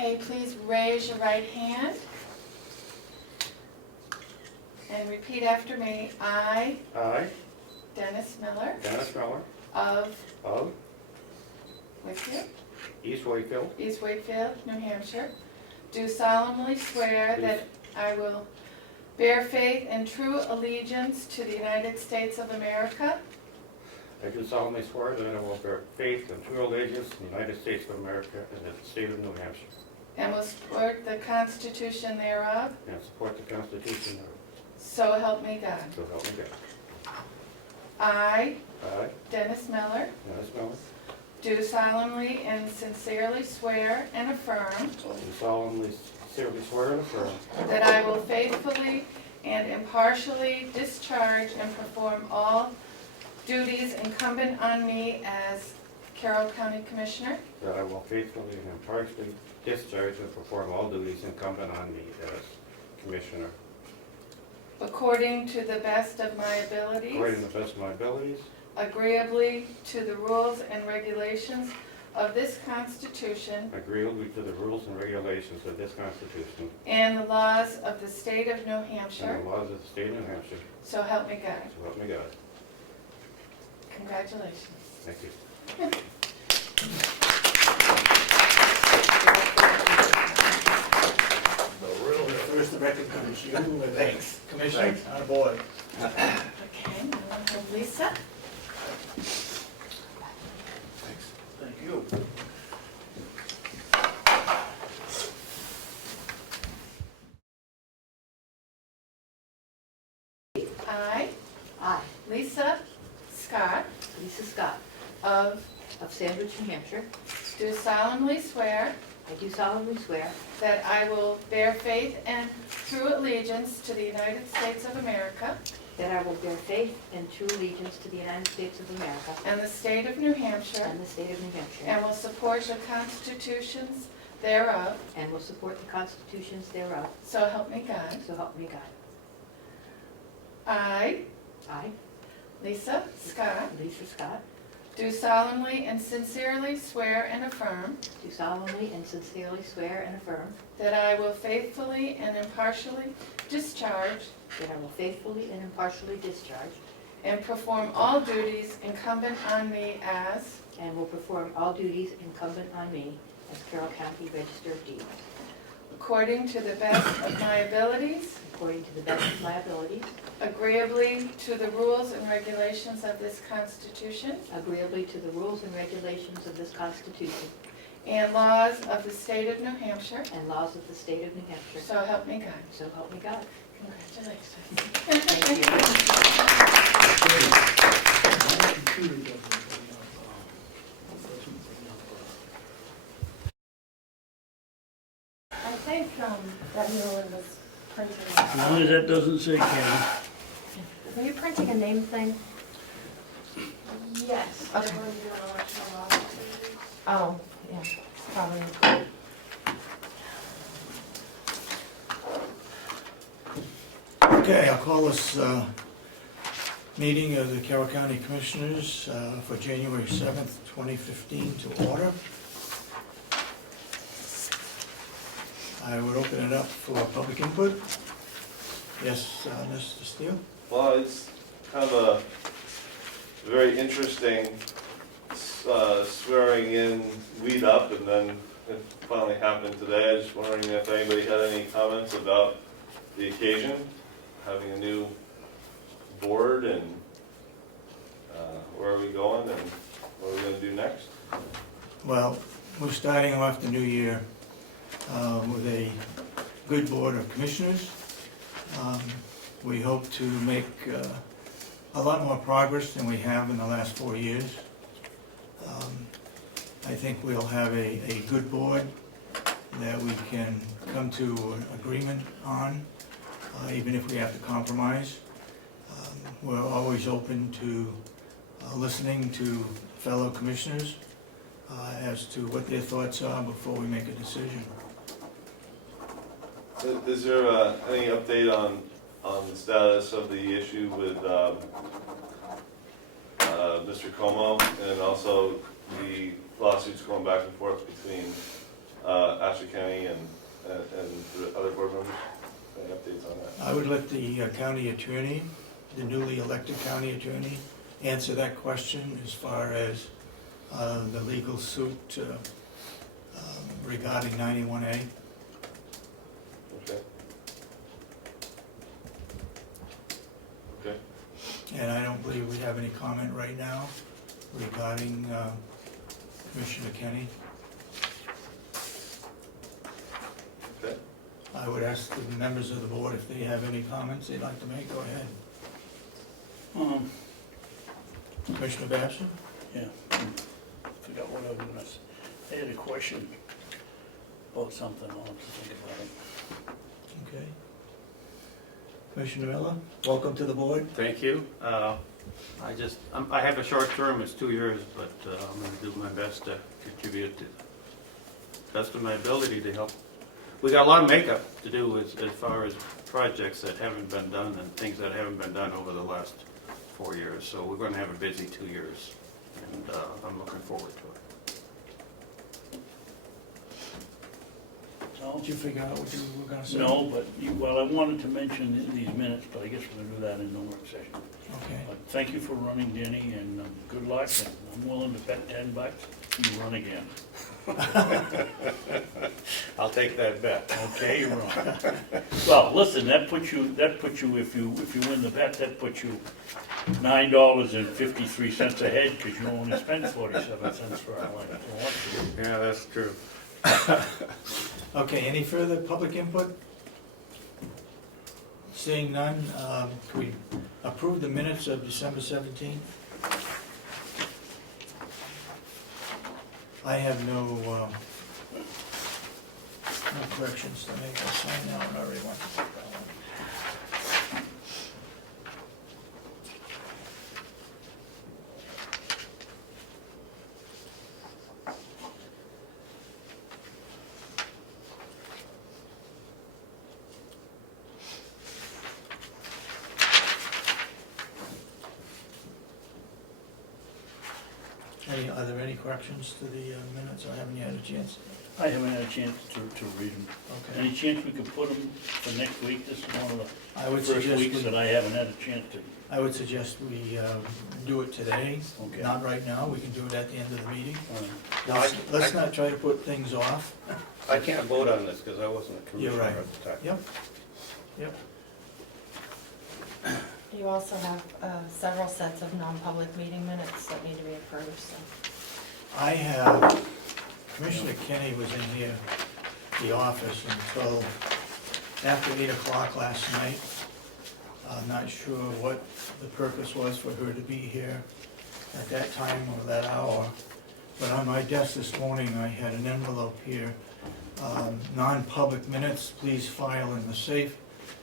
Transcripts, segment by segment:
Okay, please raise your right hand and repeat after me. I, Dennis Miller, of Wakefield, East Wakefield, New Hampshire, do solemnly swear that I will bear faith and true allegiance to the United States of America I do solemnly swear that I will bear faith and true allegiance to the United States of America and the state of New Hampshire, and will support the Constitution thereof, and support the Constitution thereof. so help me God. So help me God. I, I, Dennis Miller, Dennis Miller, do solemnly and sincerely swear and affirm do solemnly, sincerely swear and affirm that I will faithfully and impartially discharge and perform all duties incumbent on me as Carroll County Commissioner that I will faithfully and impartially discharge and perform all duties incumbent on me as Commissioner, according to the best of my according abilities, to the best of my abilities, agreeably to the rules and regulations of this Constitution agreeably to the rules and regulations of this Constitution, and the laws of the state of New and Hampshire, the laws of the state of New Hampshire, so help me God. so help me God. Congratulations. Thank you. First to recognize you with Commissioner on board. Okay, now we'll have Lisa. Thank you. I, Lisa Scott, Lisa Scott of Sandwich, New Hampshire. do solemnly swear I do solemnly swear that I will bear faith and true allegiance to the United States of America that I will bear faith and true allegiance to the United States of America and the state of New Hampshire, and the state of New Hampshire, and will support the constitutions thereof, and will support the constitutions thereof, so help me God. so help me God. I, I, Lisa Scott, Lisa Scott, do solemnly and sincerely swear and affirm do solemnly and sincerely swear and affirm that I will faithfully and impartially discharge that I will faithfully and impartially discharge and perform all duties incumbent on me as and will perform all duties incumbent on me as Carroll County Register of Deeds, according to the best of my abilities, according to the best of my abilities, agreeably to the rules and regulations of this Constitution agreeably to the rules and regulations of this Constitution and laws of the state of New Hampshire, and laws of the state of New Hampshire, so help me God. so help me God. Congratulations. Thank you. My computer doesn't bring up, I think that Miller was printing. As long as that doesn't say Ken. Were you printing a name thing? Yes. Okay. They're going to do an election law. Oh, yeah, probably. Okay, I'll call this meeting of the Carroll County Commissioners for January 7th, 2015 to order. I would open it up for public input. Yes, Mr. Steele? Well, it's kind of a very interesting swearing in lead up, and then it finally happened today. I was just wondering if anybody had any comments about the occasion, having a new board, and where are we going, and what are we going to do next? Well, we're starting off the new year with a good board of commissioners. We hope to make a lot more progress than we have in the last 4 years. I think we'll have a good board that we can come to an agreement on, even if we have to compromise. We're always open to listening to fellow commissioners as to what their thoughts are before we make a decision. Is there any update on the status of the issue with Mr. Comeau, and also the lawsuits going back and forth between Ashley County and the other board members? Any updates on that? I would let the county attorney, the newly elected county attorney, answer that question as far as the legal suit regarding 91A. Okay. Okay. And I don't believe we have any comment right now regarding Commissioner Kenny. Okay. I would ask the members of the board if they have any comments they'd like to make. Go ahead. Commissioner Babson? Yeah, forgot what I was gonna say. I had a question about something, I'll have to think about it. Okay. Commissioner Miller, welcome to the board. Thank you. I have a short term, it's 2 years, but I'm gonna do my best to contribute to the best of my ability to help. We got a lot of makeup to do as far as projects that haven't been done and things that haven't been done over the last 4 years. So we're gonna have a busy 2 years, and I'm looking forward to it. Did you figure out what you were gonna say? No, but, well, I wanted to mention in these minutes, but I guess we're gonna do that in the work session. Okay. But thank you for running, Denny, and good luck, and I'm willing to bet $10 you run again. I'll take that bet. Okay, you're wrong. Well, listen, that puts you, if you win the bet, that puts you $9.53 ahead, because you only spent 47 cents for our land. So what's Yeah, that's true. Okay, any further public input? Seeing none, can we approve the minutes of December 17th? I have no corrections to make. I'll sign that one, I already want to take that one. Are there any corrections to the minutes, or haven't you had a chance? I haven't had a chance to read them. Okay. Any chance we could put them for next week? This is one of I the would first suggest weeks that I haven't had a chance to. I would suggest we do it today, Okay. not right now. We can do it at the end of the meeting. No, I- Let's not try to put things off. I can't vote on this because I wasn't a You're commissioner right. at the time. Yep, yep. You also have several sets of non-public meeting minutes that need to be approved, so. I have, Commissioner Kenny was in here, the office, until after 8 o'clock last night. I'm not sure what the purpose was for her to be here at that time or that hour. But on my desk this morning, I had an envelope here. Non-public minutes, please file in the safe.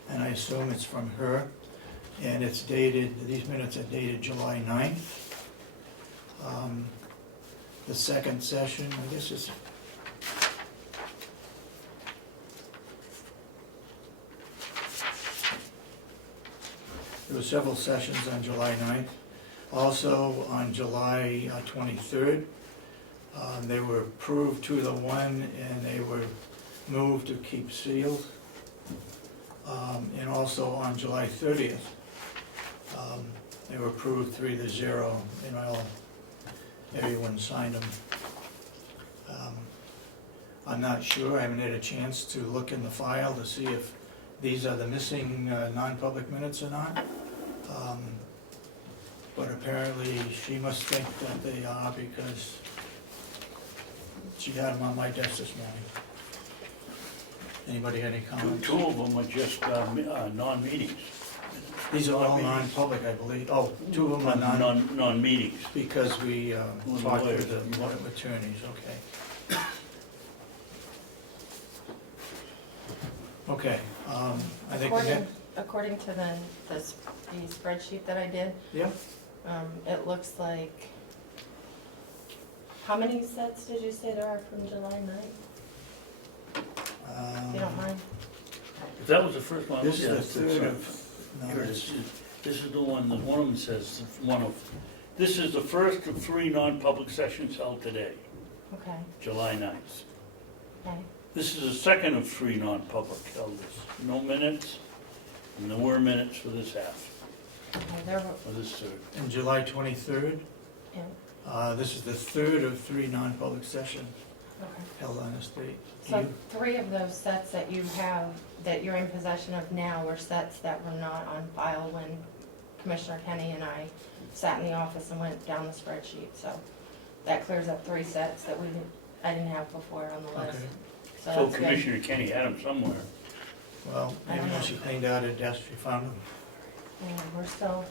And I assume it's from her. And it's dated, these minutes are dated July 9th. The second session, I guess it's, there were several sessions on July 9th. Also on July 23rd, they were approved 2-1 and they were moved to keep sealed. And also on July 30th, they were approved 3-0, and everyone signed them. I'm not sure, I haven't had a chance to look in the file to see if these are the missing non-public minutes or not. But apparently she must think that they are because she had them on my desk this morning. Anybody got any comments? Two of them are just non-meetings. These are all non-public, I believe. Oh, 2 of them are Non-meetings. because we With talked to lawyers. the attorneys, okay. Okay, I think the next, According to the spreadsheet that I did, yeah, it looks like, how many sets did you say there are from July 9th? If you don't mind. If that was the first one, I This looked is at the it, third it's, of, no, here it it's, is. This is the one, that one of them says, this is the first of 3 non-public sessions held today, Okay, July 9th. Okay, This is the second of 3 non-public held this. No minutes, and there were minutes for this half, okay, there were, for this third. And July 23rd, yeah, this is the third of 3 non-public sessions okay. held on this date. So 3 of those sets that you have, that you're in possession of now, were sets that were not on file when Commissioner Kenny and I sat in the office and went down the spreadsheet, so that clears up 3 sets that I didn't have before on the list. Okay. So So that's good. Commissioner Kenny had them somewhere. Well, I maybe don't when know. she cleaned out her desk, she found them. And we're still,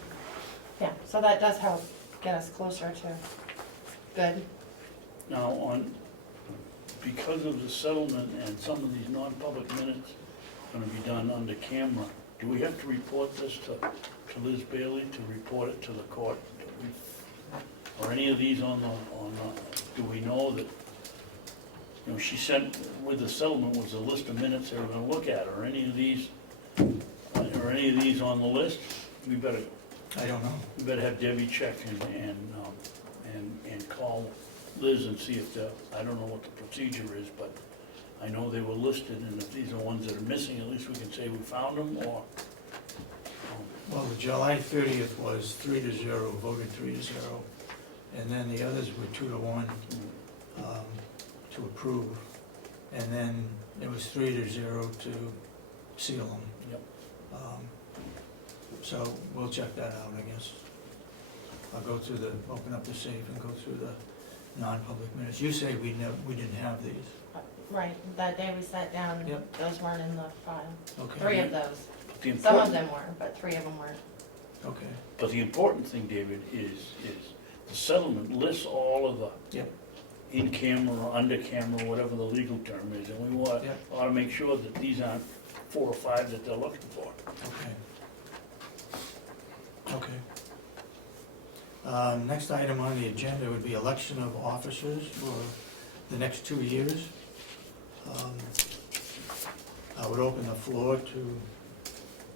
yeah, so that does help get us closer to good. Now, because of the settlement and some of these non-public minutes gonna be done under camera, do we have to report this to Liz Bailey to report it to the court? Are any of these do we know that, you know, she sent, with the settlement was a list of minutes they were gonna look at, are any of these on the list? We better have Debbie check and call Liz and see if I don't know what the procedure is, but I know they were listed, and if these are ones that are missing, at least we can say we found them, or, Well, the July 30th was 3-0, voted 3-0, and then the others were 2-1 to approve, and then it was 3-0 to seal them. Yep. So we'll check that out, I guess. I'll go through open up the safe and go through the non-public minutes. You say we didn't have these. Right, that day we sat down, Yep. those weren't in the file. Okay. 3 of those. but the Some of important, them were, but 3 of them weren't. Okay. but the important thing, David, is the settlement lists all of the Yep. in camera or under camera, whatever the legal term is, and we ought Yep. to make sure that these aren't 4 or 5 that they're looking for. Okay. Okay. Next item on the agenda would be election of officers for the next 2 years. I would open the floor to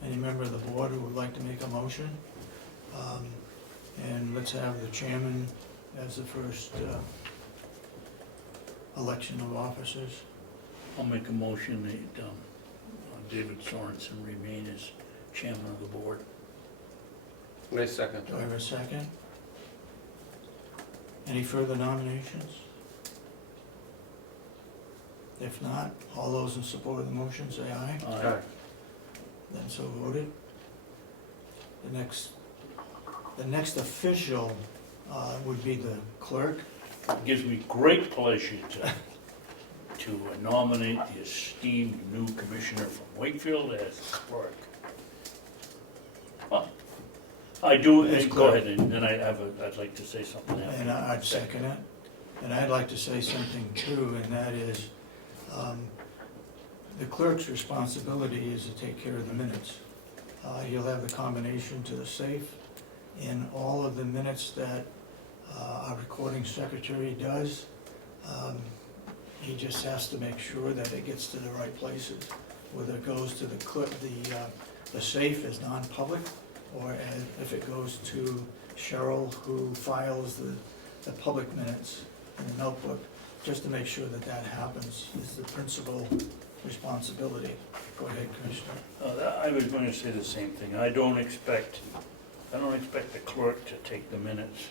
any member of the board who would like to make a motion. And let's have the chairman as the first election of officers. I'll make a motion that David Sorensen remain as chairman of the board. Wait a second. Do I have a second? Any further nominations? If not, all those in support of the motion say aye. Aye. Then so voted. The next official would be the clerk. It gives me great pleasure to nominate the esteemed new commissioner from Wakefield as clerk. Huh. I do, As go clerk. ahead, and then I'd like to say something after. And I'd second it. And I'd like to say something too, and that is, the clerk's responsibility is to take care of the minutes. He'll have the combination to the safe in all of the minutes that our recording secretary does. He just has to make sure that it gets to the right places, whether it goes to the safe as non-public, or if it goes to Cheryl, who files the public minutes in the notebook, just to make sure that that happens is the principal responsibility. Go ahead, Commissioner. I was going to say the same thing. I don't expect the clerk to take the minutes.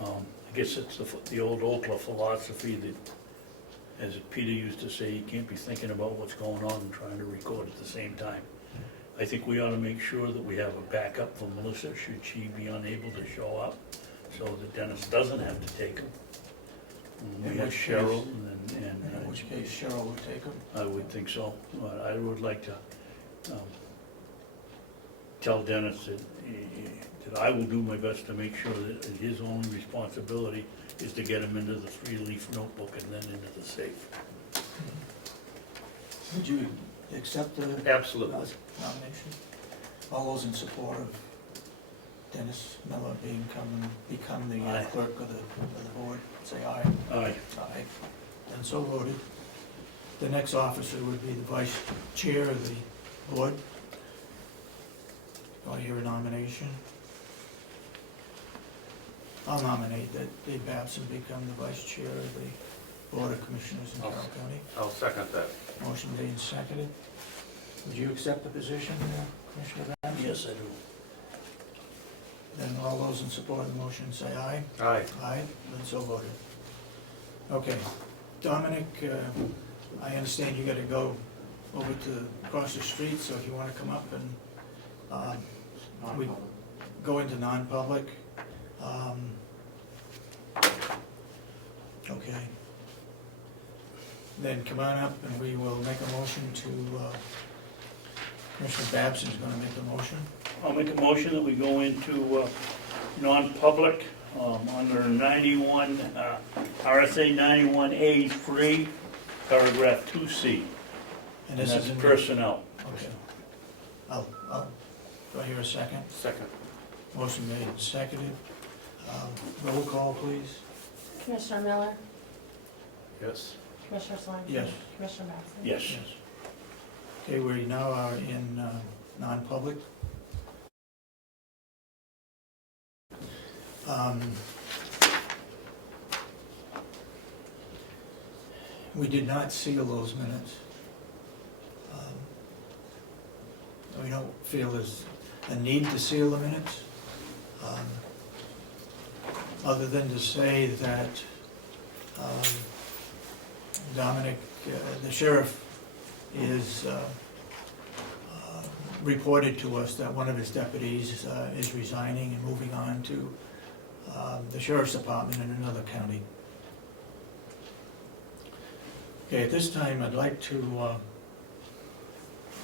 I guess it's the old Oakland philosophy that, as Peter used to say, you can't be thinking about what's going on and trying to record at the same time. I think we ought to make sure that we have a backup for Melissa, should she be unable to show up, so that Dennis doesn't have to take them. We In have which Cheryl, case- and In which case Cheryl would take them. I would think so. But I would like to tell Dennis that I will do my best to make sure that his only responsibility is to get him into the 3-leaf notebook and then into the safe. Would you accept the Absolutely. nomination? All those in support of Dennis Miller become the Aye. clerk of the board, say aye. Aye. Aye. And so voted. The next officer would be the vice chair of the board. Do I hear a nomination? I'll nominate that Dave Babson become the vice chair of the Board of Commissioners in Carroll County. I'll second that. Motion made and seconded. Would you accept the position, Commissioner Babson? Yes, I do. Then all those in support of the motion say aye. Aye. Aye, and so voted. Okay, Dominic, I understand you gotta go over to, across the street, so if you wanna come up and, we go into non-public. Okay. Then come on up and we will make a motion to, Commissioner Babson's gonna make the motion. I'll make a motion that we go into non-public under 91, RSA 91A3, paragraph 2C. And And this that's is in personnel. Okay. Do I hear a second? Second. Motion made and seconded. Roll call, please. Commissioner Miller, Yes. Commissioner Sorensen. Yes. Commissioner Babson. Yes. Okay, we now are in non-public. We did not seal those minutes. We don't feel there's a need to seal the minutes, other than to say that Dominic, the sheriff, is reported to us that one of his deputies is resigning and moving on to the sheriff's department in another county. Okay, at this time, I'd like to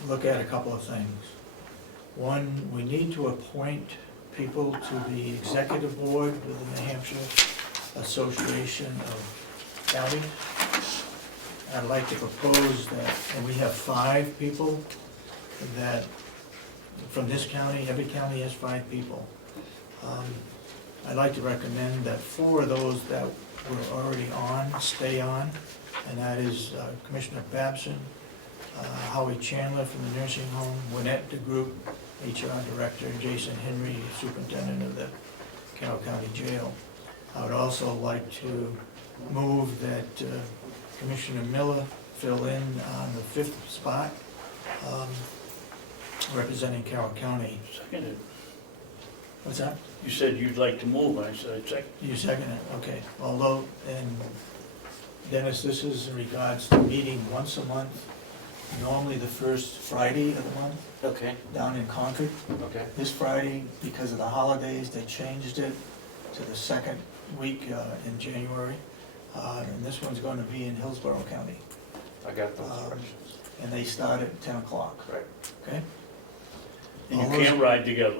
look at a couple of things. One, we need to appoint people to the executive board with the New Hampshire Association of Counties. I'd like to propose that, and we have 5 people that, from this county, every county has 5 people. I'd like to recommend that 4 of those that were already on, stay on, and that is Commissioner Babson, Howie Chandler from the nursing home, Winnette DeGroot, HR Director, Jason Henry, Superintendent of the Carroll County Jail. I would also like to move that Commissioner Miller fill in on the 5th spot, representing Carroll County. Seconded. What's that? You said you'd like to move, I said I'd second. You second it, okay. Although, and Dennis, this is in regards to meeting once a month, normally the first Friday of the month, Okay. down in Concord. Okay. This Friday, because of the holidays, they changed it to the second week in January. And this one's going to be in Hillsborough County. I got those directions. And they start at 10 o'clock, Right. okay? And you can't ride together.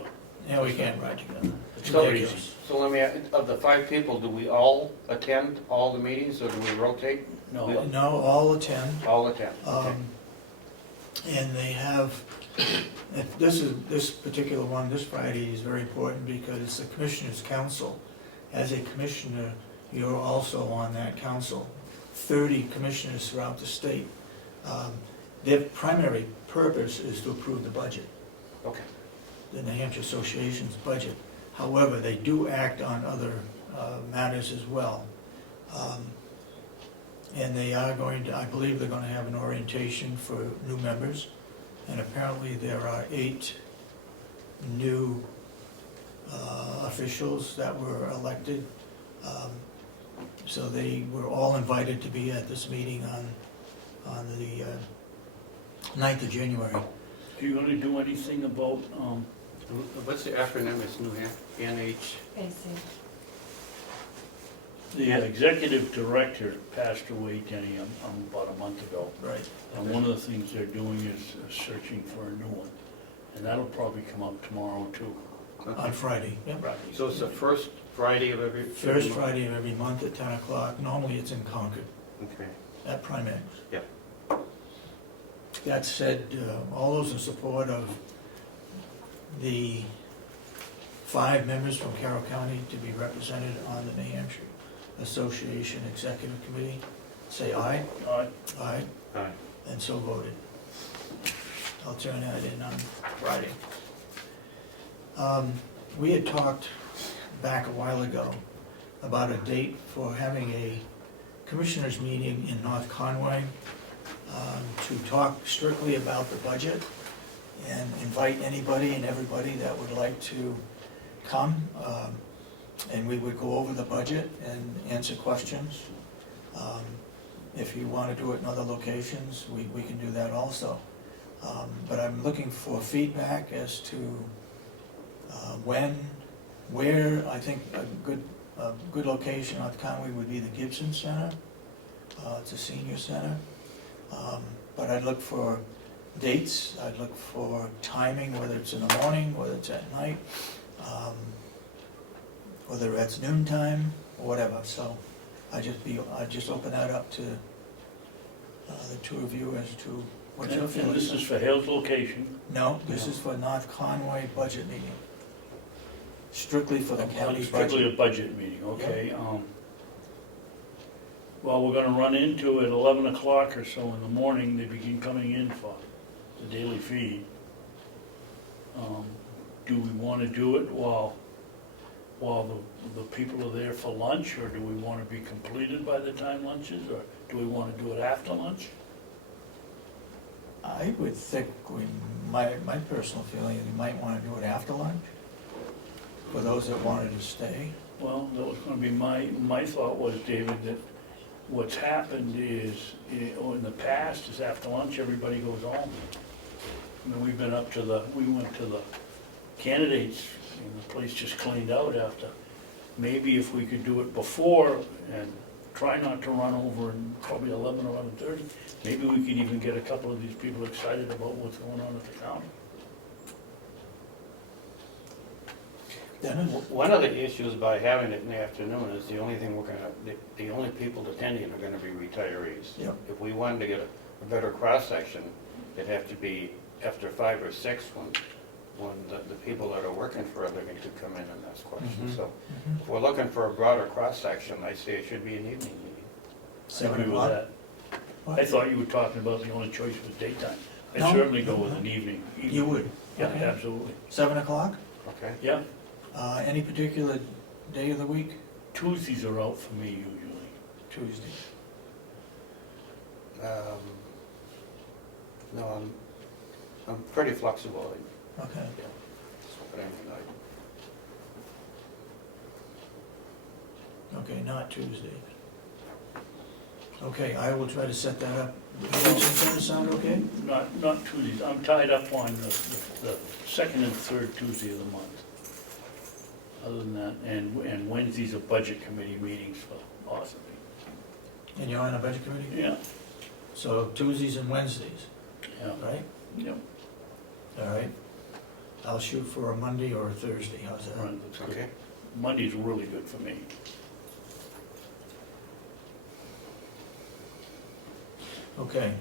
Yeah, we can't ride together. It's So, ridiculous. so let me, of the 5 people, do we all attend all the meetings, or do we rotate? No. No, all attend. All attend, okay. And they have, this particular one, this Friday is very important because it's the Commissioners' Council. As a commissioner, you're also on that council. 30 commissioners throughout the state. Their primary purpose is to approve the budget, Okay. the New Hampshire Association's budget. However, they do act on other matters as well. And they are going to, I believe they're going to have an orientation for new members. And apparently there are 8 new officials that were elected. So they were all invited to be at this meeting on the 9th of January. Are you gonna do anything about, What's the acronym? It's New Hampshire, NH? AC. the executive director passed away, Denny, about a month ago. Right. And one of the things they're doing is searching for a new one. And that'll probably come up tomorrow too. On Friday, yep. Right. So it's the first Friday of every? First month? Friday of every month at 10 o'clock. Normally it's in Concord, Okay. at Primex. Yep. That said, all those in support of the 5 members from Carroll County to be represented on the New Hampshire Association Executive Committee, say aye. Aye. Aye, Aye. and so voted. I'll turn that in on Friday. We had talked back a while ago about a date for having a commissioners meeting in North Conway to talk strictly about the budget and invite anybody and everybody that would like to come. And we would go over the budget and answer questions. If you want to do it in other locations, we can do that also. But I'm looking for feedback as to when, where. I think a good location on Conway would be the Gibson Center. It's a senior center. But I'd look for dates, I'd look for timing, whether it's in the morning, whether it's at night, whether it's noontime, or whatever. So I'd just open that up to the two of you as to what your And feelings this are. is for Hale's location. No, this is for North Conway budget meeting. Strictly for the county Strictly budget. a budget meeting, okay. Well, we're gonna run into at 11 o'clock or so in the morning, they begin coming in for the daily feed. Do we wanna do it while the people are there for lunch, or do we wanna be completed by the time lunch is, or do we wanna do it after lunch? I would think my personal feeling is we might want to do it after lunch, for those that wanted to stay. Well, that was gonna be my thought was, David, that what's happened is, in the past, is after lunch, everybody goes home. I mean, we went to the candidates, and the place just cleaned out after. Maybe if we could do it before, and try not to run over in probably 11 or 11:30, maybe we could even get a couple of these people excited about what's going on at the county. Dennis? One of the issues by having it in the afternoon is the only thing the only people attending are gonna be retirees. Yep. If we wanted to get a better cross-section, it'd have to be after 5 or 6 when the people that are working for a living could come in and ask questions. Mhm. So if we're looking for a broader cross-section, I say it should be an evening meeting. I 7 agree with o'clock? that. What? I thought you were talking about the only choice was daytime. I'd No. certainly go with an evening. You would? Yeah, Okay. absolutely. 7 o'clock? Okay? Yeah, Any particular day of the week? Tuesdays are out for me usually. Tuesday. No, I'm pretty flexible. Okay. But I- Okay, not Tuesday. Okay, I will try to set that up. Does that sound okay? Not Tuesdays, I'm tied up on the second and third Tuesday of the month. Other than that, and Wednesdays are budget committee meetings for Ossipee. And you're on a budget committee? Yeah, So Tuesdays and Wednesdays, yeah, right? yeah, All right. I'll shoot for a Monday or a Thursday, how's that? right, that's good. Okay? Monday's really good for me. Okay.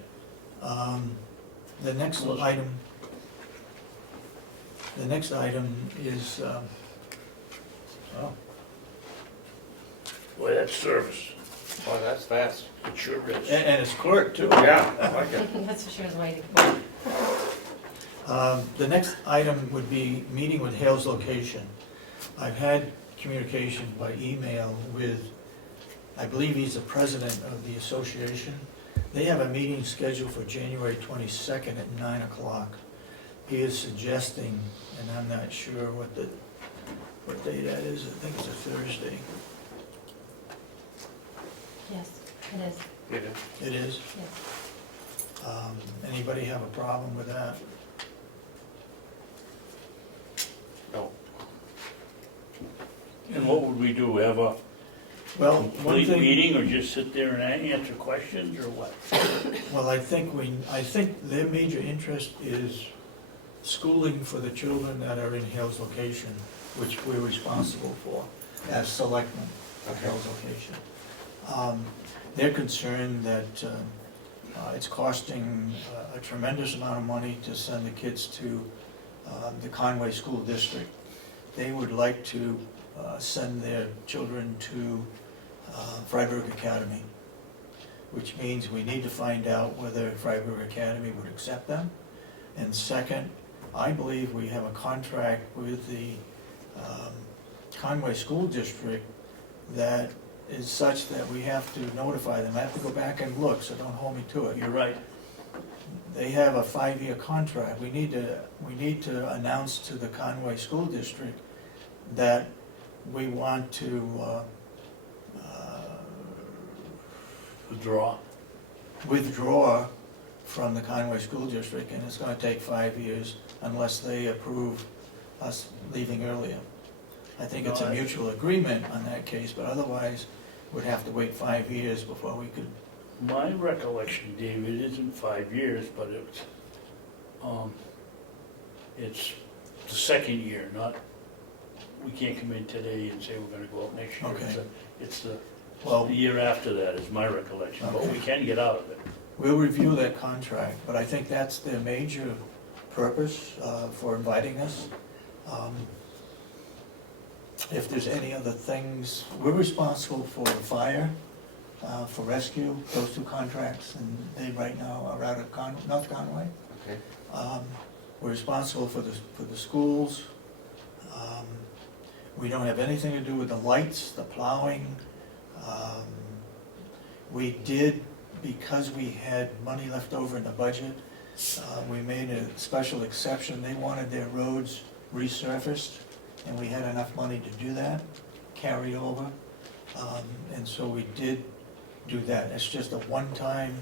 The next Well, item is, oh, Boy, that's service, Well, that's fast. it sure is. and it's clerk too. Yeah, I like it. That's what she was waiting for. The next item would be meeting with Hale's location. I've had communication by email with, I believe he's the president of the association. They have a meeting scheduled for January 22nd at 9 o'clock. He is suggesting, and I'm not sure what day that is, I think it's a Thursday. Yes, it is, It is. It is? yes. Anybody have a problem with that? No. And what would we do, have a Well, one complete thing. meeting, or just sit there and answer questions, or what? Well, I think their major interest is schooling for the children that are in Hale's location, which we're responsible for as selectmen of Hale's location. They're concerned that it's costing a tremendous amount of money to send the kids to the Conway School District. They would like to send their children to Freiburg Academy, which means we need to find out whether Freiburg Academy would accept them. And second, I believe we have a contract with the Conway School District that is such that we have to notify them. I have to go back and look, so don't hold me to it. You're right. They have a 5-year contract. We need to announce to the Conway School District that we want to withdraw from the Conway School District, and it's gonna take 5 years unless they approve us leaving earlier. I think it's a mutual agreement on that case, but otherwise, we'd have to wait 5 years before we could. My recollection, David, isn't 5 years, but it's the second year, not, we can't come in today and say we're gonna go out next year. Okay. It's the Well, year after that is my recollection, but we Okay. can get out of it. we'll review that contract, but I think that's their major purpose for inviting us. If there's any other things, we're responsible for fire, for rescue, those two contracts, and they right now are out of North Conway. Okay. We're responsible for the schools. We don't have anything to do with the lights, the plowing. We did, because we had money left over in the budget, we made a special exception. They wanted their roads resurfaced, and we had enough money to do that, carry over. And so we did do that. It's just a one-time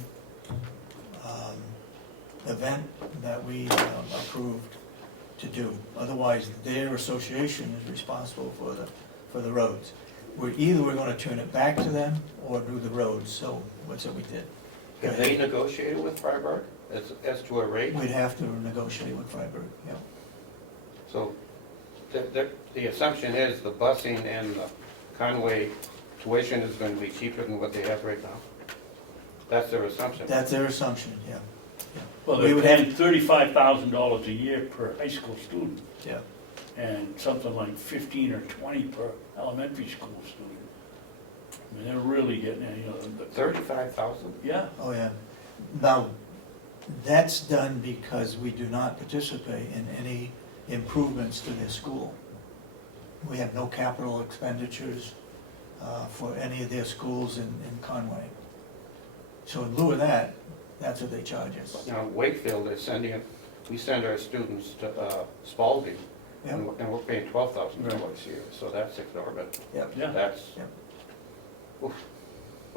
event that we approved to do. Otherwise, their association is responsible for the roads. We're gonna turn it back to them or do the roads, so that's what we did. Have they negotiated with Freiburg as to a rate? We'd have to negotiate with Freiburg, yeah. So the assumption is the busing and the Conway tuition is going to be cheaper than what they have right now? That's their assumption? That's their assumption, yeah. Well, We they're would paying $35,000 a year per high school student, Yeah. and something like 15 or 20 per elementary school student. I mean, they're really getting, the 35,000? yeah. Oh, yeah. Now, that's done because we do not participate in any improvements to their school. We have no capital expenditures for any of their schools in Conway. So in lieu of that, that's what they charge us. Now, Wakefield is we send our students to Spalding, Yep. and we're paying $12,000 a year, so that's exorbitant. Yep. Yeah. That's, Yep. oof,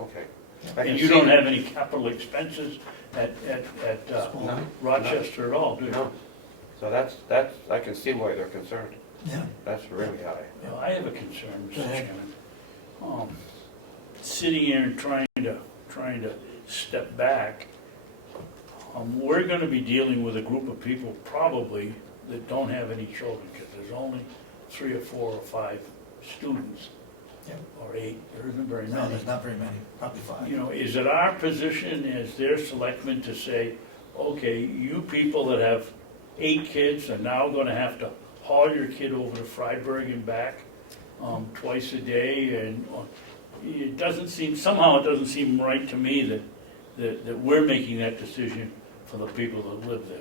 okay. I can And you see- don't have any capital expenses at Spalding. Rochester at all, do you? No. So that's, I can see why they're concerned. Yeah. That's really high. Well, I have a concern, Go Mr. ahead. Chairman. Sitting here and trying to step back, we're gonna be dealing with a group of people probably that don't have any children, because there's only 3 or 4 or 5 students, Yep. or 8, there isn't very No, many. there's not very many, probably 5. You know, is it our position as their selectmen to say, okay, you people that have 8 kids are now gonna have to haul your kid over to Freiburg and back twice a day, and it doesn't seem right to me that we're making that decision for the people that live there.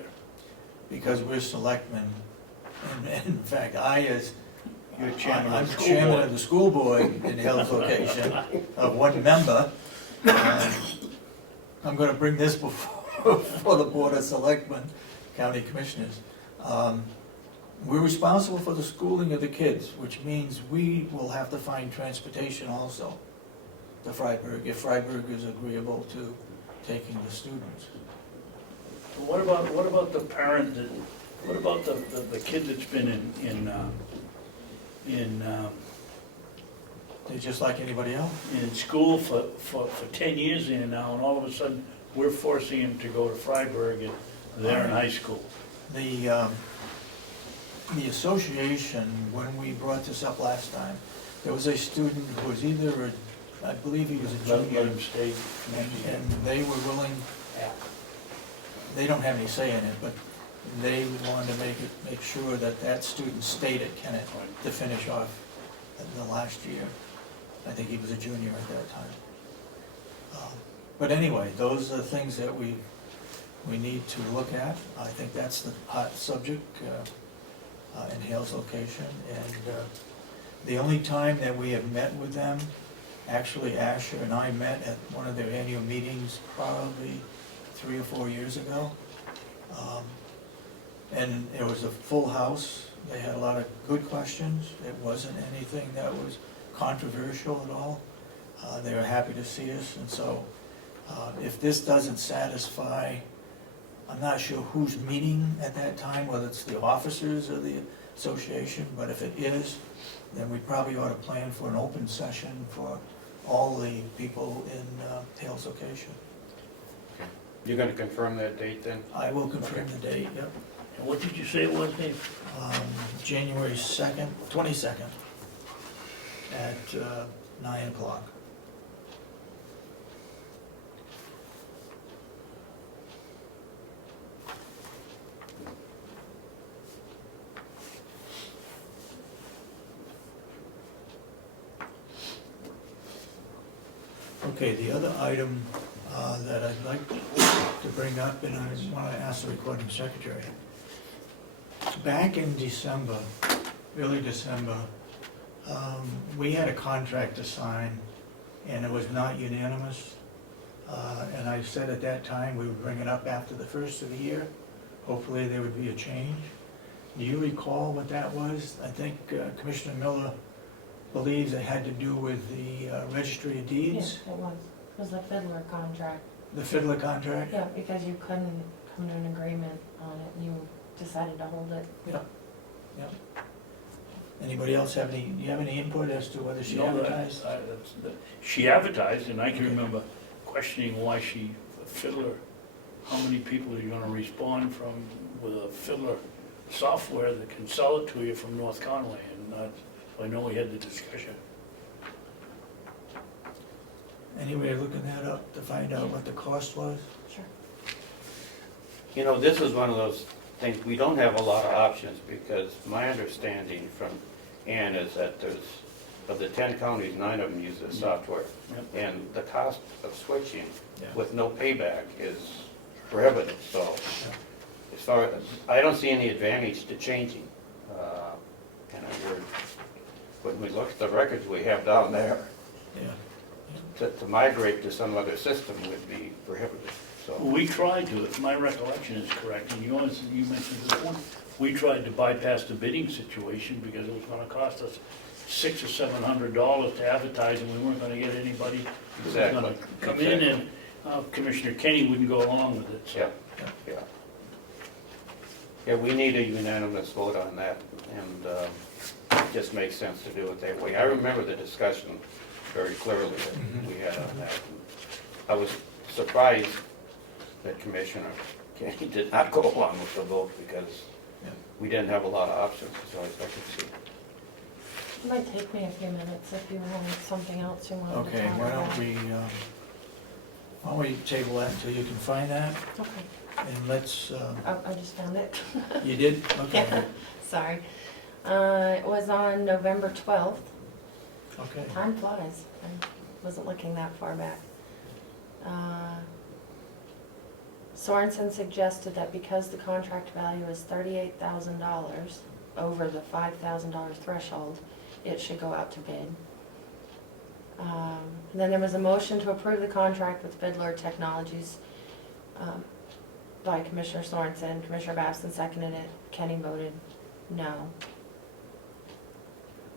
Because we're selectmen, and in fact, You're chairman I'm of the school chairman board. of the school board in Hill's location of 1 member. I'm gonna bring this before the Board of Selectmen, County Commissioners. We're responsible for the schooling of the kids, which means we will have to find transportation also to Freiburg, if Freiburg is agreeable to taking the students. What about the parent that, what about the kid that's been They're just like anybody else. in school for 10 years here now, and all of a sudden, we're forcing him to go to Freiburg, and they're in high school? The association, when we brought this up last time, there was a student who was either, I believe he was a Let junior, him stay. and they were willing, they don't have any say in it, but they wanted to make sure that student stayed at Kennett to finish off the last year. I think he was a junior at that time. But anyway, those are things that we need to look at. I think that's the hot subject in Hale's location. And the only time that we have met with them Actually, Asher and I met at one of their annual meetings probably 3 or 4 years ago. And it was a full house. They had a lot of good questions. It wasn't anything that was controversial at all. They were happy to see us, and so if this doesn't satisfy, I'm not sure who's meeting at that time, whether it's the officers or the association, but if it is, then we probably ought to plan for an open session for all the people in Hales location. You're gonna confirm that date then? I will confirm the date, yep. And what did you say it was, Dave? January 2nd, 22nd, at 9 o'clock. Okay, the other item that I'd like to bring up, and I want to ask the recording secretary. Back in December, early December, we had a contract to sign, and it was not unanimous. And I said at that time, we would bring it up after the first of the year. Hopefully, there would be a change. Do you recall what that was? I think Commissioner Miller believes it had to do with the registry of deeds, Yes, it was. It was the fiddler contract. the fiddler contract. Yeah, because you couldn't come to an agreement on it, and you decided to hold it. Anybody else have any, do you have any input as to whether she No, advertised? She advertised, and I can Okay. remember questioning why she, Fiddler, how many people are you gonna respond from with a Fiddler software that can sell it to you from North Conway? And I know we had the discussion. Any way of looking that up to find out what the cost was? Sure. You know, this is one of those things, we don't have a lot of options, because my understanding from Ann is that there's, of the 10 counties, 9 of them use this software. Yep. And the cost of switching Yeah. with no payback is prohibitive, so as far as, I don't see any advantage to changing. And when we look at the records we have down there, Yeah. to migrate to some other system would be prohibitive, so. We tried to, if my recollection is correct, and you mentioned this one, we tried to bypass the bidding situation because it was gonna cost us $600 or $700 to advertise, and we weren't gonna get anybody who was gonna Exactly. come in, and Commissioner Kenny wouldn't go along with it, so. Yeah. Yeah, we need a unanimous vote on that, and it just makes sense to do it that way. I remember the discussion very clearly that we had on that. I was surprised that Commissioner Kenny did not go along with the vote, because Yeah. we didn't have a lot of options, so I could see. It might take me a few minutes if you have something else you want to talk about. Okay, why don't we table that until you can find that, Okay. and let's, Oh, I just found it. you did? Okay, Yeah. Sorry. It was on November 12th. okay. Time flies. I wasn't looking that far back. Sorensen suggested that because the contract value is $38,000 over the $5,000 threshold, it should go out to bid. And then there was a motion to approve the contract with Fiddler Technologies by Commissioner Sorensen. Commissioner Babson seconded it. Kenny voted no.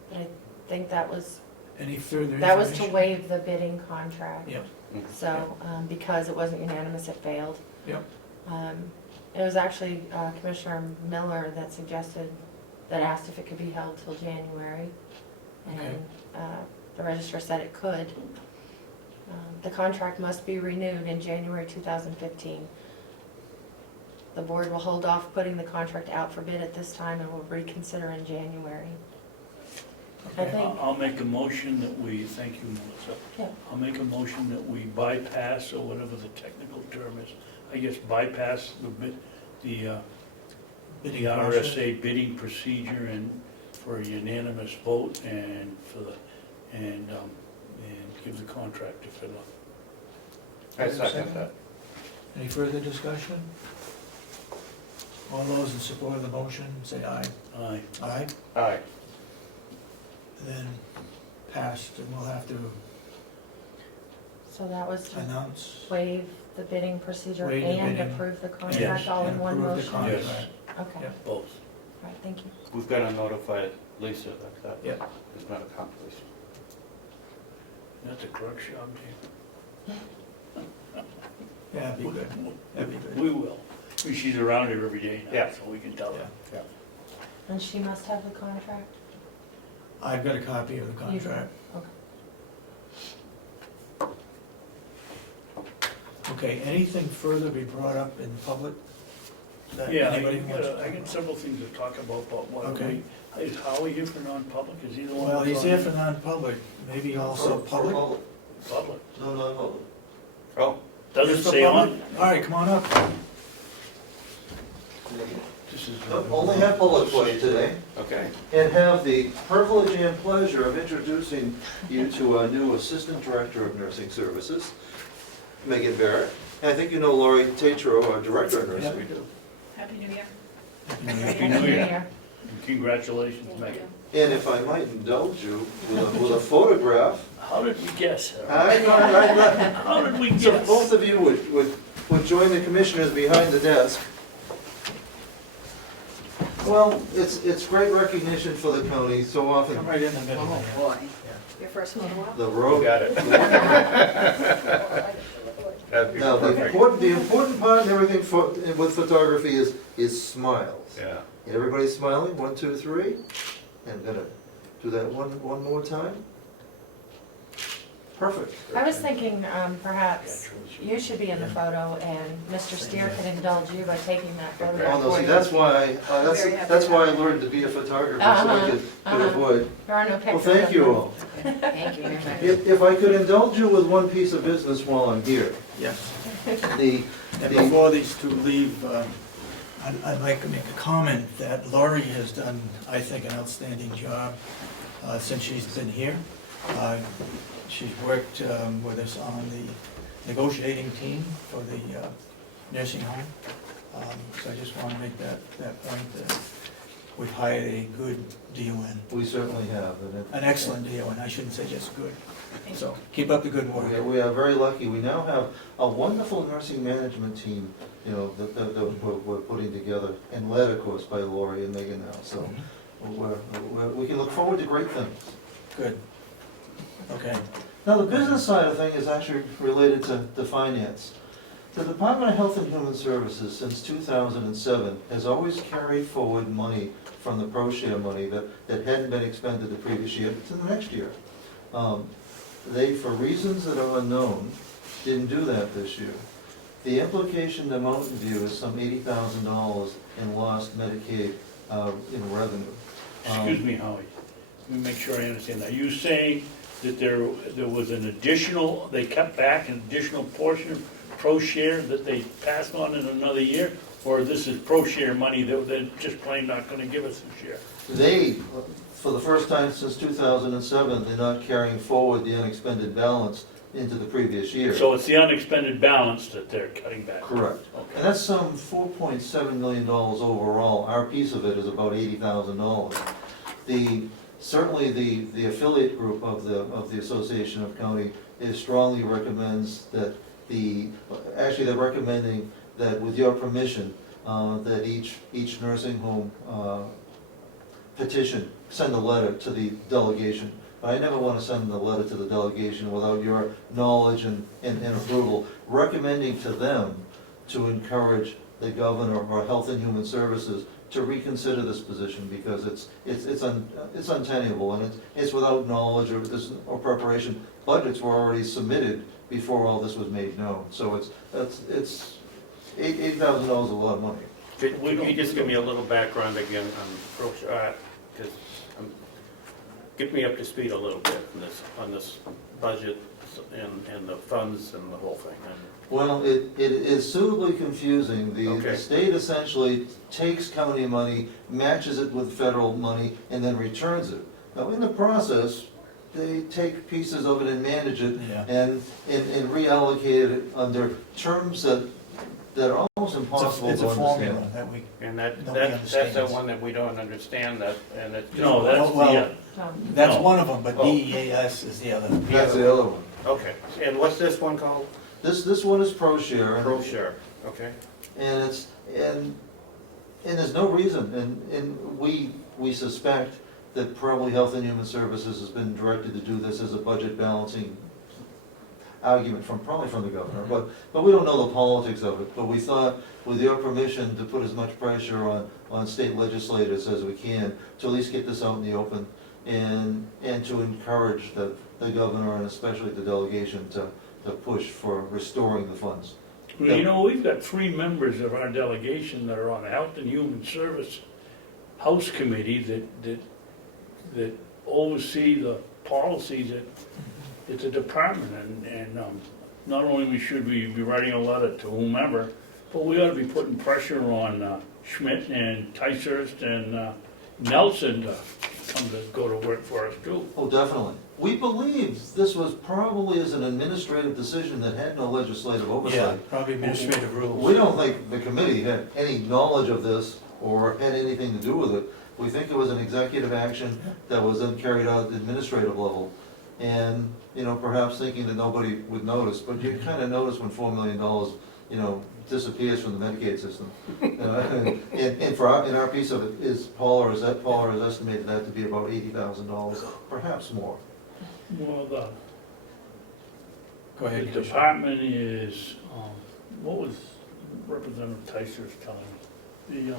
But I think that was Any further information? that was to waive the bidding contract. Yep. So, because it wasn't unanimous, it failed. Yep. It was actually Commissioner Miller that suggested, that asked if it could be held till January. Okay. And the registrar said it could. The contract must be renewed in January 2015. The board will hold off putting the contract out for bid at this time and will reconsider in January. I Okay. think, I'll make a motion that we, thank you, Melissa. yeah, I'll make a motion that we bypass, or whatever the technical term is, I guess bypass the Bidding process? RSA bidding procedure and for a unanimous vote and and give the contract to Fiddler. I second that. Any further discussion? All those in support of the motion, say aye. Aye. Aye. Aye. Then passed, and we'll have to So that was to announce waive the bidding procedure Waive the and bidding. approve the and contract all in one approve the motion? contract. Yes. Okay, Yeah. Both. right, thank you. We've got to notify Lisa that that Yeah. is not accomplished. That's a clerk's job, Jim. Yeah, that'd be good, that'd be good. We will. I mean, she's around here every day now, Yeah. so we can tell her. And she must have the contract? I've got a copy of the contract. Okay. Okay, anything further be brought up in public? That Yeah, anybody wants to I talk got several things to talk about, but what, Okay. is Howie here for non-public? Is he the one? Well, that's he's on here for non-public, maybe also public? Public. No, not public. Oh, Doesn't Just for say public? on. All right, come on up. This is. Only have public for you today, okay. and have the privilege and pleasure of introducing you to our new Assistant Director of Nursing Services, Megan Barrett. And I think you know Lori Tatro, our Director of Yeah, Nursing. we do. Happy New Year. Happy New Year. Congratulations, Megan. And if I might indulge you with a photograph, How did we guess? I How did we so guess? both of you would join the commissioners behind the desk. Well, it's great recognition for the county, so often Come right in the middle. there. Boy. Your first photo op? the road. Got it. That'd be Now, perfect. the important part in everything with photography is smiles. Yeah. Everybody's smiling, 1, 2, 3. And I'm gonna do that one more time. Perfect. I was thinking, perhaps you should be in the photo and Mr. Steer could indulge you by taking that Oh, photograph no, for see, you. that's why, Very happy that's to why I have you. learned to be a photographer, so I could Uh-huh. avoid. There are no pictures. Well, thank of you them. all. Thank you very much. If I could indulge you with one piece of business while I'm here. Yes. The, And before these two leave, I'd like to make a comment that Laurie has done, I think, an outstanding job since she's been here. She's worked with us on the negotiating team for the nursing home. So I just want to make that point that we've hired a good DON, we certainly have, and it. an excellent DON, I shouldn't say just good. So keep up the good work. We are very lucky. We now have a wonderful nursing management team, you know, that we're putting together, and led, of course, by Lori and Megan now. So we can look forward to great things. Good. Okay. Now, the business side of thing is actually related to finance. The Department of Health and Human Services, since 2007, has always carried forward money from the pro-share money that hadn't been expended the previous year to the next year. They, for reasons that are unknown, didn't do that this year. The implication to Mountain View is some $80,000 in lost Medicaid in revenue. Excuse me, Howie. Let me make sure I understand. Are you saying that there was an additional, they kept back an additional portion of pro-share that they passed on in another year? Or this is pro-share money that they're just plain not gonna give us this year? They, for the first time since 2007, they're not carrying forward the unexpended balance into the previous year. So it's the unexpended balance that they're cutting back? Correct. And Okay. that's some $4.7 million overall. Our piece of it is about $80,000. Certainly the affiliate group of the Association of County strongly recommends that they're recommending that with your permission, that each nursing home petition, send a letter to the delegation. But I never want to send a letter to the delegation without your knowledge and approval, recommending to them to encourage the governor or Health and Human Services to reconsider this position, because it's untenable, and it's without knowledge or preparation. Budgets were already submitted before all this was made known, so it's $8,000 is a lot of money. Could you just give me a little background again on pro-share, because get me up to speed a little bit on this budget and the funds and the whole thing. Well, it is suitably confusing. The Okay. state essentially takes county money, matches it with federal money, and then returns it. Now, in the process, they take pieces of it and manage it Yeah. and reallocate it under terms that are almost impossible It's to a formula understand. that we, And Nobody that's the understands. one that we don't understand, and it's. No, that's Well, the, that's No. one of them, but Oh. DEAS is the other. That's the other one. Okay, and what's this one called? This one is ProShare. and- Pro Share, okay? And it's, and there's no reason, and we suspect that probably Health and Human Services has been directed to do this as a budget balancing argument probably from the governor, but we don't know the politics of it. But we thought, with your permission, to put as much pressure on state legislators as we can, to at least get this out in the open, and to encourage the governor and especially the delegation to push for restoring the funds. Well, you know, we've got 3 members of our delegation that are on the Health and Human Service House Committee that oversee the policies at the department, and not only should we be writing a letter to whomever, but we ought to be putting pressure on Schmidt and Ticehurst and Nelson to go to work for us too. Oh, definitely. We believe this was probably as an administrative decision that had no legislative Yeah, oversight. probably administrative We rules. don't think the committee had any knowledge of this or had anything to do with it. We think it was an executive action that was then carried out at the administrative level. And, you know, perhaps thinking that nobody would notice, but you kind of notice when $4 million, you know, disappears from the Medicaid system. And in our piece of it, Paula has estimated that to be about $80,000, perhaps more. Well, Go ahead, the Commissioner. department is, what was Representative Ticehurst telling me?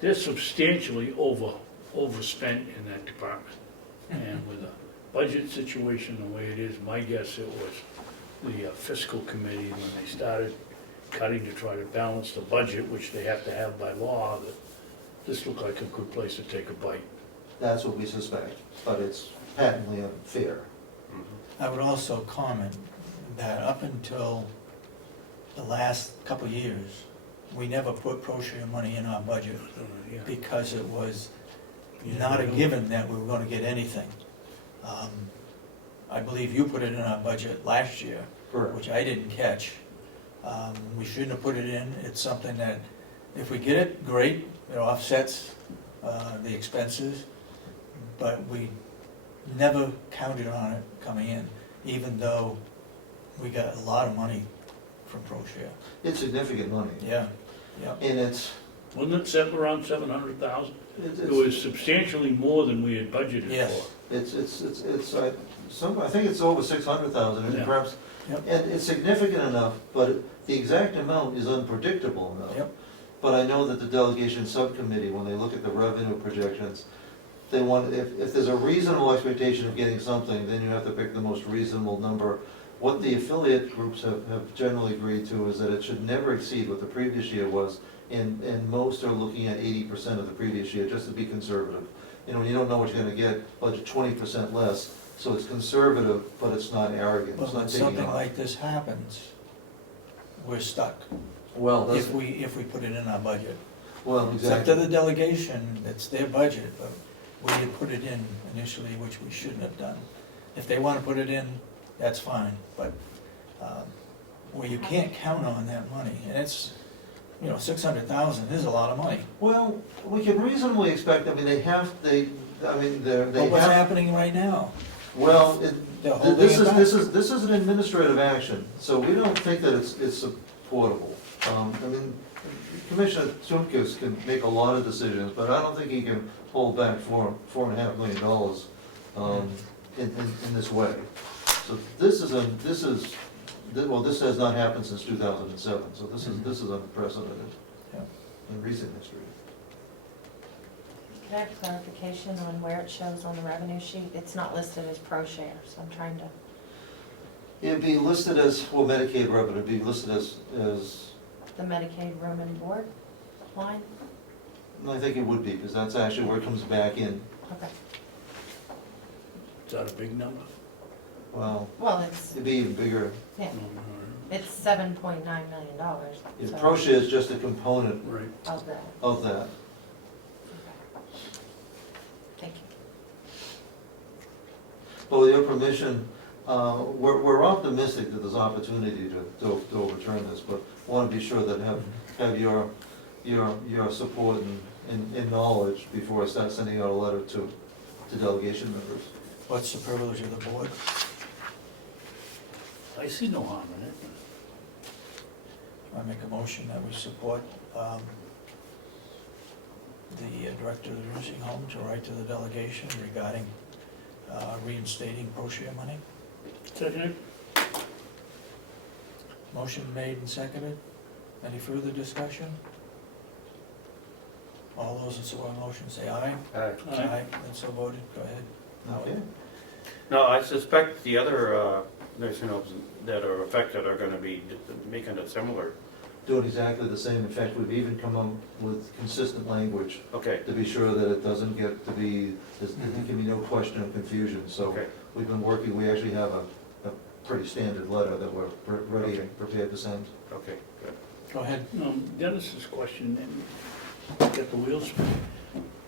They're substantially overspent in that department. And with the budget situation the way it is, my guess it was the fiscal committee, when they started cutting to try to balance the budget, which they have to have by law, that this looked like a good place to take a bite. That's what we suspect, but it's patently unfair. I would also comment that up until the last couple of years, we never put ProShare money in our budget Yeah. because it was not a given that we were gonna get anything. I believe you put it in our budget last year, Correct. which I didn't catch. We shouldn't have put it in. It's something that, if we get it, great, it offsets the expenses, but we never counted on it coming in, even though we got a lot of money from ProShare. It's significant money. Yeah, yeah. And it's, Wasn't it set around 700,000? it's, It was substantially more than we had budgeted Yes. for. I think it's over 600,000, and Yeah. perhaps, Yep. and it's significant enough, but the exact amount is unpredictable enough. Yep. But I know that the delegation subcommittee, when they look at the revenue projections, they want, if there's a reasonable expectation of getting something, then you have to pick the most reasonable number. What the affiliate groups have generally agreed to is that it should never exceed what the previous year was, and most are looking at 80% of the previous year, just to be conservative. You know, when you don't know what you're gonna get, budget 20% less, so it's conservative, but it's not arrogant, But it's when not taking something off. like this happens, we're stuck Well, that's, if we put it in our budget. well, It's up to exactly. the delegation, it's their budget, but we did put it in initially, which we shouldn't have done. If they wanna put it in, that's fine, but, where you can't count on that money, and it's, 600,000 is a lot of money. Well, we can reasonably expect, I mean, they But what's have, happening right now? well, They're holding this it back. is an administrative action, so we don't think that it's supportable. I mean, Commissioner Tsumkas can make a lot of decisions, but I don't think he can hold back $4.5 million in this way. So this has not happened since 2007, so this is unprecedented Yeah. in recent history. Can I have clarification on where it shows on the revenue sheet? It's not listed as ProShare, so I'm trying to, It'd be listed as, well, Medicaid revenue, it'd be listed as, the Medicaid room and board line? I think it would be, because that's actually where it comes back in. Okay. Is that a big number? Well, Well, it's, it'd be even bigger. yeah, it's $7.9 million, Yeah, so, ProShare is just a component Right. of that. of that. Okay. Thank you. But with your permission, we're optimistic that there's opportunity to overturn this, but want to be sure that have your support and knowledge before I start sending out a letter to delegation members. What's the privilege of the board? I see no harm in it. I make a motion that we support the director of the nursing home to write to the delegation regarding reinstating pro-share money. Second, Motion made and seconded. Any further discussion? All those in support of the motion say aye. aye. And so voted, go ahead. Okay. No, I suspect the other nursing homes that are affected are gonna be making a similar, Doing exactly the same. In fact, we've even come up with consistent language okay, to be sure that it doesn't get to be, there can be no question of confusion. So okay. we've been working, we actually have a pretty standard letter that we're ready Okay. and prepared to send. Okay, good. Go ahead. Dennis's question, and get the wheels spinning.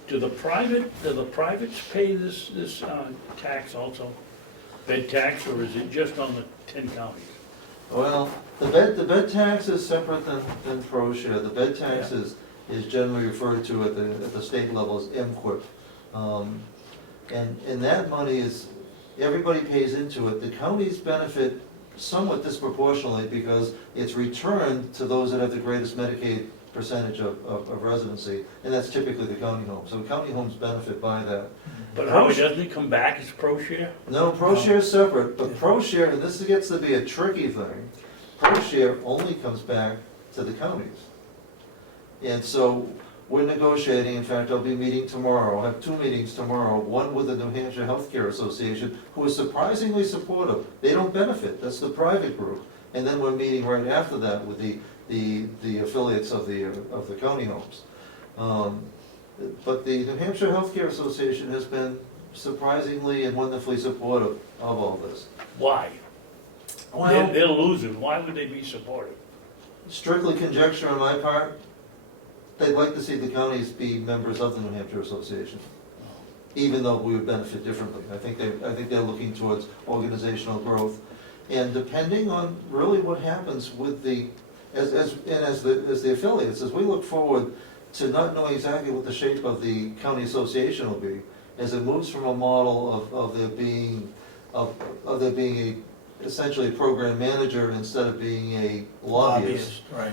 Do the privates pay this tax also? Bed tax, or is it just on the 10 counties? Well, the bed tax is separate than pro share. The bed tax is generally referred to at the state level as MQIP. And that money is, everybody pays into it. The counties benefit somewhat disproportionately because it's returned to those that have the greatest Medicaid percentage of residency, and that's typically the county homes. So county homes benefit by that. But Howie, doesn't it come back as pro share? No, pro share is separate, but pro share, and this gets to be a tricky thing, pro share only comes back to the counties. And so we're negotiating, in fact, I'll be meeting tomorrow, I'll have 2 meetings tomorrow, one with the New Hampshire Healthcare Association, who is surprisingly supportive. They don't benefit, that's the private group. And then we're meeting right after that with the affiliates of the county homes. But the New Hampshire Healthcare Association has been surprisingly and wonderfully supportive of all this. Why? Well, They're losing, why would they be supportive? strictly conjecture on my part, they'd like to see the counties be members of the New Hampshire Association, even though we would benefit differently. I think they're looking towards organizational growth. And depending on really what happens with as the affiliates, as we look forward to not knowing exactly what the shape of the county association will be, as it moves from a model of there being essentially a program manager instead of being a lobbyist. Right.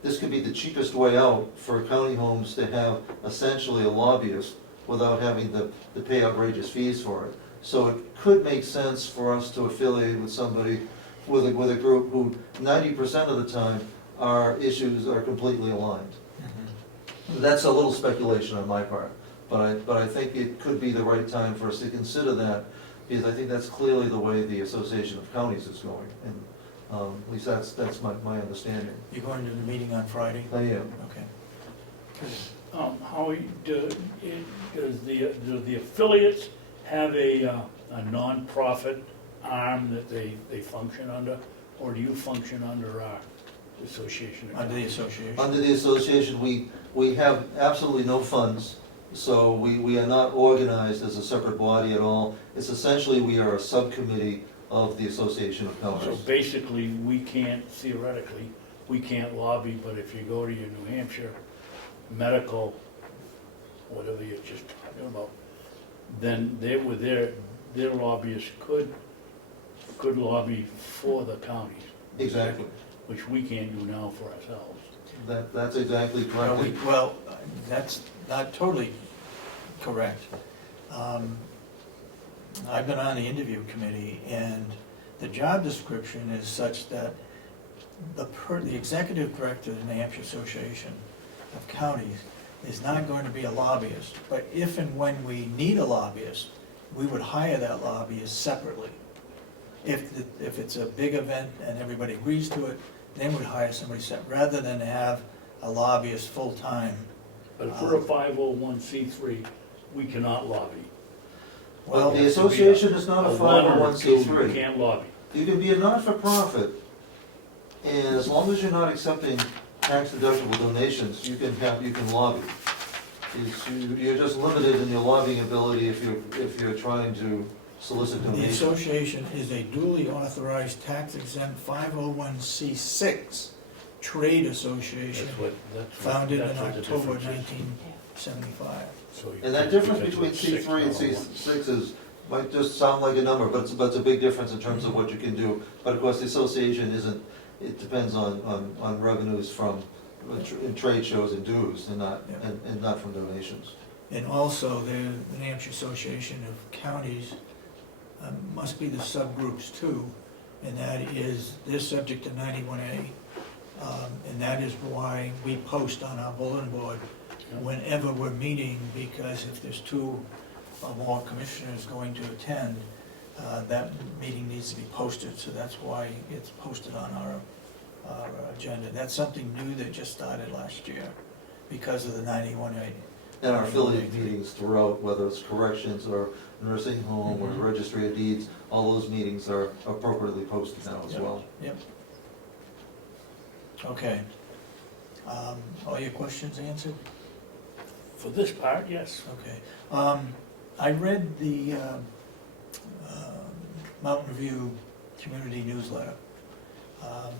This could be the cheapest way out for county homes to have essentially a lobbyist without having to pay outrageous fees for it. So it could make sense for us to affiliate with somebody, with a group who 90% of the time our issues are completely aligned. That's a little speculation on my part, but I think it could be the right time for us to consider that, because I think that's clearly the way the Association of Counties is going, and at least that's my understanding. You're going to the meeting on Friday? I am. Okay. Howie, do the affiliates have a nonprofit arm that they function under, or do you function under our association? Under the association? Under the association, we have absolutely no funds, so we are not organized as a separate body at all. It's essentially, we are a subcommittee of the Association of So Counties. basically, theoretically, we can't lobby, but if you go to your New Hampshire medical, whatever you're just talking about, then their lobbyists could lobby for the counties. Exactly. Which we can't do now for ourselves. That's exactly correct. Well, that's not totally correct. I've been on the interview committee, and the job description is such that the executive director of the New Hampshire Association of Counties is not going to be a lobbyist, but if and when we need a lobbyist, we would hire that lobbyist separately. If it's a big event and everybody agrees to it, then we'd hire somebody separate, rather than have a lobbyist full-time. But if we're a 501c3, we cannot lobby. Well, the It has to be association is not a one or two, You 501c3. can't lobby. You can be a not-for-profit, and as long as you're not accepting tax-deductible donations, you can lobby. You're just limited in your lobbying ability if you're trying to solicit The donations. association is a duly authorized tax-exempt 501c6 trade association founded in that's what the October difference is. 1975. So you- And that difference because between it's six, C3 and not a one. C6 is might just sound like a number, but it's a big difference in terms of what you can do. But of course, the association isn't, it depends on revenues from in trade shows and dues, and not, Yeah. and not from donations. And also, the New Hampshire Association of Counties must be the subgroups too, and that is, they're subject to 91A. And that is why we post on our bulletin board whenever we're meeting, because if there's two or more commissioners going to attend, that meeting needs to be posted, so that's why it's posted on our agenda. That's something new that just started last year because of the 91A. And our affiliate meetings throughout, whether it's corrections or nursing home or registry of deeds, all those meetings are appropriately posted now as Yep. well. Yep. Okay. All your questions answered? For this part, yes. Okay. I read the Mountain View Community Newsletter.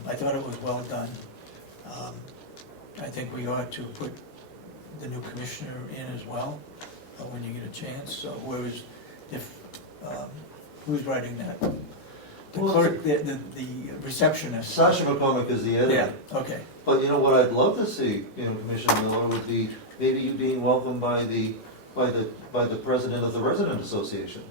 I thought it was well done. I think we ought to put the new commissioner in as well, when you get a chance. So who's writing that? The Well, clerk, the receptionist. Sasha McCormick is the editor. Yeah, okay. But you know what I'd love to see, Commissioner Miller, would be maybe you being welcomed by the president of the resident association.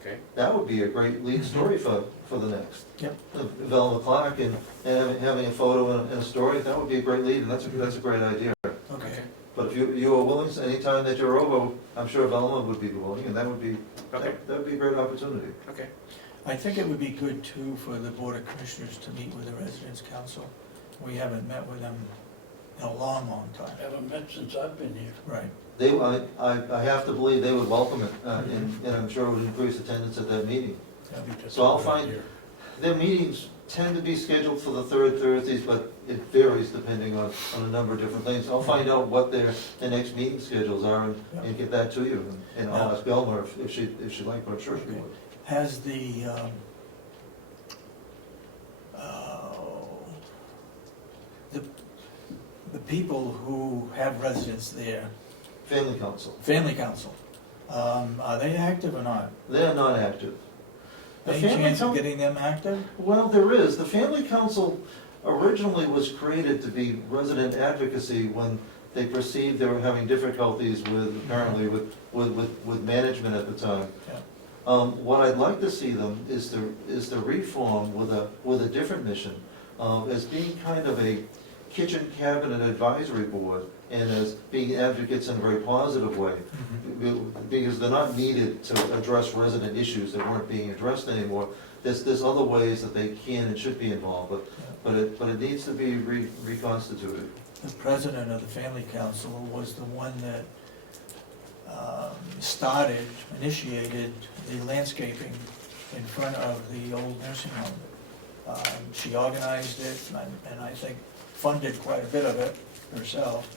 Okay. That would be a great lead story for the next. Yep. Velma Clark and having a photo and a story, that would be a great lead, and that's a great idea. Okay. But if you are willing, anytime that you're over, I'm sure Velma would be willing, and that would be a great opportunity. Okay. I think it would be good too for the Board of Commissioners to meet with the Residents' Council. We haven't met with them in a long, long time. Haven't met since I've been here. Right. I have to believe they would welcome it, and I'm sure it would increase attendance at that meeting. I think that's So I'll a good find- idea. Their meetings tend to be scheduled for the third Thursdays, but it varies depending on a number of different things. I'll find out what their next meeting schedules are and get that to you. And I'll ask Belma if she'd like, but I'm sure she would. Has the people who have residents there, Family Council, Family Council, are they active or not? they are not active. The Any Family chance of Coun- getting them active? Well, there is. The Family Council originally was created to be resident advocacy when they perceived they were having difficulties apparently with management at the time. Yeah. What I'd like to see them is to reform with a different mission, as being kind of a kitchen cabinet advisory board, and as being advocates in a very positive way, because they're not needed to address resident issues that weren't being addressed anymore. There's other ways that they can and should be involved, but it needs to be reconstituted. The president of the Family Council was the one that initiated the landscaping in front of the old nursing home. She organized it, and I think funded quite a bit of it herself,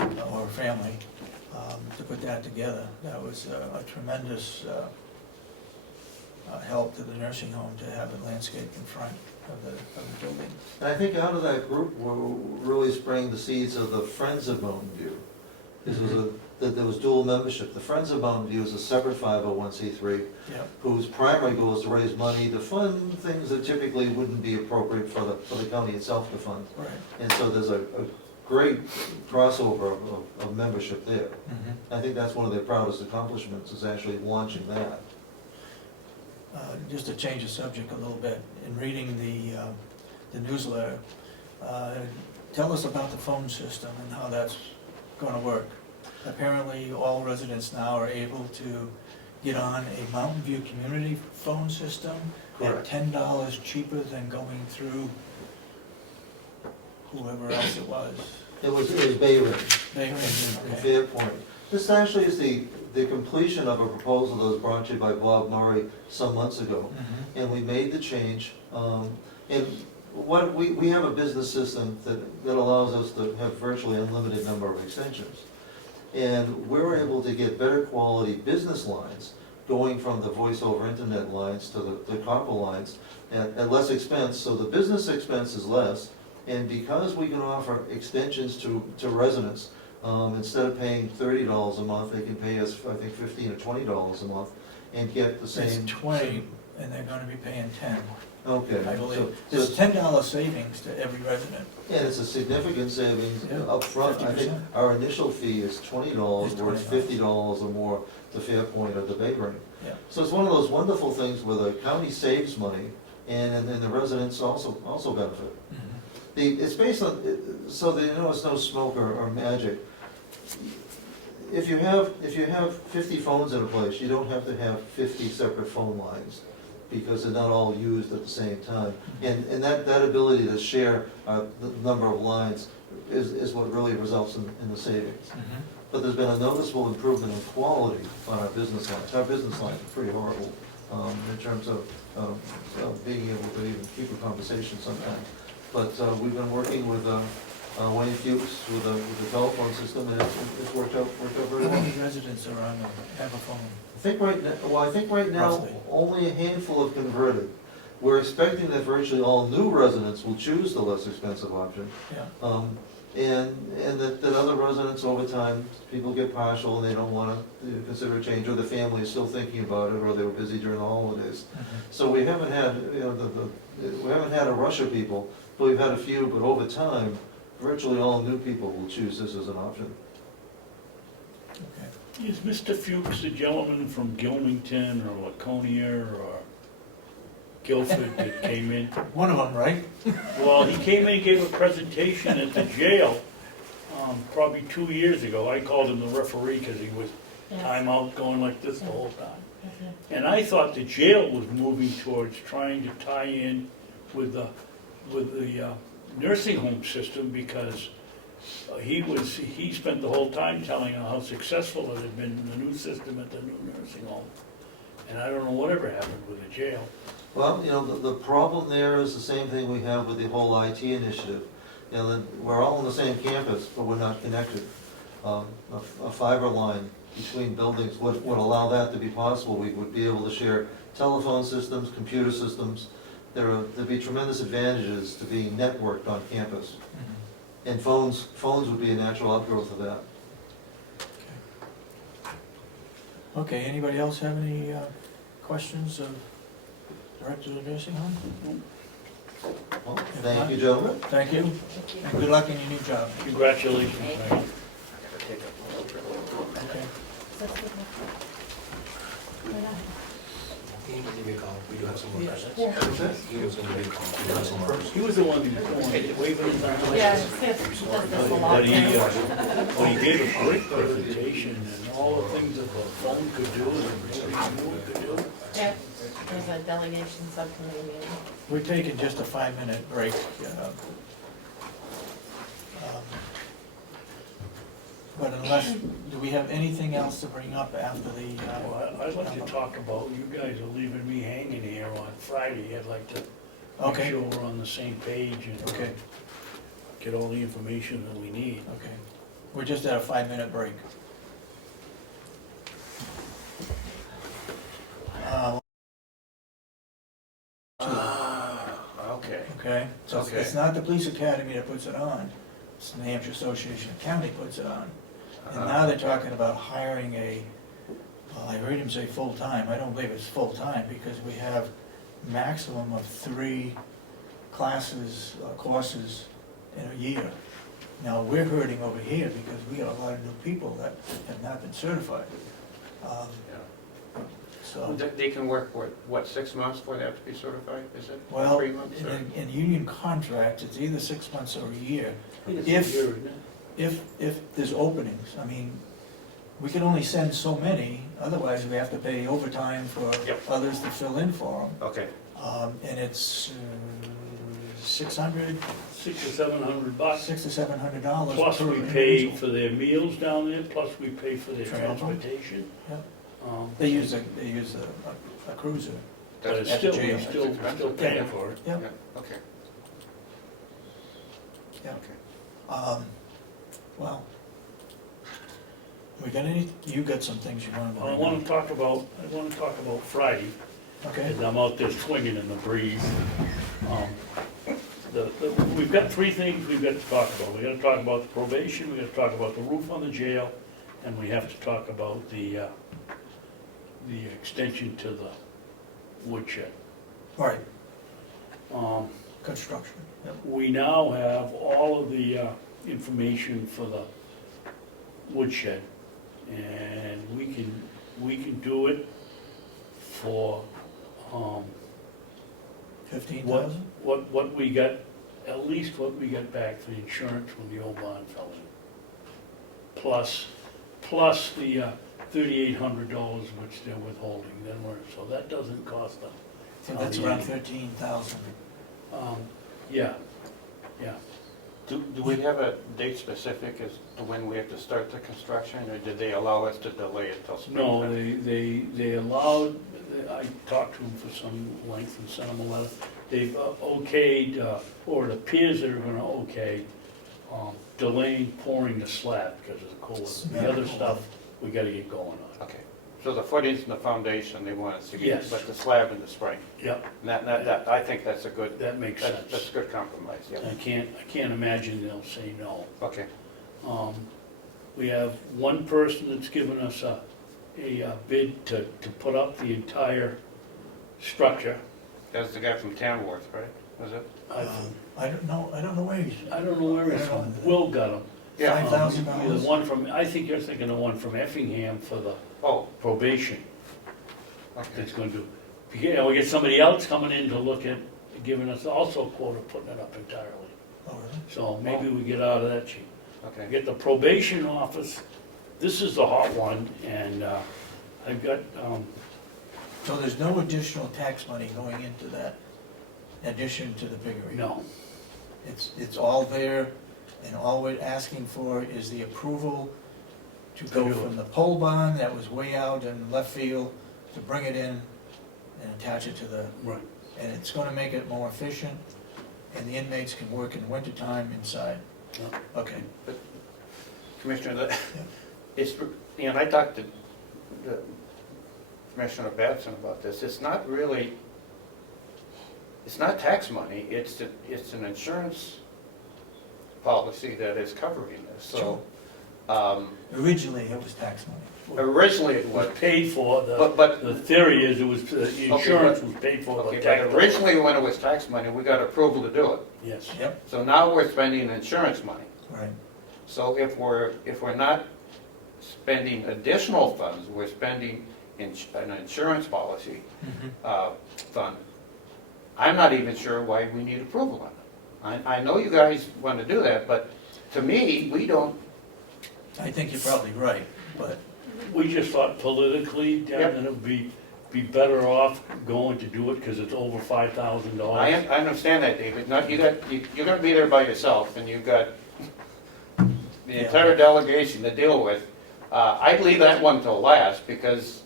or her family, to put that together. That was a tremendous help to the nursing home to have it landscaped in front of the building. And I think out of that group, we're really spraying the seeds of the Friends of Mountain View. There was dual membership. The Friends of Mountain View is a separate 501c3, Yep. whose primary goal is to raise money to fund things that typically wouldn't be appropriate for the county itself to fund. Right. And so there's a great crossover of membership there. I think that's one of their proudest accomplishments, is actually launching that. Just to change the subject a little bit, in reading the newsletter, tell us about the phone system and how that's gonna work. Apparently, all residents now are able to get on a Mountain View community phone system at Correct. $10 cheaper than going through whoever else it was. It was Bay Ridge They were, in okay. Fairpoint. This actually is the completion of a proposal that was brought to you by Bob Murray some months ago. Mhm. And we made the change. And what we have a business system that allows us to have virtually unlimited number of extensions. And we're able to get better quality business lines going from the voice over internet lines to the copper lines at less expense. So the business expense is less. And because we can offer extensions to residents, instead of paying $30 a month, they can pay us, I think, $15 or $20 a month. and get the It's same. 20, and they're gonna be paying 10, Okay. I so- believe. so There's $10 savings to every resident. And it's a significant savings Yeah, upfront. I think 50%. our initial fee is $20, It's where it's $20. $50 or more to Fairpoint or the Bay Ring. Yeah. So it's one of those wonderful things where the county saves money, and the residents also benefit. It's based on, so that you know it's no smoke or magic. If you have 50 phones in a place, you don't have to have 50 separate phone lines, because they're not all used at the same time. And that ability to share the number of lines is what really results in the savings. But there's been a noticeable improvement in quality on our business lines. Our business lines are pretty horrible in terms of being able to even keep a conversation sometimes. But we've been working with Wayne Fuchs with the telephone system, and it's worked out very How well. many residents are on have a phone? I think right now, Roughly. only a handful have converted. We're expecting that virtually all new residents will choose the less expensive option. Yeah. And that other residents over time, people get partial and they don't wanna consider a change, or the family is still thinking about it, or they were busy during the holidays. So we haven't had, we haven't had a rush of people, but we've had a few, but over time, virtually all new people will choose this as an option. Okay. Is Mr. Fuchs the gentleman from Gilmington or Laconia or Guilford that came in? One of them, right? Well, he came in and gave a presentation at the jail, probably 2 years ago. I called him the referee because he was timeout going like this the whole time. And I thought the jail was moving towards trying to tie in with the nursing home system, because he spent the whole time telling how successful it had been in the new system at the new nursing home. And I don't know whatever happened with the jail. Well, the problem there is the same thing we have with the whole IT initiative. We're all on the same campus, but we're not connected. A fiber line between buildings would allow that to be possible. We would be able to share telephone systems, computer systems. There'd be tremendous advantages to being networked on campus. And phones would be a natural outgrowth of that. Okay, anybody else have any questions of Director of the Nursing Home? Well, thank you, gentlemen. Thank you, and good luck in your new job. Congratulations, man. Okay. He didn't give me a call. We do have some more questions. Okay. He was gonna give me a call. We do have some more questions. He was the one waving his arm. Yeah, it's this a lot. But he gave a great presentation and all the things that the phone could do and everything could do. Yeah, there's a delegation subcommittee meeting. We're taking just a 5-minute break. But unless, do we have anything else to bring up after the? Well, I'd like to talk about, you guys are leaving me hanging here on Friday. I'd like to make Okay. sure we're on the same page and Okay, get all the information that we need. okay. We're just at a 5-minute break. Okay. Okay, so Okay. it's not the police academy that puts it on, it's the New Hampshire Association of County puts it on. And now they're talking about hiring well, I heard him say full-time, I don't believe it's full-time, because we have maximum of 3 classes, courses in a year. Now, we're hurting over here because we got a lot of new people that have not been certified. So, They can work, what, 6 months before they have to be certified, is it? well, 3 months? or- in union contracts, it's either 6 months or a year. I think it's a If- year, isn't it? If there's openings, I mean, we can only send so many, otherwise we have to pay overtime for Yep. others to fill in for them. Okay, And it's $600, $600 or $700. $600 to $700 Plus per we pay individual. for their meals down there, plus we pay for their Transport. transportation. Yep. They They use a cruiser. But it's at the still, jail. we're still paying for it. Yep. yeah, okay, Yep. okay. Well, you got some things you want to I want to talk about Friday, Okay, as I'm out there swinging in the breeze. We've got 3 things we've got to talk about. We got to talk about the probation, we got to talk about the roof on the jail, and we have to talk about the the extension to the woodshed. Right, Um, construction, yep. We now have all of the information for the woodshed, and we can do it for, 15,000? what we got, at least what we got back for the insurance when the old bond fell in. Plus the $3,800 which they're withholding, so that doesn't cost them. So that's around 13,000. Yeah. Do we have a date specific as to when we have to start the construction, or did they allow us to delay it till spring? No, they allowed, I talked to them for some length and sent them a letter. They've okayed, or it appears they're gonna okay, delaying pouring the slab because of the cold. The other stuff, we gotta get going on. Okay, so the footings and the foundation, they want us to Yes. get, but the slab in the spring. Yep, And that, I think that's a good, that makes that's sense. a good compromise, yeah. I can't imagine they'll say no. Okay, We have one person that's given us a bid to put up the entire structure. that's the guy from Tamworth, right? Was it? I don't know where he's, I don't know where he's from. Will got him. Yeah. $5,000? The one from, I think you're thinking the one from Effingham for the Oh, probation okay. that's going to, we get somebody else coming in to look at, giving us also a quote of putting it up entirely. Oh, really? So maybe we get out of that cheap. Okay. Get the probation office, this is the hot one, and I've got, So there's no additional tax money going into that addition to the piggery? no, It's all there, and all we're asking for is the approval to go To do from it. the pole barn that was way out in left field, to bring it in and attach it to the, right. and it's gonna make it more efficient, and the inmates can work in wintertime inside. Yeah. Okay. Commissioner, it's, and I talked to the Commissioner Babson about this, it's not really, it's not tax money, it's an insurance policy that is covering this, so. Originally, it was tax money. Originally it was, Paid for, but, the theory is it was, the insurance was paid for by okay, tax. but originally when it was tax money, we got approval to do it. Yes. Yep, So now we're spending insurance money. right. So if we're not spending additional funds, we're spending an insurance policy fund, I'm not even sure why we need approval on it. I know you guys want to do that, but to me, we don't. I think you're probably right, but We just thought politically, Yep. that it would be better off going to do it because it's over $5,000. I understand that, David. Not, you're gonna be there by yourself, and you've got the entire delegation to deal with. I'd leave that one till last, because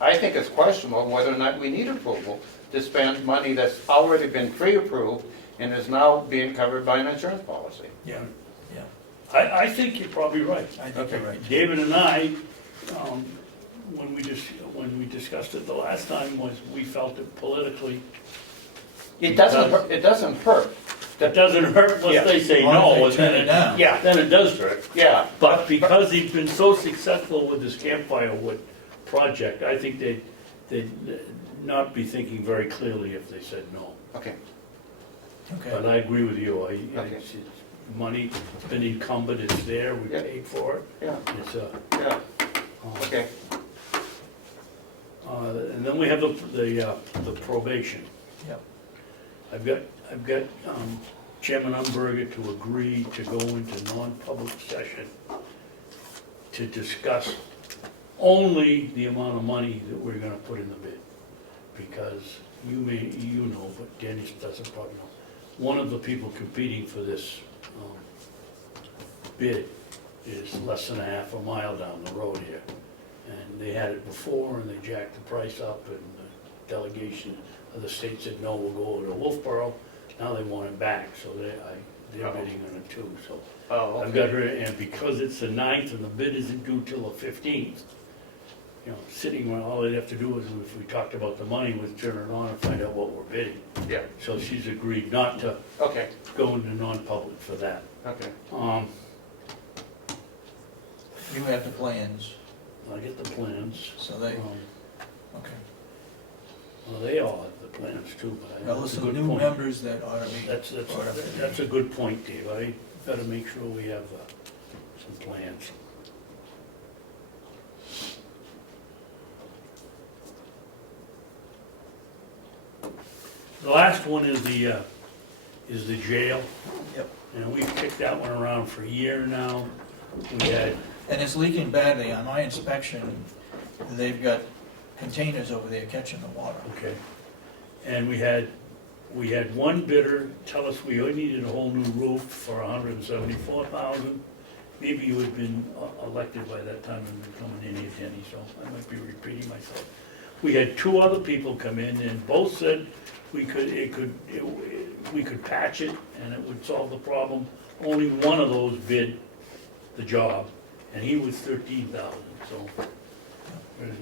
I think it's questionable whether or not we need approval to spend money that's already been pre-approved and is now being covered by an insurance policy. yeah, I think you're probably right. I think you're right. David and I, when we discussed it the last time, was we felt that politically, It doesn't hurt. It doesn't hurt. that doesn't hurt Yeah. unless they say As long no, as and they turn it down. Yeah, then it does hurt. yeah. But because he's been so successful with this campfire wood project, I think they'd not be thinking very clearly if they said no. Okay. But Okay, I agree with you, Okay. it's money, it's been encumbered, it's there, we Yeah. paid for it. Yeah. It's Yeah. Okay. And then we have the probation. yep, I've got Chairman Umberger to agree to go into non-public session to discuss only the amount of money that we're gonna put in the bid. Because you know, but Dennis doesn't probably know. One of the people competing for this bid is less than a half a mile down the road here. And they had it before and they jacked the price up, and the delegation of the state said, no, we'll go over to Wolfboro. Now they want it back, so they're bidding on it too, so. Oh, I've got her, and because it's the 9th and the bid isn't due till the 15th, you know, sitting where all they'd have to do is, if we talked about the money, was turn it on and find out what we're bidding. Yeah. So she's agreed not to Okay. go into non-public for that. Okay. you have the plans, I get the plans. so they, Okay. Well, they all have the plans too, but Well, that's a there's some good new point. members that ought to be. That's a good point, Dave. I gotta make sure we have some plans. The last one is the jail. Yep. And we've kicked that one around for a year now. We had, And it's leaking badly. On my inspection, they've got containers over there catching the water. okay, and we had one bidder tell us we only needed a whole new roof for $174,000. Maybe you had been elected by that time and been coming in here, Denny, so I might be repeating myself. We had two other people come in and both said we could patch it and it would solve the problem. Only one of those bid the job, and he was $13,000, so there's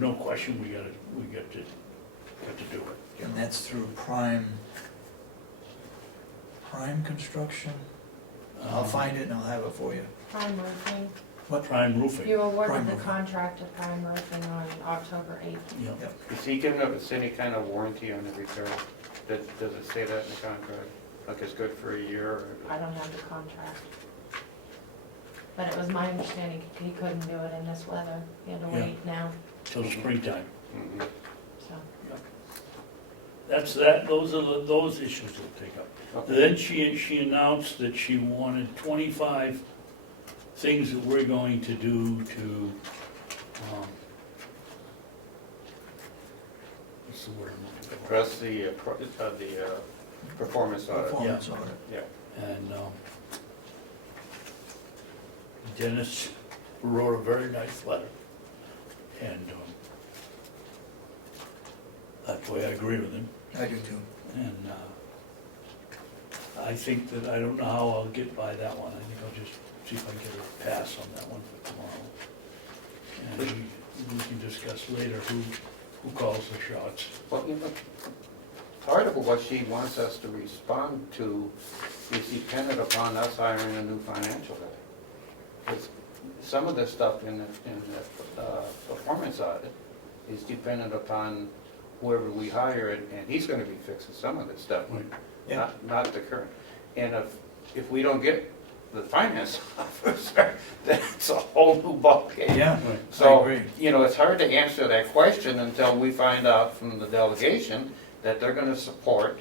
no question we got to do it. And that's through Prime Construction. I'll find it and I'll have it for you. Prime Roofing. Prime Roofing. You awarded Prime the Roofing. contract to Prime Roofing on October 8th. Yeah. Is he giving us any kind of warranty on the repair? Does it say that in the contract? Like it's good for a year or? I don't have the contract. But it was my understanding he couldn't do it in this weather. He had to Yeah. wait now, Till springtime. Mhm. so. Those are those issues we'll take up. Okay. Then she announced that she wanted 25 things that we're going to do to, what's the word I'm looking for? Address the performance audit. Performance audit. Yeah. And Dennis wrote a very nice letter. And that's the way I agree with him. I do too. And I think that, I don't know how I'll get by that one. I think I'll just see if I can get a pass on that one for tomorrow. And we can discuss later who calls the shots. Well, you know, part of what she wants us to respond to is dependent upon us hiring a new financial guy. 'Cause some of the stuff in the performance audit is dependent upon whoever we hire, and he's gonna be fixing some of this stuff, Yeah. not the current. And if we don't get the finance officer, then it's a whole new ballgame. Yeah, Right. I So, agree. you know, it's hard to answer that question until we find out from the delegation that they're gonna support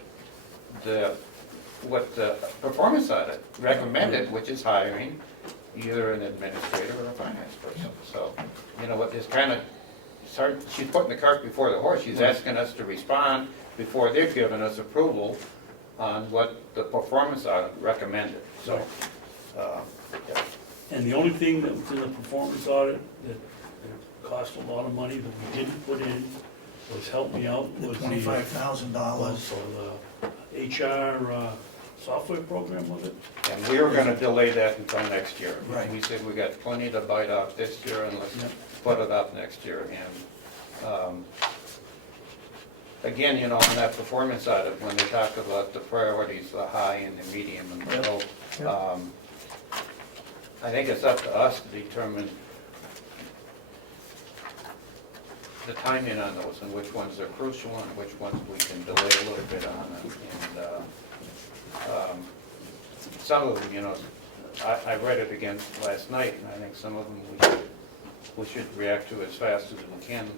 what the performance audit recommended, which is hiring either an administrator or a finance person. So, you know, what is kind of, it's hard, she's putting the cart before the horse. She's asking us to respond before they've given us approval on what the performance audit recommended. So, yeah. And the only thing that was in the performance audit that cost a lot of money that we didn't put in was, help me out, The was the $25,000. HR software program, was it? And we were gonna delay that until next year. Right. We said we got plenty to bite off this year and let's Yep. put it up next year. And, again, you know, on that performance audit, when they talk about the priorities, the high and the medium and the low, Yep. I think it's up to us to determine the timing on those and which ones are crucial and which ones we can delay a little bit on. And some of them, you know, I read it again last night, and I think some of them we should react to as fast as we can.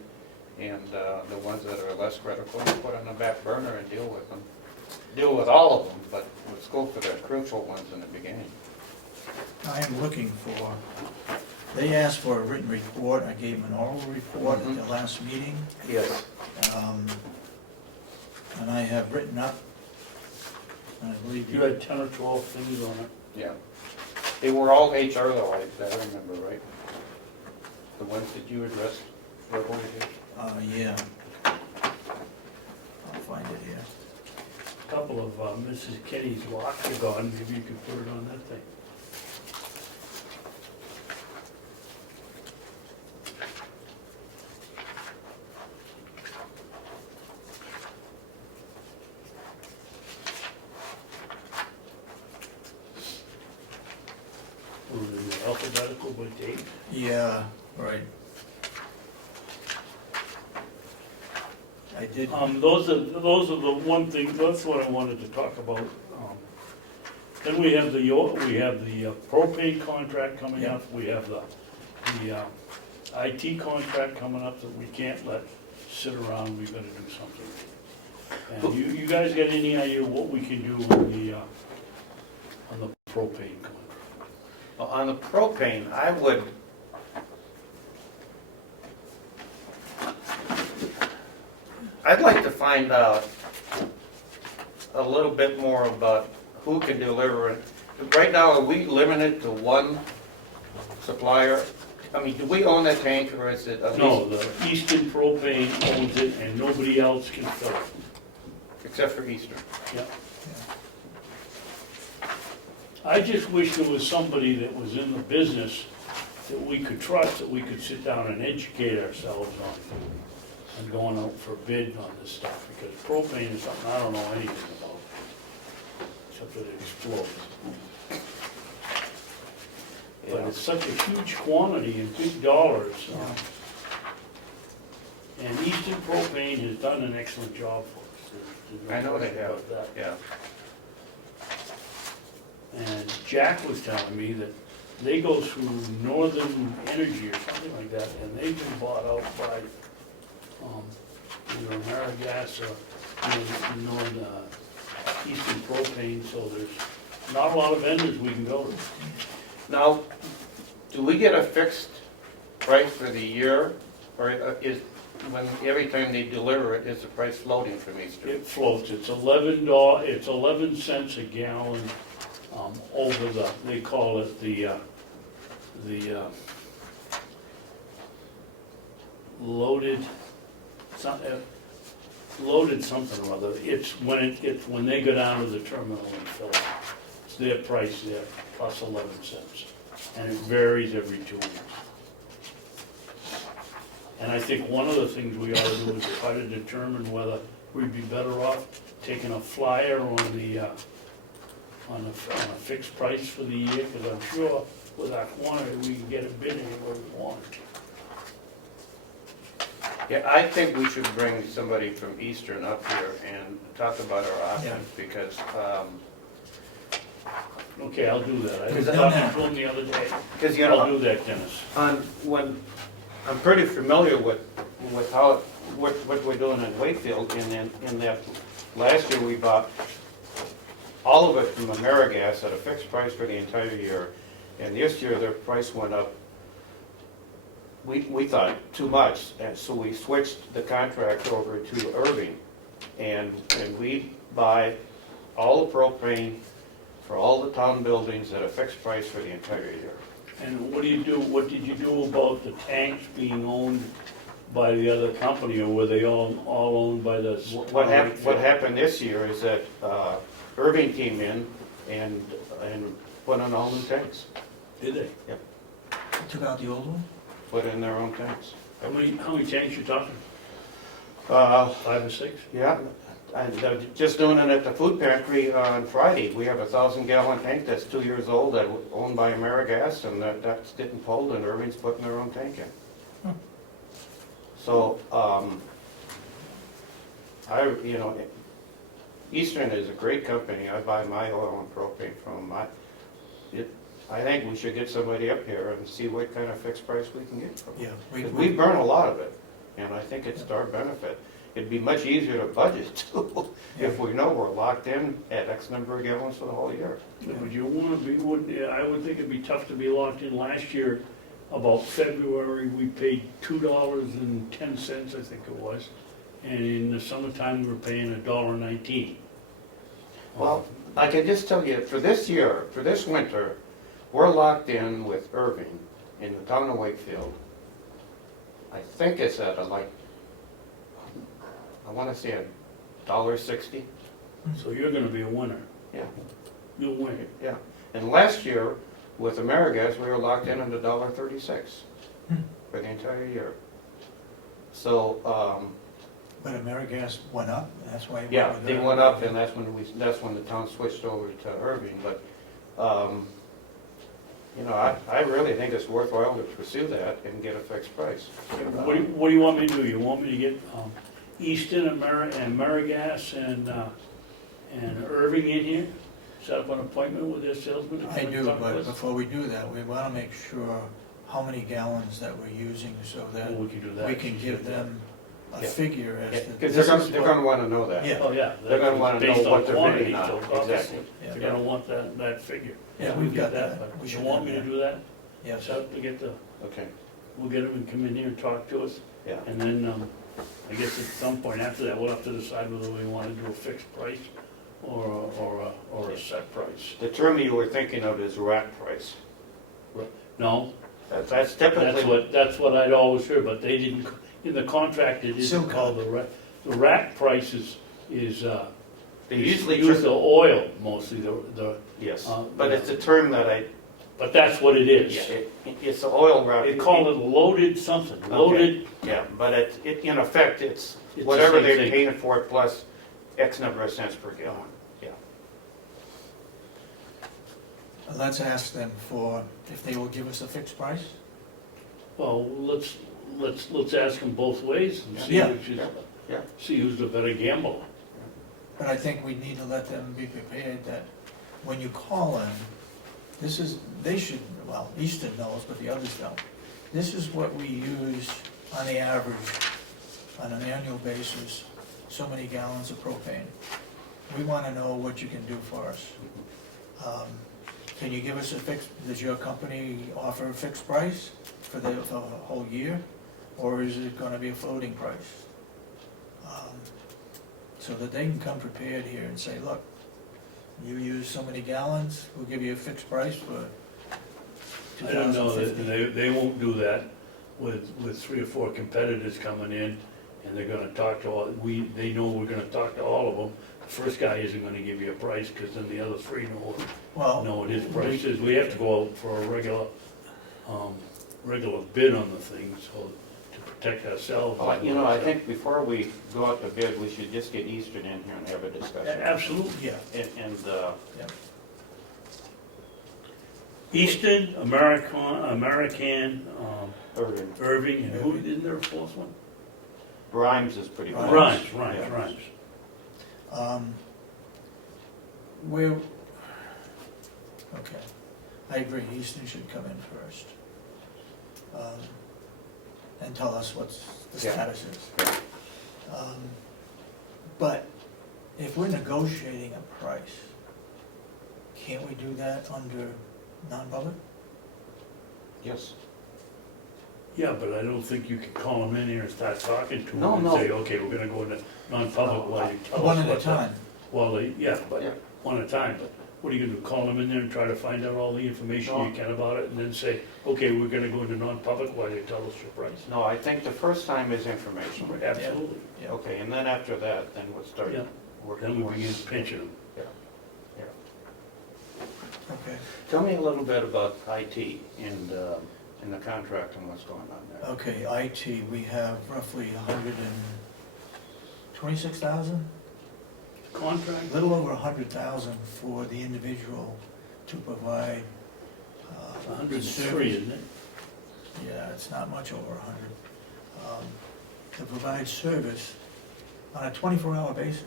And the ones that are less critical, we put on the back burner and deal with them. Deal with all of them, but let's go for the crucial ones in the beginning. I am looking for, they asked for a written report. I gave them an oral report at the last meeting. Yes. And I have written up, and I believe You had 10 or 12 things on it. Yeah. They were all HR though, I remember, right? The ones that you addressed verbally here? Yeah. I'll find it here. A couple of Mrs. Kenny's locks are gone, maybe you could put it on that thing. Was it alphabetical by date? Yeah, right. I did, Those are the one thing, that's what I wanted to talk about. Then we have the propane contract coming Yeah. up, we have the IT contract coming up that we can't let sit around, we've gotta do something. And you guys got any idea what we can do on the propane contract? Well, on the propane, I'd like to find out a little bit more about who can deliver it. Right now, are we limited to one supplier? I mean, do we own that tank, or is it? No, the Eastern Propane owns it and nobody else can fill it. Except for Eastern. Yeah. I just wish there was somebody that was in the business that we could trust, that we could sit down and educate ourselves on, and going out for bid on this stuff, because propane is something I don't know anything about, except that it explodes. But it's such a huge quantity and big dollars. And Eastern Propane has done an excellent job for us. There's no I know they question have, about that. yeah. And Jack was telling me that they go through Northern Energy or something like that, and they've been bought out by either AmeriGas or Eastern Propane, so there's not a lot of vendors we can go to. Now, do we get a fixed price for the year, or is, every time they deliver it, is the price floating from Eastern? It floats, it's $11, it's 11 cents a gallon over they call it the loaded something or other. It's when they go down to the terminal and fill it. It's their price there, plus 11 cents. And it varies every 2 weeks. And I think one of the things we ought to do is try to determine whether we'd be better off taking a flyer on a fixed price for the year, because I'm sure with our quantity, we can get a bid anywhere we want. Yeah, I think we should bring somebody from Eastern up here and talk about our options, because, Okay, I'll do that. I We've was done talking that. to him the other day. because, you I'll know, do that, Dennis. I'm pretty familiar with what we're doing in Wakefield, in that last year we bought all of it from AmeriGas at a fixed price for the entire year, and this year their price went up, we thought, too much, and so we switched the contract over to Irving, and we buy all the propane for all the town buildings at a fixed price for the entire year. And what did you do about the tanks being owned by the other company, or were they all owned by the? What happened this year is that Irving came in and put in all new tanks, Did they? took out the old one? put in their own tanks. How many tanks you talking? Uh, 5 or 6? Yeah, and just doing it at the food pantry on Friday. We have a 1,000-gallon tank that's 2 years old, that was owned by AmeriGas, and that's getting pulled, and Irving's putting their own tank in. So, Eastern is a great company. I buy my oil and propane from them. I think we should get somebody up here and see what kind of fixed price we can get from them. Yeah. 'Cause we burn a lot of it, and I think it's to our benefit. It'd be much easier to budget too, if we know we're locked in at X number of gallons for the whole year. Would you want to be, I would think it'd be tough to be locked in. Last year, about February, we paid $2.10, I think it was. And in the summertime, we were paying $1.19. Well, I can just tell you, for this year, for this winter, we're locked in with Irving in the town of Wakefield. I think it's at I want to say $1.60. So you're gonna be a winner. Yeah. You'll win. Yeah, and last year, with AmeriGas, we were locked in at $1.36 for the entire year. So, But AmeriGas went up, that's why. yeah, they went up, and that's when the town switched over to Irving, but, I really think it's worthwhile to pursue that and get a fixed price. What do you want me to do? You want me to get Easton and Marigas and Irving in here? Set up an appointment with their salesman? to come I and do, talk to but us? before we do that, we wanna make sure how many gallons that we're using so that Well, we can do that. we can give them a Yeah. figure as to. Because this they're is gonna what- wanna know that. Yeah. Oh, yeah. They're gonna wanna know Based on what they're quantity, bidding on, so obviously, exactly. Yeah. They're gonna want that figure. Yeah, So we've we got get that. but We You should want have me to that. do that? Yes, So to get the, Okay, we'll get them and come in here and talk to us, yeah. and then, I guess at some point after that, we'll have to decide whether we wanna do a fixed price or a set price. The term you were thinking of is rack price. No, That's typically. that's what I'd always heard, but they didn't, in the contract, it isn't Silk. called the rack price is, They usually. use the oil mostly, the, Yes, uh, but it's a term that but that's what it is. it's the oil route. They call it loaded something, loaded, Yeah, but in effect, it's It's the whatever same they're thing. paying for it plus X number of cents per gallon. Yeah. let's ask them for, if they will give us a fixed price. well, let's ask them both ways and see Yeah. which is, Yeah. see who's the better gambler. But I think we need to let them be prepared that when you call them, this is, they should, well, Easton knows, but the others don't. This is what we use on the average, on an annual basis, so many gallons of propane. We wanna know what you can do for us. Can you give us a fixed, does your company offer a fixed price for the whole year? Or is it gonna be a floating price? So that they can come prepared here and say, look, you use so many gallons, we'll give you a fixed price for I don't know, 2050. they won't do that with 3 or 4 competitors coming in, and they're gonna talk to all, they know we're gonna talk to all of them. The first guy isn't gonna give you a price, because then the other 3 know what his price is. We have to go out for a regular bid on the thing, so to protect ourselves. Well, I think before we go out to bid, we should just get Eastern in here and have a discussion. Absolutely. Yeah, And, Easton, American, Irving, and who, isn't there a 4th one? Rhymes is pretty much. Rhymes. we're, okay, I agree, Easton should come in first. And tell us what the Yeah. status is. But if we're negotiating a price, can't we do that under non-public? Yes. Yeah, but I don't think you can call them in here and start talking to them No, and no. say, okay, we're gonna go into non-public while you tell us One at a what the-" time. Well, Yeah. one at a time, but what are you gonna do, call them in there and try to find out all the information No. you can about it, and then say, okay, we're gonna go into non-public while you tell us your price? No, I think the first time is information. Absolutely. Yeah. Okay, and then after that, then we'll start Yeah. working. Then we more. begin pinching them. Okay, Tell me a little bit about IT and the contract and what's going on there. okay, IT, we have roughly 126,000? Contract? Little over 100,000 for the individual to provide. 103, isn't it? Yeah, it's not much over 100. To provide service on a 24-hour basis.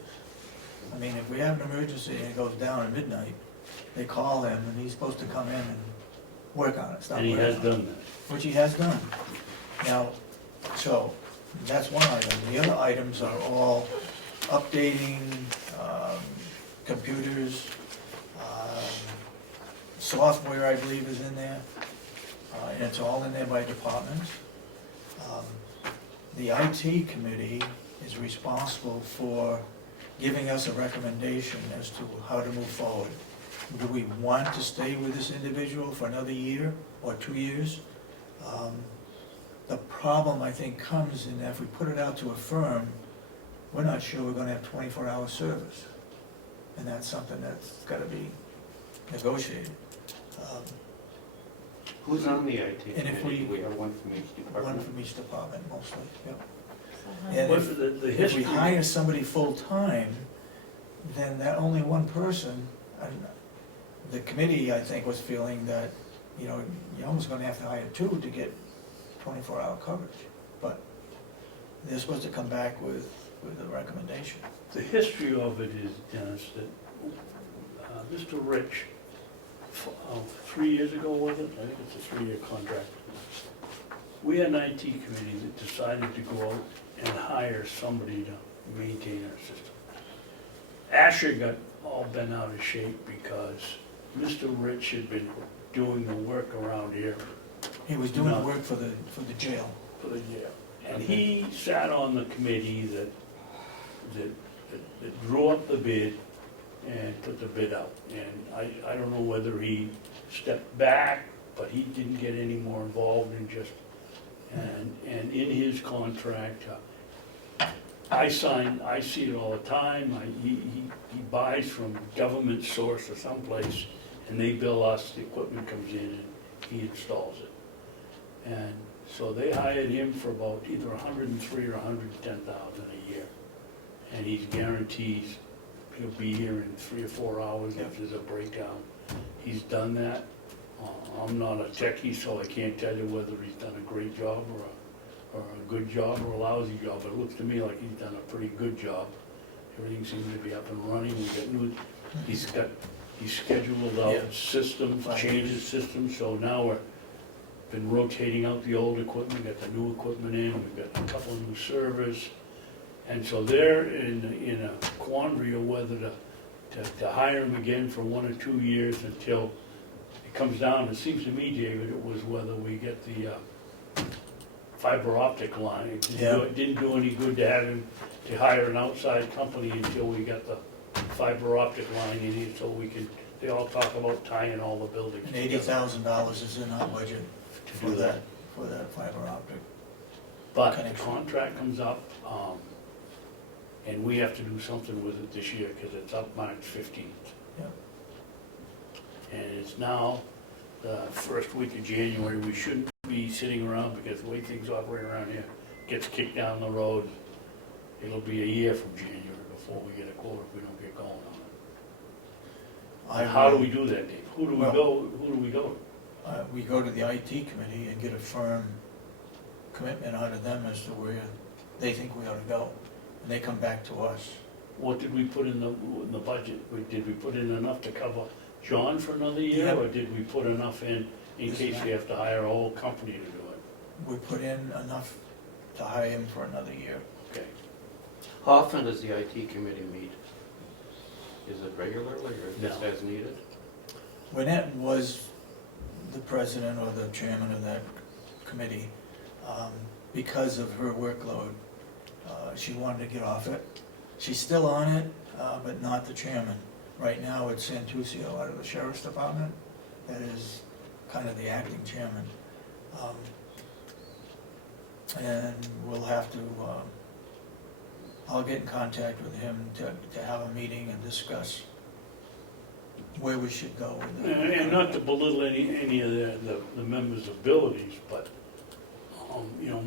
I mean, if we have an emergency and it goes down at midnight, they call him and he's supposed to come in and work on it. Stop And he working has on it. done that. Which he has done. Now, so, that's one item. The other items are all updating, computers, software, I believe, is in there. And it's all in there by departments. The IT committee is responsible for giving us a recommendation as to how to move forward. Do we want to stay with this individual for another year or 2 years? The problem, I think, comes in that if we put it out to a firm, we're not sure we're gonna have 24-hour service. And that's something that's gotta be negotiated. Who's on the IT And if committee? we- We have one from each One department. from each department mostly, yep. So, And But if- the If we history, hire somebody full-time, then that only one person, and the committee, I think, was feeling that, you're almost gonna have to hire 2 to get 24-hour coverage. But they're supposed to come back with with the recommendation. The history of it is, Dennis, that Mr. Rich, 3 years ago, was it? I think it's a 3-year contract. We had an IT committee that decided to go out and hire somebody to maintain our system. Asher got all bent out of shape because Mr. Rich had been doing the work around here He was doing the No. work for the jail. for the year. And he sat on the committee that drew up the bid and put the bid out. And I don't know whether he stepped back, but he didn't get any more involved in just, and in his contract, I see it all the time, he buys from government source or someplace, and they bill us, the equipment comes in, and he installs it. And so they hired him for about either 103 or 110,000 a year. And he's guarantees he'll be here in 3 or 4 hours if there's a breakdown. He's done that. I'm not a techie, so I can't tell you whether he's done a great job or a good job or a lousy job, but it looks to me like he's done a pretty good job. Everything seems to be up and running. He's scheduled out systems, changes systems, so now we're been rotating out the old equipment, got the new equipment in, we've got a couple of new servers. And so they're in a quandary of whether to hire him again for 1 or 2 years until it comes down. It seems to me, David, it was whether we get the fiber optic line. It didn't do any good to have him, to hire an outside company until we got the fiber optic line in here so we can, they all talk about tying all the buildings And together. $80,000 is in our budget To do that. for that fiber optic. But the connection. contract comes up, and we have to do something with it this year, because it's up March 15th. Yeah. And it's now the first week of January. We shouldn't be sitting around, because the way things operate around here, gets kicked down the road. It'll be a year from January before we get a quote if we don't get going on it. How do we do that, Dave? Who do we go? We go to the IT committee and get a firm commitment out of them as to where they think we ought to go. And they come back to us. What did we put in the budget? Did we put in enough to cover John for another year, Yep. or did we put enough in case we have to hire a whole company to do it? We put in enough to hire him for another year. Okay. How often does the IT committee meet? Is it regularly or just No. as needed? Lynette was the president or the chairman of that committee. Because of her workload, she wanted to get off it. She's still on it, but not the chairman. Right now, it's Santuccio out of the Sheriff's Department that is kind of the acting chairman. And we'll have to, I'll get in contact with him to have a meeting and discuss where we should go with it. And not to belittle any of the members' abilities, but,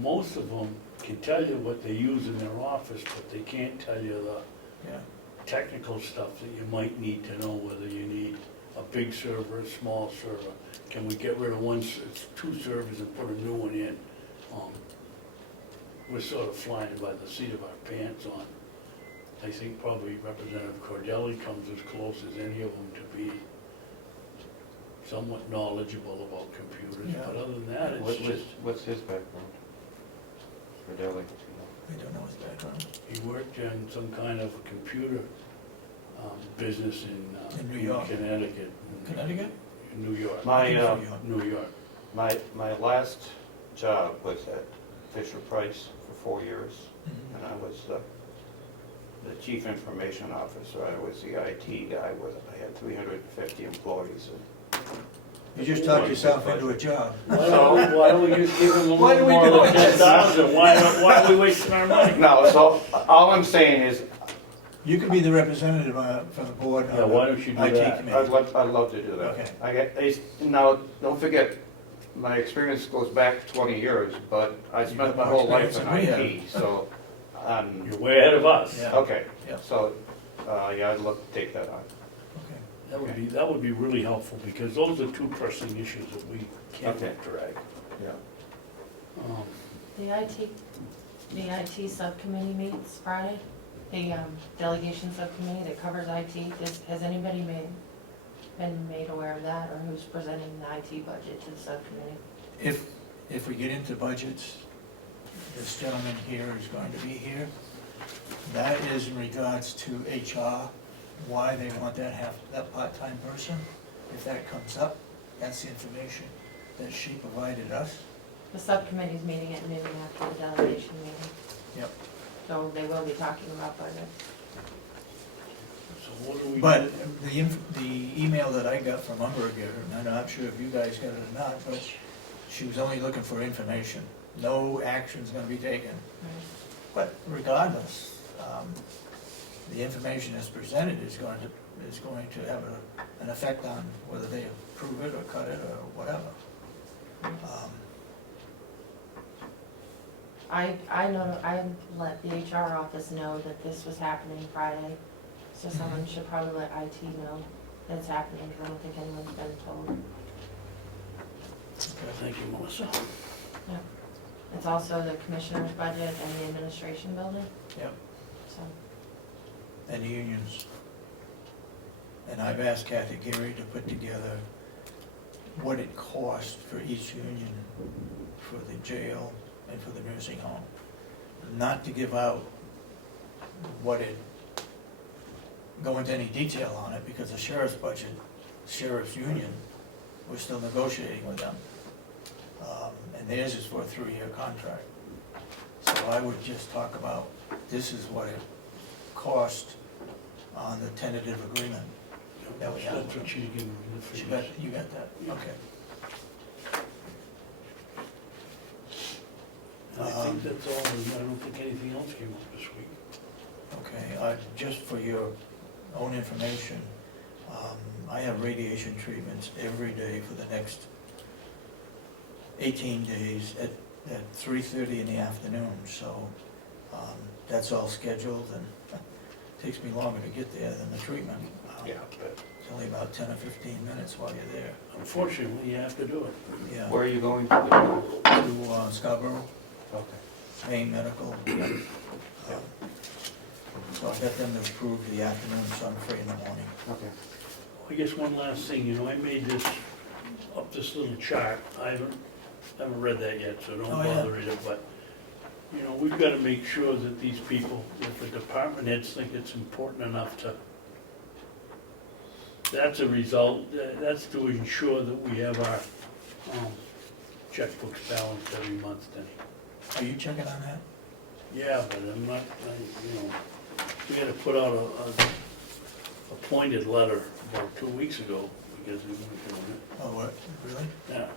most of them can tell you what they use in their office, but they can't tell you the Yeah. technical stuff that you might need to know, whether you need a big server, a small server. Can we get rid of two servers and put a new one in? We're sort of flying by the seat of our pants on. I think probably Representative Cordelli comes as close as any of them to be somewhat knowledgeable about computers, Yeah. but other than that, it's just, What's his background? For Delhi? I don't know his background. he worked in some kind of computer business In New York. Connecticut. Connecticut? In New York. New York. My last job was at Fisher Price for 4 years, Mhm. and I was the chief information officer. I was the IT guy I had 350 employees. You just talked yourself into a job. Why don't we just give them a Why do little we more do than this? 10,000? Why are we wasting our money? No, so all I'm saying is, You could be the representative for the board Yeah, why don't you do IT that? committee. I'd love to do Okay. that. Now, don't forget, my experience goes back 20 years, but I spent got my more whole life in experience than we IT, so, You're way ahead of us. Yeah. okay. Yeah. So, yeah, I'd love to take that on. Okay. That would be really helpful, because those are two pressing issues that we can't Okay. drag. Yeah. The IT The IT subcommittee meets Friday, the delegation subcommittee that covers IT. Has anybody been made aware of that, or who's presenting the IT budget to the subcommittee? If we get into budgets, this gentleman here is going to be here. That is in regards to HR, why they want that part-time person. If that comes up, that's the information that she provided us. The subcommittee's meeting at noon after the delegation meeting. Yep. So they will be talking about budget. So what do we? But the email that I got from Umberger, and I'm not sure if you guys got it or not, but she was only looking for information. No action's gonna be taken. But regardless, the information that's presented is going to have an effect on whether they approve it or cut it or whatever. I let the HR office know that this was happening Friday, so someone should probably let IT know that it's happening, because I don't think anyone's been told. Thank you, Melissa. It's also the commissioner's budget and the administration building, Yep, so. and the unions. And I've asked Kathy Geary to put together what it costs for each union for the jail and for the nursing home. Not to give out go into any detail on it, because the sheriff's budget, sheriff's union, we're still negotiating with them. And theirs is for a 3-year contract. So I would just talk about, this is what it cost on the tentative agreement that we have. That's what she's giving me the figures. You got that? Okay. I think that's all, I don't think anything else came up this week. Okay, just for your own information, I have radiation treatments every day for the next 18 days at 3:30 in the afternoon, so that's all scheduled, and it takes me longer to get there than the treatment. Yeah, but It's only about 10 or 15 minutes while you're there. Unfortunately, you have to do it. Yeah. where are you going to? To Scarborough, Okay. Maine Medical. So I got them to approve the afternoon, so I'm free in the morning. Okay. I guess one last thing, I made this little chart. I haven't read that yet, so don't Oh, yeah. bother reading it, but, we've gotta make sure that these people, that the department heads think it's important enough to, that's a result, that's to ensure that we have our, checkbooks balanced every month, Denny. Are you checking on that? Yeah, but I'm not, we had to put out a pointed letter about 2 weeks ago because we weren't doing it. Oh, what, really? Yeah.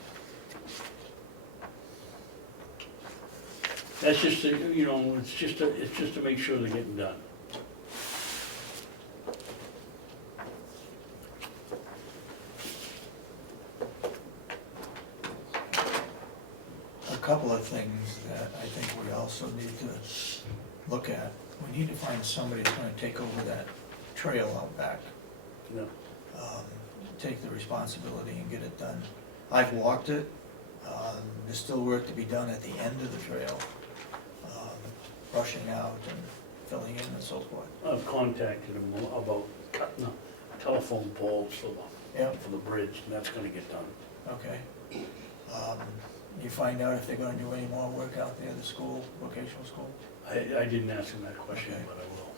That's just, it's just to make sure they're getting done. A couple of things that I think we also need to look at. We need to find somebody that's gonna take over that trail out back. You know, Take the responsibility and get it done. I've walked it, there's still work to be done at the end of the trail, brushing out and filling in and so forth. I've contacted them about cutting the telephone poles Yep, for the bridge, and that's gonna get done. okay. You find out if they're gonna do any more work out there, the school, vocational school? I didn't ask him that question, Okay. but I will.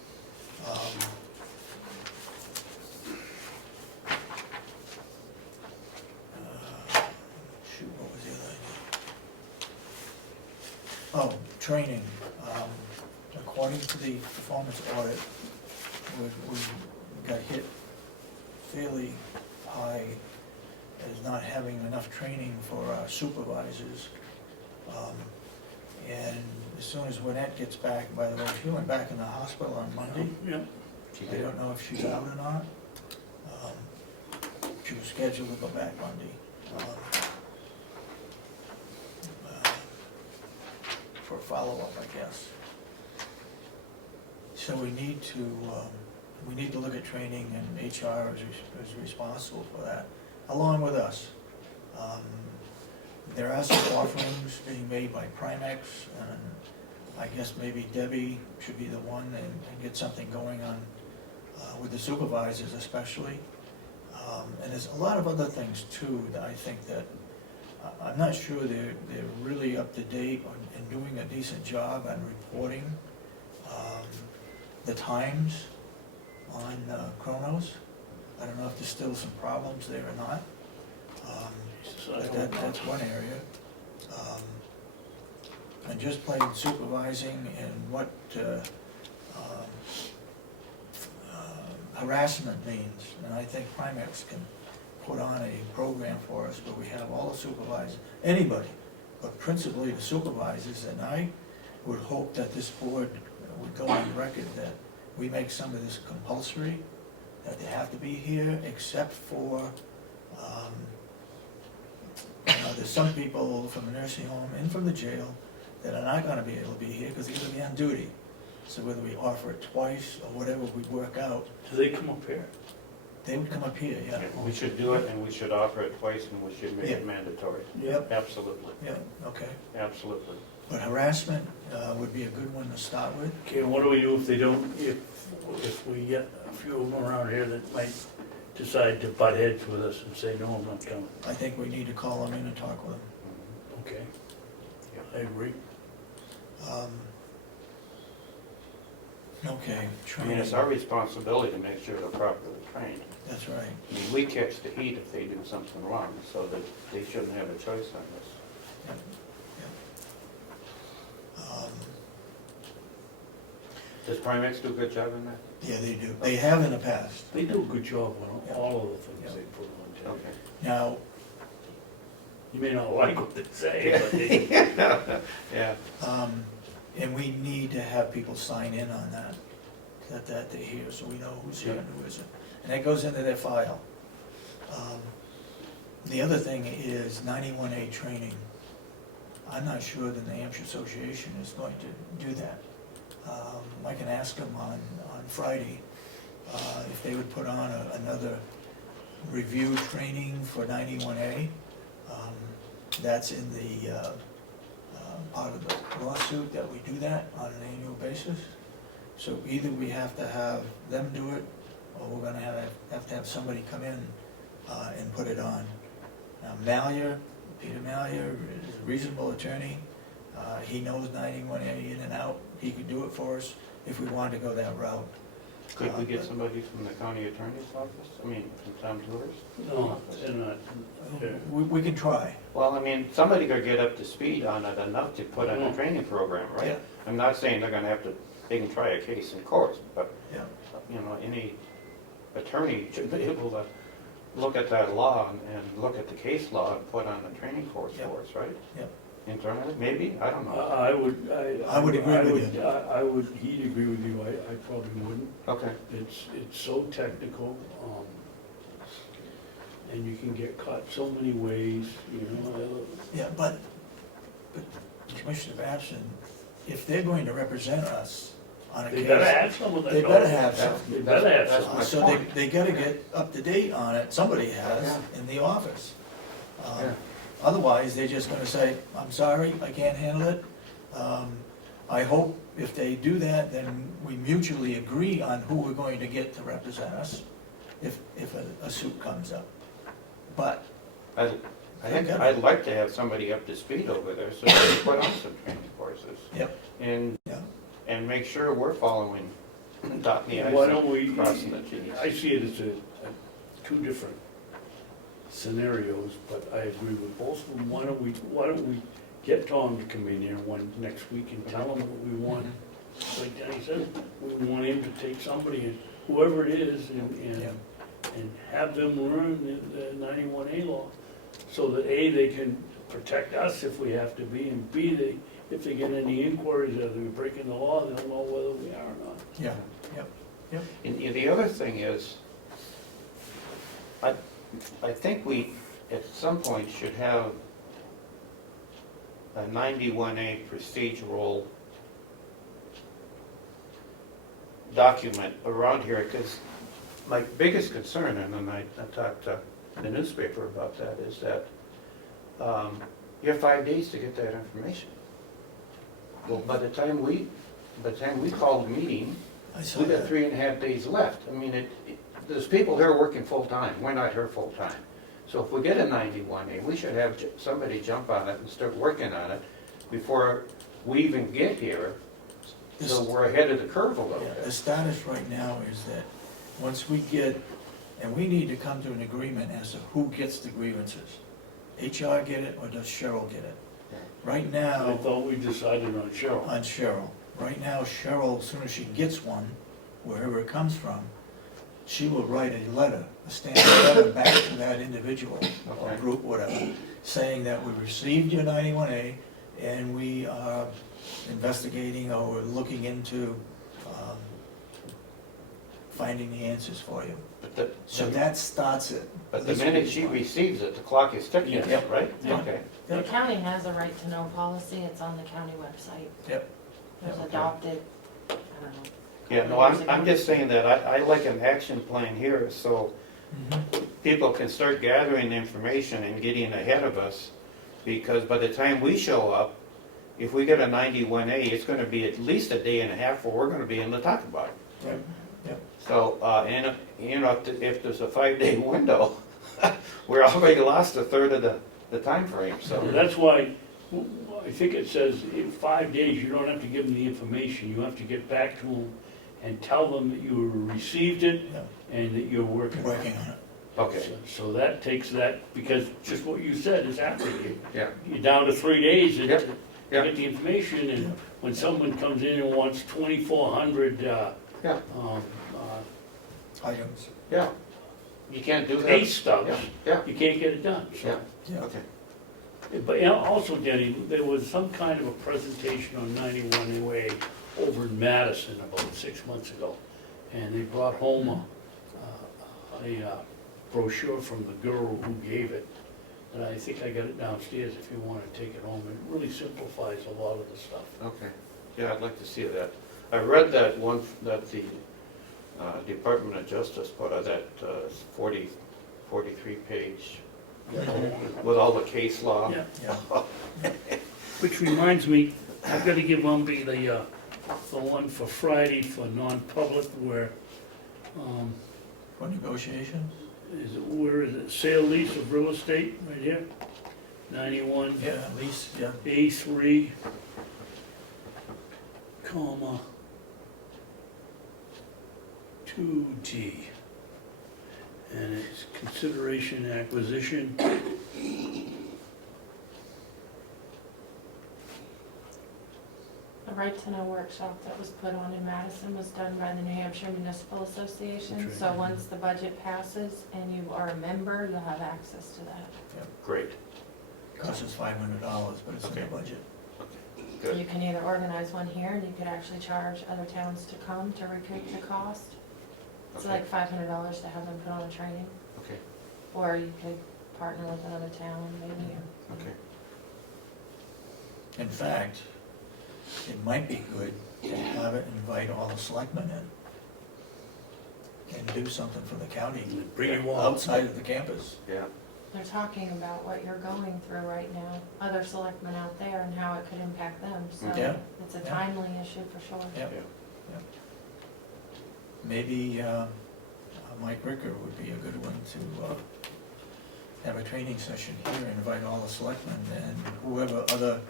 Shoot, what was the other idea? Oh, training. According to the performance audit, we got hit fairly high as not having enough training for our supervisors. And as soon as Lynette gets back, by the way, she went back in the hospital on Monday. Yeah, I don't know if she's out or not. She was scheduled to go back Monday. For a follow-up, I guess. So we need to look at training, and HR is responsible for that, along with us. There are some offerings being made by Primex and I guess maybe Debbie should be the one and get something going on with the supervisors especially. And there's a lot of other things too that I think that, I'm not sure they're really up to date and doing a decent job on reporting the times on Chronos. I don't know if there's still some problems there or not. But that's one area. And just plain supervising and what harassment means. And I think Primex can put on a program for us where we have all the supervisors, anybody, but principally the supervisors. And I would hope that this board would go on record that we make some of this compulsory, that they have to be here, except for, there's some people from the nursing home and from the jail that are not gonna be able to be here because they're gonna be on duty. So whether we offer it twice or whatever we work out, Do they come up here? they would come up here, yeah. We should do it, and we should offer it twice, and we should make Yeah. it mandatory. Yep, Absolutely, yeah, okay. absolutely. But harassment would be a good one to start with. Okay, what do we do if they don't, if we get a few of them around here that might decide to butt heads with us and say, no, I'm not coming? I think we need to call them in and talk with them. Okay, I agree. Okay, I mean, it's our responsibility to make sure they're properly trained. That's right. I mean, we catch the heat if they do something wrong, so that they shouldn't have a choice on this. Yep, yep. Does Primex do a good job in that? Yeah, they do. They have in the past. They do a good job on Yeah. all of the things Yeah. they put on tape. Okay. Now, You may not like what they say, but they, Yeah, and we need to have people sign in on that they're here, so we know who's here and who isn't. And that goes into their file. The other thing is 91A training. I'm not sure the New Hampshire Association is going to do that. I can ask them on Friday if they would put on another review training for 91A. That's in the part of the lawsuit that we do that on an annual basis. So either we have to have them do it, or we're gonna have to have somebody come in and put it on. Now Peter Mallier is a reasonable attorney. He knows 91A in and out. He could do it for us if we wanted to go that route. could we get somebody from the county attorney's office? I mean, from Tom Tour's? no, they're not. They're- We can try. Well, I mean, somebody could get up to speed on it enough to put on a training program, Yeah. right? I'm not saying they're gonna have to, they can try a case in court, but, Yeah. you know, any attorney should be able to look at that law and look at the case law and put on a training course Yep. for us, right? Yep. Internally, maybe, I don't know. I would. I would agree with you. I would, he'd agree with you, I probably wouldn't. Okay, It's so technical, and you can get caught so many ways, you know. Yeah, but Commissioner Babson, if they're going to represent us on a They better case, have some of that. they better have some. They better have That's some. my So point. they gotta get up to date on it, somebody has, Yeah. in the office. Yeah. Otherwise, they're just gonna say, I'm sorry, I can't handle it. I hope if they do that, then we mutually agree on who we're going to get to represent us if a suit comes up. But, I'd like to have somebody up to speed over there, so we can put on some training courses. Yep. And, yeah, and make sure we're following, dotting the i's Why don't and we, crossing the t's. I see it as two different scenarios, but I agree with both of them. Why don't we get Tom to come in here next week and tell him what we want? Like Denny said, we want him to take somebody, whoever it is, yeah, and have them learn the 91A law, so that A, they can protect us if we have to be, and B, if they get any inquiries that we're breaking the law, they'll know whether we are or not. yeah. And the other thing is, I think we, at some point, should have a 91A procedural document around here, because my biggest concern, and then I talked to the newspaper about that, is that you have 5 days to get that information. Well, by the time we called the meeting, I saw we got that. 3.5 days left. I mean, there's people here working full-time, we're not here full-time. So if we get a 91A, we should have somebody jump on it and start working on it before we even get here, so we're ahead of the curve a little Yeah, the bit. status right now is that once we get, and we need to come to an agreement as to who gets the grievances. HR get it or does Cheryl get it? Right I now, thought we decided on Cheryl. on Cheryl, right now Cheryl, as soon as she gets one, wherever it comes from, she will write a letter, a standard letter back to that individual or Okay. group, whatever, saying that we received your 91A and we are investigating or we're looking into finding the answers for you. So that starts it. But the minute she receives it, the clock is ticking, Yeah. right? Yeah. Okay. The county has a right to know policy, it's on the county website. Yep. It was Okay. adopted, I don't know. Yeah, no, I'm just saying that I like an action plan here, so people can start gathering information and getting ahead of us, because by the time we show up, if we get a 91A, it's gonna be at least a day and a half where we're gonna be able to talk about it. Yep. Yep. So, and, you know, if there's a 5-day window, we're already lost a third of the time frame. So So that's why, I think it says in 5 days, you don't have to give them the information, you have to get back to them and tell them that you received it Yeah. and that you're working on it. Working on it. okay, So that takes that, because just what you said is happening. yeah, You're down to 3 days to Yep, to yep. get the information, and Yep. when someone comes in and wants 2,400 yeah, Items. yeah. You can't do pay that. stubs, Yeah, you can't get it done. So- yeah, Yeah. okay. But you know, also, Denny, there was some kind of a presentation on 91 Way over in Madison about 6 months ago. And they brought home a brochure from the girl who gave it. And I think I got it downstairs if you want to take it home. It really simplifies a lot of the stuff. Okay, yeah, I'd like to see that. I read that one, that the Department of Justice put out, that 43-page, with all the case law. Yeah. Yeah. Which reminds me, I've got to give Umbie the one for Friday for non-public where, For negotiations? where is it? Sale lease of real estate, right here. 91. Yeah, at least, yeah. A3, comma, 2D. And it's consideration acquisition. The right to know workshop that was put on in Madison was done by the New Hampshire Municipal Association. That's So right. once the budget passes and you are a member, you'll have access to that. Great, Costs us $500, but it's in the Okay. budget. good. You can either organize one here and you could actually charge other towns to come to recoup the cost. It's Okay. like $500 to have them put on a training. Okay, Or you could partner with another town maybe. or- okay. In fact, it might be good to have it, invite all the selectmen in and do something for the county Bring you all. outside of the campus. Yeah, They're talking about what you're going through right now, other selectmen out there and how it could impact them. So Yeah. it's a Yeah. timely issue for sure. Yep. Yeah. Yep. Maybe Mike Ricker would be a good one to have a training session here and invite all the selectmen and whoever other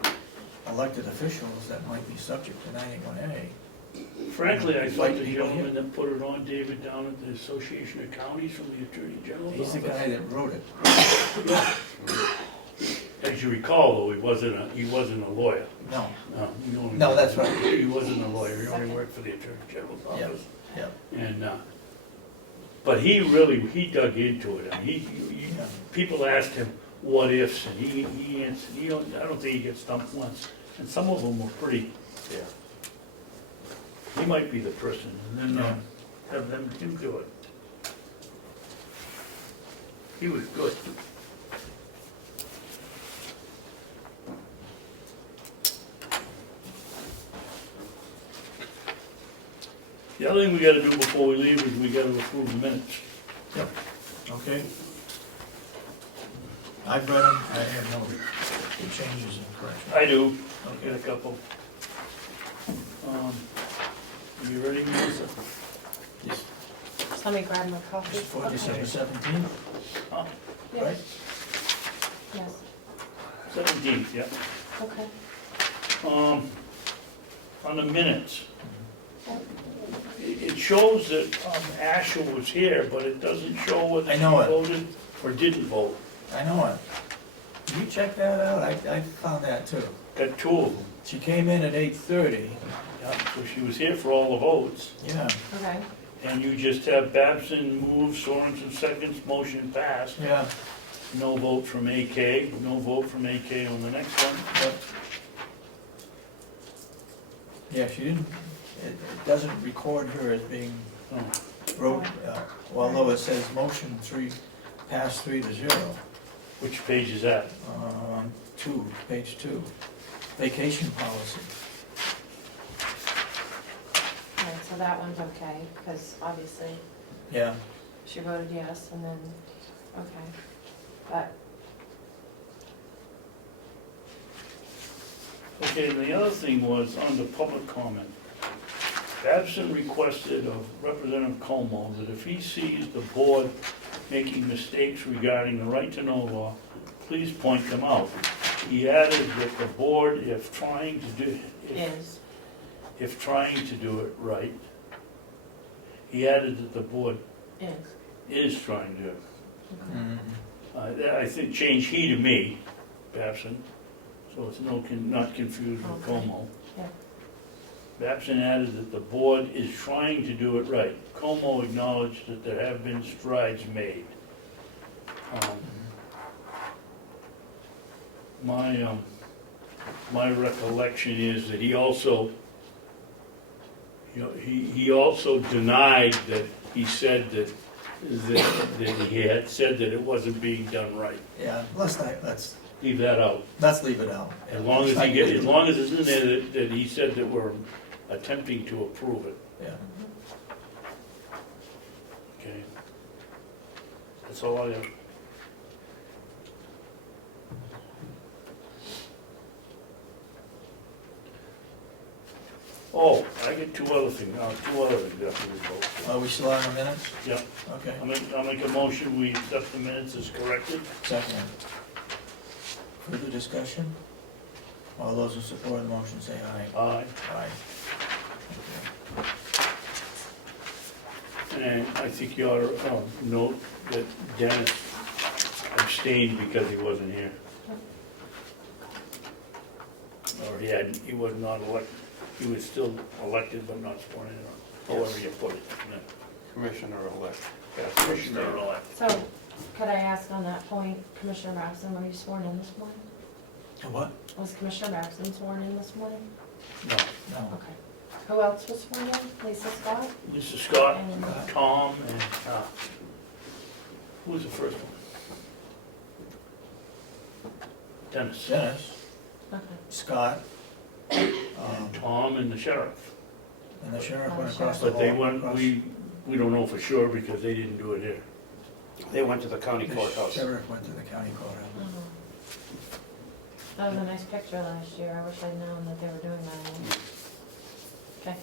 elected officials that might be subject to 91A. Frankly, I thought the Invite people gentleman that put it on, David, down at the Association of Counties from the Attorney General's He's the office. guy that wrote it. As you recall, though, he wasn't a lawyer. No, No, he only- No, that's right. He wasn't a lawyer, he only worked for the Attorney General's Yeah. office. yeah, And, but he really, he dug into it, and yeah. people asked him what ifs, and he answered, I don't think he gets stumped once. And some of them were pretty, yeah. he might be the person, and then Yeah. have him do it. He was good. The other thing we gotta do before we leave is we gotta approve the minutes. Yep, okay. I've read them, I have no changes and corrections. I do, got a Okay, couple. You ready, Melissa? Just Just let me grab my coffee. for Okay. December 17th, Huh? Yes. right? Yes, 17th, yeah. okay. On the minutes, it shows that Asher was here, but it doesn't show whether I she know it. voted or didn't vote. I know it. Did you check that out? I found that too. Got two of them. She came in at 8:30, Yeah, so she was here for all the votes, yeah, Okay, and you just have Babson move, Sorensen seconds, motion passed. yeah, No vote from AK, no vote from AK on the next one. yep. Yeah, she didn't, it doesn't record her as being Oh, wrote, although it says motion 3, pass 3-0. which page is that? Page 2, vacation policy. all right, so that one's okay, because obviously Yeah, she voted yes, and then, okay. But, Okay, and the other thing was on the public comment. Babson requested of Representative Comeau that if he sees the board making mistakes regarding the right to know law, please point them out. He added that the board, if trying to do it right, he added that the board is trying to. okay. I think change he to me, Babson, so it's not confused with Okay. Comeau. Yeah. Babson added that the board is trying to do it right. Comeau acknowledged that there have been strides made. My recollection is that he also, he also denied that he said that he had said that it wasn't being done right. yeah, let's Leave that out. leave it out. As long as as long as it's in there that he said that we're attempting to approve it, Yeah, okay? That's all I have. Oh, I get two other things executive votes. are we still on the minutes? Yeah, Okay, I'll make a motion, we accept the minutes as corrected. second. Further discussion? All those who support the motion say aye. Aye. Aye. And I think you ought to note that Dennis abstained because he wasn't here. Or he was not elected, he was still elected but not sworn in, or however you put it. Commissioner-elect. Commissioner-elect. So, could I ask on that point, Commissioner Babson, were you sworn in this morning? What? Was Commissioner Babson sworn in this morning? No. No. Okay. Who else was sworn in? Lisa Scott? Mr. Scott, And Tom, and, who was the first one? Dennis. Dennis, okay. Scott, Tom and the sheriff. and the sheriff went Oh, across the But they hall. went, across- we don't know for sure because they didn't do it here. They went to the county The courthouse. sheriff went to the county courthouse. Oh. That was a nice picture last year. I wish I'd known that they were doing that. Okay.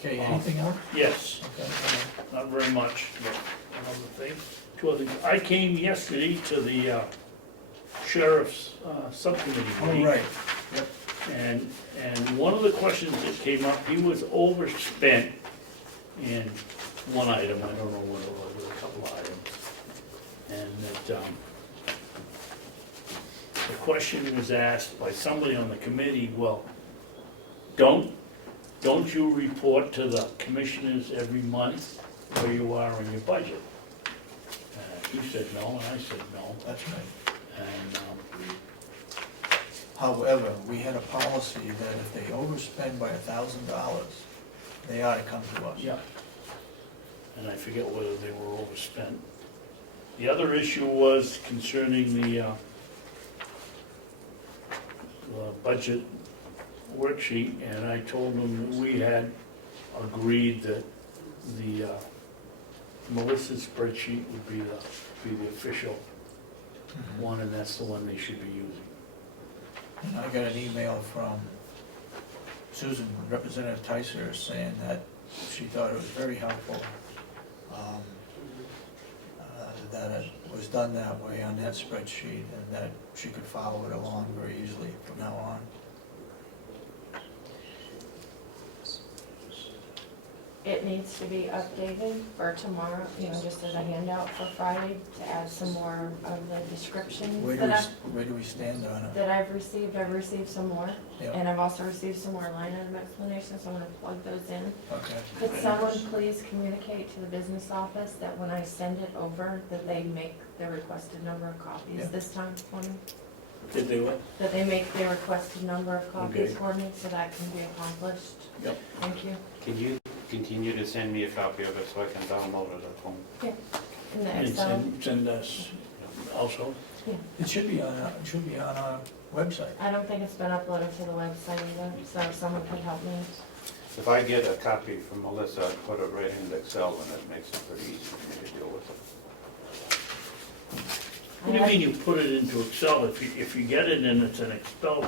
Okay, anything else? Yes, Okay, not very much, but another thing. Two other things. I came yesterday to the sheriff's subcommittee oh, meeting. right, And one of the questions that came up, he was overspent in one item, I don't know what it was, a couple of items. And that, the question was asked by somebody on the committee, well, don't you report to the commissioners every month where you are on your budget? He said no, and I said no, that's right. and, However, we had a policy that if they overspend by $1,000, they ought to come to us. yeah. And I forget whether they were overspent. The other issue was concerning the budget worksheet, and I told them that we had agreed that the Melissa's spreadsheet would be the official Mhm. one, and that's the one they should be using. And I got an email from Susan, Representative Tyser is saying that she thought it was very helpful that it was done that way on that spreadsheet, and that she could follow it along very easily from now on. It needs to be updated for tomorrow, just as a handout for Friday, to add some more of the descriptions Where do we stand on it? that I've received. I've received some more, Yeah. and I've also received some more line item explanations, so I'm gonna plug those in. Okay. Could someone please communicate to the business office that when I send it over, that they make the requested number of copies Yeah. this time for me? Did they what? That they make the requested number of copies Okay. for me, so that can be accomplished. Yep. Thank you. Can you continue to send me a copy of it so I can download it at home? In the And Excel, send us also? It should be on our website. I don't think it's been uploaded to the website either, so if someone could help me. If I get a copy from Melissa, I'd put it right into Excel, and it makes it pretty easy for me to deal with it. What do you mean you put it into Excel? If you get it and it's an Excel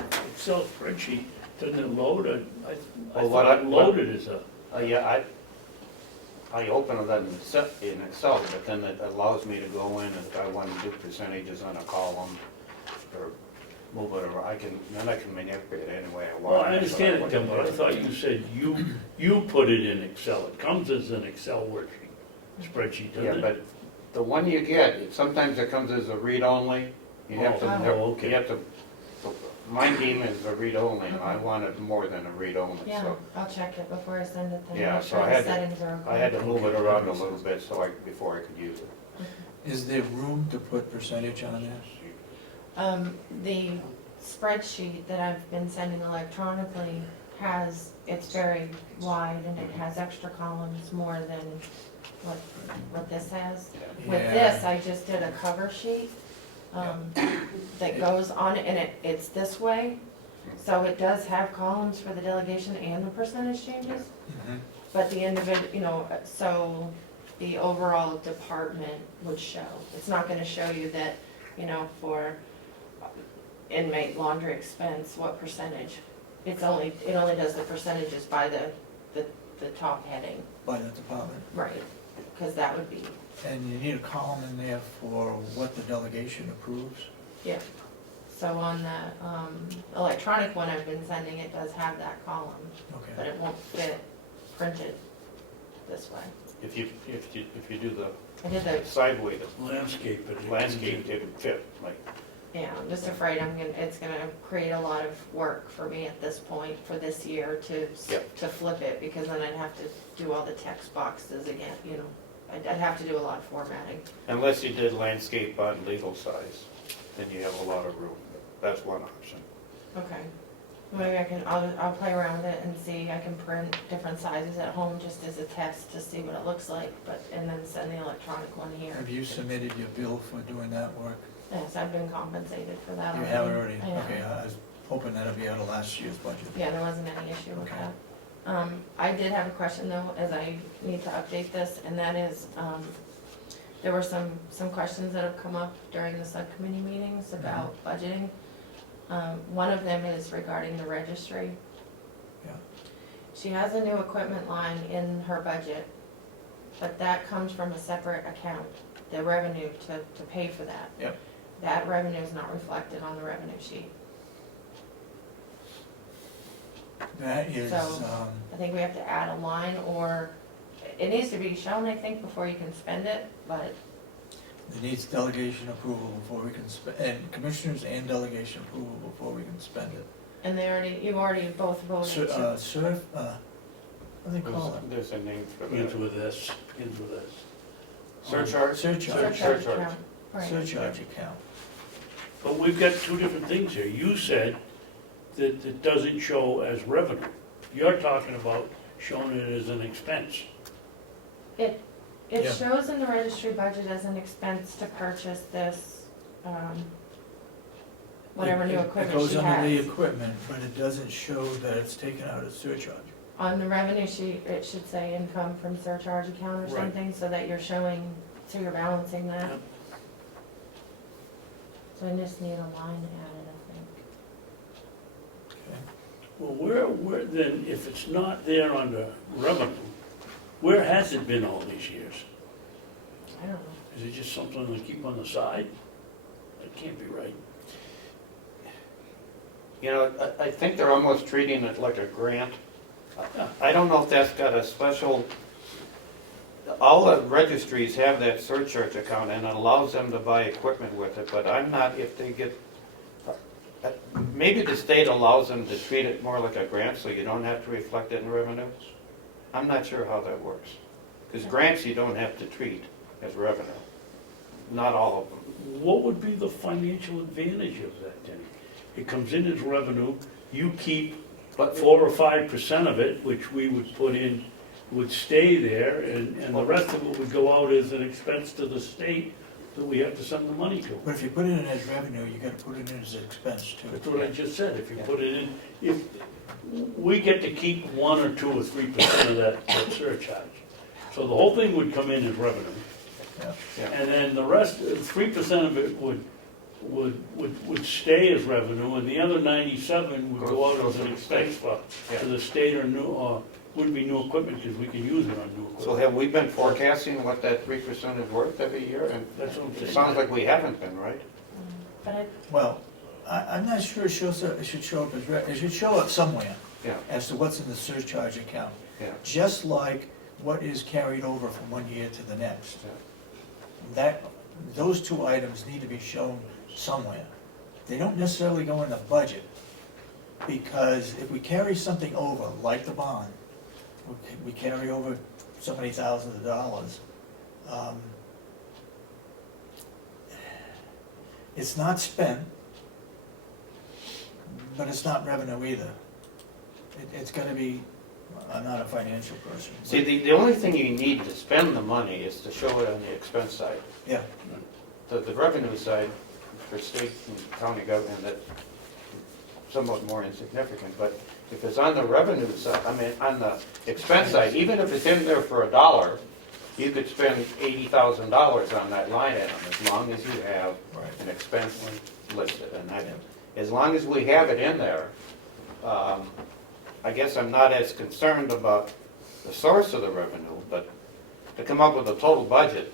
spreadsheet, doesn't it load? I Well, thought it loaded as a, Yeah, I open it in Excel, but then it allows me to go in, and if I want to do percentages on a column, or move it around, then I can manipulate it any way I want. well, I understand it, Tim, but I thought you said you put it in Excel. It comes as an Excel worksheet, spreadsheet, Yeah, doesn't it? but the one you get, sometimes it comes as a read-only. You have to, Oh, okay. you have to, my game is a read-only, and I wanted more than a read-only, Yeah, so. I'll check it before I send it, then Yeah, make so sure I the had to- settings are okay. I had to move it around a little bit before I could use it. Is there room to put percentage on this? The spreadsheet that I've been sending electronically it's very wide and it has extra columns more than what this has. With Yeah. this, I just did a cover sheet, that goes on it, and it's this way. So it does have columns for the delegation and the percentage changes, Mhm. but the individual, so the overall department would show. It's not gonna show you that, for inmate laundry expense, what percentage. It only does the percentages by the top heading. By the department. Right. Because that would be, And you need a column in there for what the delegation approves. so on the electronic one I've been sending, it does have that column, but Okay. it won't fit printed this way. If you do the I did the, sideways, Landscape. the landscape didn't fit, like, yeah, I'm just afraid it's gonna create a lot of work for me at this point for this year to flip it, because then I'd have to do all the text boxes again, I'd have to do a lot of formatting. unless you did landscape on legal size, then you have a lot of room. That's one option. Okay. Maybe I'll play around with it and see, I can print different sizes at home just as a test to see what it looks like, and then send the electronic one here. Have you submitted your bill for doing that work? Yes, I've been compensated for that You already. have it already? I have. Okay, I was hoping that'd be out of last year's budget. Yeah, there wasn't any issue with Okay. that. I did have a question though, as I need to update this, and that is, there were some questions that have come up during the subcommittee meetings about budgeting. One of them is regarding the registry. Yeah. She has a new equipment line in her budget, but that comes from a separate account, the revenue to pay for that. Yep. That revenue is not reflected on the revenue sheet. That is, So- I think we have to add a line, or it needs to be shown, I think, before you can spend it, but, it needs delegation approval before we can and commissioners and delegation approval before we can spend it. and you've already both voted to. What do they call it? There's a name for Begins that. with S, begins with S. Surcharge? Surcharge. Surcharge account. Right. Surcharge account. But we've got two different things here. You said that it doesn't show as revenue. You're talking about showing it as an expense. It Yeah. shows in the registry budget as an expense to purchase this, whatever new equipment It goes she under the has. equipment, but it doesn't show that it's taken out as surcharge. On the revenue sheet, it should say income from surcharge account or Right. something, so that you're showing, so you're balancing that. Yep. So I just need a line added, I think. Okay. Well, where, then, if it's not there under revenue, where has it been all these years? I don't know. Is it just something to keep on the side? That can't be right. You know, I think they're almost treating it like a grant. I don't know if that's got a special, all the registries have that surcharge account and it allows them to buy equipment with it, but I'm not, if they get, maybe the state allows them to treat it more like a grant so you don't have to reflect it in revenue. I'm not sure how that works. Because grants you don't have to treat as revenue. Not all of them. What would be the financial advantage of that, Denny? It comes in as revenue, you keep But 4 or 5% of it, which we would put in, would stay there, and the rest of it would go out as an expense to the state that we have to send the money to. But if you put it in as revenue, you gotta put it in as expense too. That's what I just said, if you put it in, if, we get to keep 1 or 2 or 3% of that surcharge. So the whole thing would come in as revenue, Yeah. and then the rest, 3% of it would stay as revenue, and the other 97 would go out as an expense to the state or new, or wouldn't be new equipment, because we can use it on new So equipment. have we been forecasting what that 3% is worth every year? And That's what I'm it saying. sounds like we haven't been, right? But I, Well, I'm not sure it shows up, it should show up as, it should show up somewhere Yeah, as to what's in the surcharge account. yeah. Just like what is carried over from one year to the next. That, those two items need to be shown somewhere. They don't necessarily go in the budget, because if we carry something over, like the bond, we carry over so many thousands of dollars, it's not spent, but it's not revenue either. It's gotta be, I'm not a financial person. but- See, the only thing you need to spend the money is to show it on the expense side. Yeah, The revenue side for state and county government, that's somewhat more insignificant, but if it's on the revenue side, I mean, on the expense side, even if it's in there for $1, you could spend $80,000 on that line item, as long as you have right. an expense listed, and that, as long as we have it in there, I guess I'm not as concerned about the source of the revenue, but to come up with a total budget,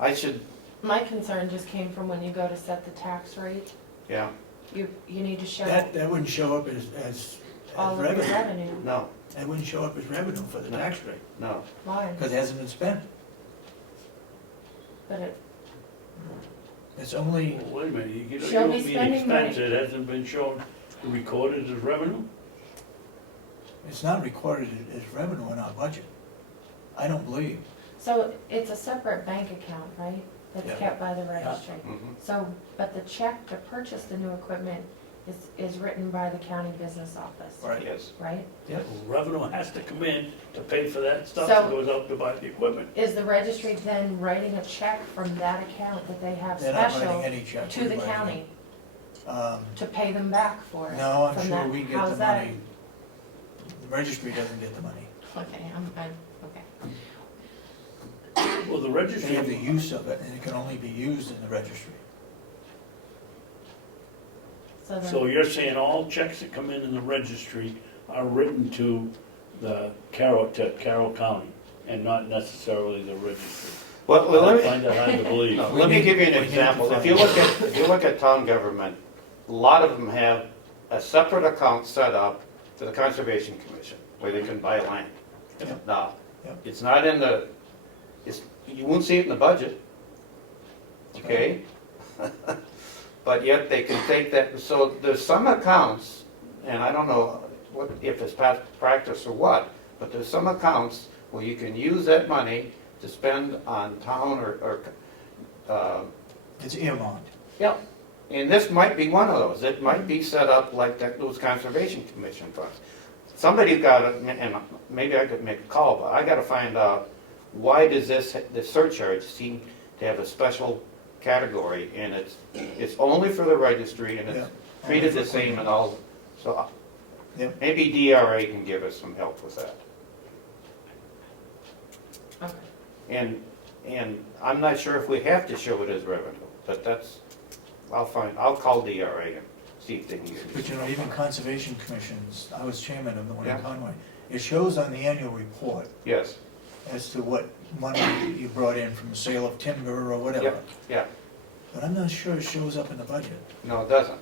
I should, my concern just came from when you go to set the tax rate, yeah, you need to show That wouldn't show up as all of the revenue. revenue. no, That wouldn't show up as revenue for the No. tax rate, no. Why? because it hasn't been spent. But it, It's only, Well, wait a minute, you Show don't me mean spending expense, money. it hasn't been shown, recorded as revenue? it's not recorded as revenue in our budget. I don't believe. so it's a separate bank account, right? That's Yeah. kept by the registry. Mhm. So, but the check to purchase the new equipment is written by the county business office, Right. Yes, right? Yes. Revenue has to come in to pay for that stuff So- that goes out to buy the equipment. Is the registry then writing a check from that account that they have They're not writing special any check. to the county to pay them back for it? No, I'm from sure that? we get the How's that? money. The registry doesn't get the money. Okay, okay. Well, the They registry, have the use of it, and it can only be used in the registry. so then, you're saying all checks that come in the registry are written to Carroll County and not necessarily the registry? well, I let me, find that hard to believe. no, let me give you an We need to example. If find- you look at town government, a lot of them have a separate account set up for the Conservation Commission, where they can buy land. Yep. Now, Yep. it's not in the, you won't see it in the budget, okay? But yet they can take that, so there's some accounts, and I don't know what, if it's past practice or what, but there's some accounts where you can use that money to spend on town or It's earmarked. yeah, and this might be one of those. It might be set up like those Conservation Commission funds. Somebody got to, and maybe I could make a call, but I got to find out, why does this surcharge seem to have a special category, and it's only for the registry, and it's Yeah. treated the same and all, so Yep. maybe DRA can give us some help with that. okay. And I'm not sure if we have to show it as revenue, but that's, I'll call DRA and see if they can use But you know, even conservation commissions, I was chairman of the one in Yeah. Conway, it shows on the annual report Yes, as to what money you brought in from the sale of timber or whatever. Yep. yeah, But I'm not sure it shows up in the budget. no, it doesn't,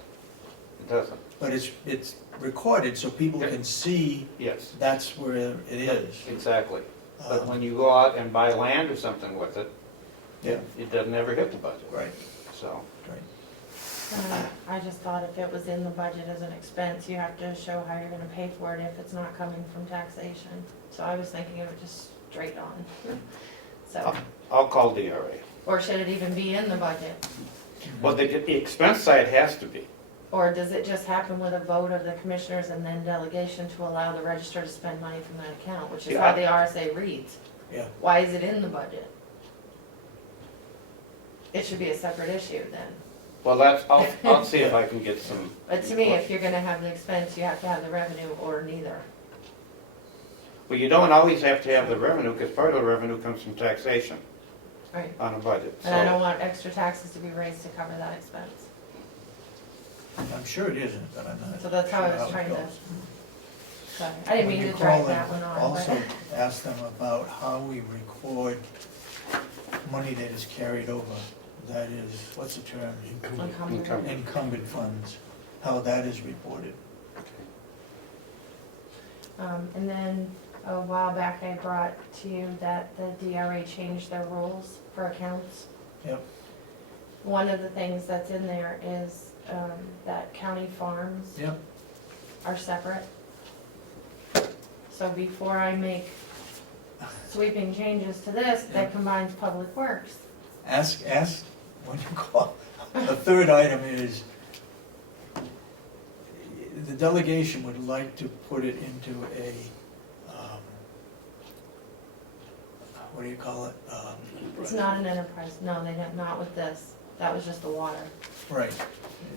it doesn't, But it's recorded so people Yeah. can see yes, that's where it is. exactly. But Um, when you go out and buy land or something with it, Yeah, it doesn't ever hit the budget, right, so. right. I just thought if it was in the budget as an expense, you have to show how you're gonna pay for it if it's not coming from taxation. So I was thinking it would just straight on. So, I'll call DRA. or should it even be in the budget? Well, the expense side has to be. Or does it just happen with a vote of the commissioners and then delegation to allow the register to spend money from that account, which is how the RSA reads? Yeah. Why is it in the budget? It should be a separate issue then. Well, I'll see if I can get some. But to me, if you're gonna have the expense, you have to have the revenue or neither. Well, you don't always have to have the revenue, because part of the revenue comes from taxation Right. on a budget, And I so. don't want extra taxes to be raised to cover that expense. I'm sure it isn't, but I'm not. So that's how I sure was it trying to, goes. sorry, I didn't When mean you to call drag them, that one on, also but ask them about how we record money that is carried over. That is, what's the term? uncomfortable. Encumbered funds, how that is reported. And then a while back, I brought to you that the DRA changed their rules for accounts. Yep. One of the things that's in there is that county farms Yep. are separate. So before I make sweeping changes to this, Yeah. that combines public works. Ask, when you call, the third item is, the delegation would like to put it into a, what do you call it? It's not an enterprise, no, they didn't, not with this. That was just the water. Right,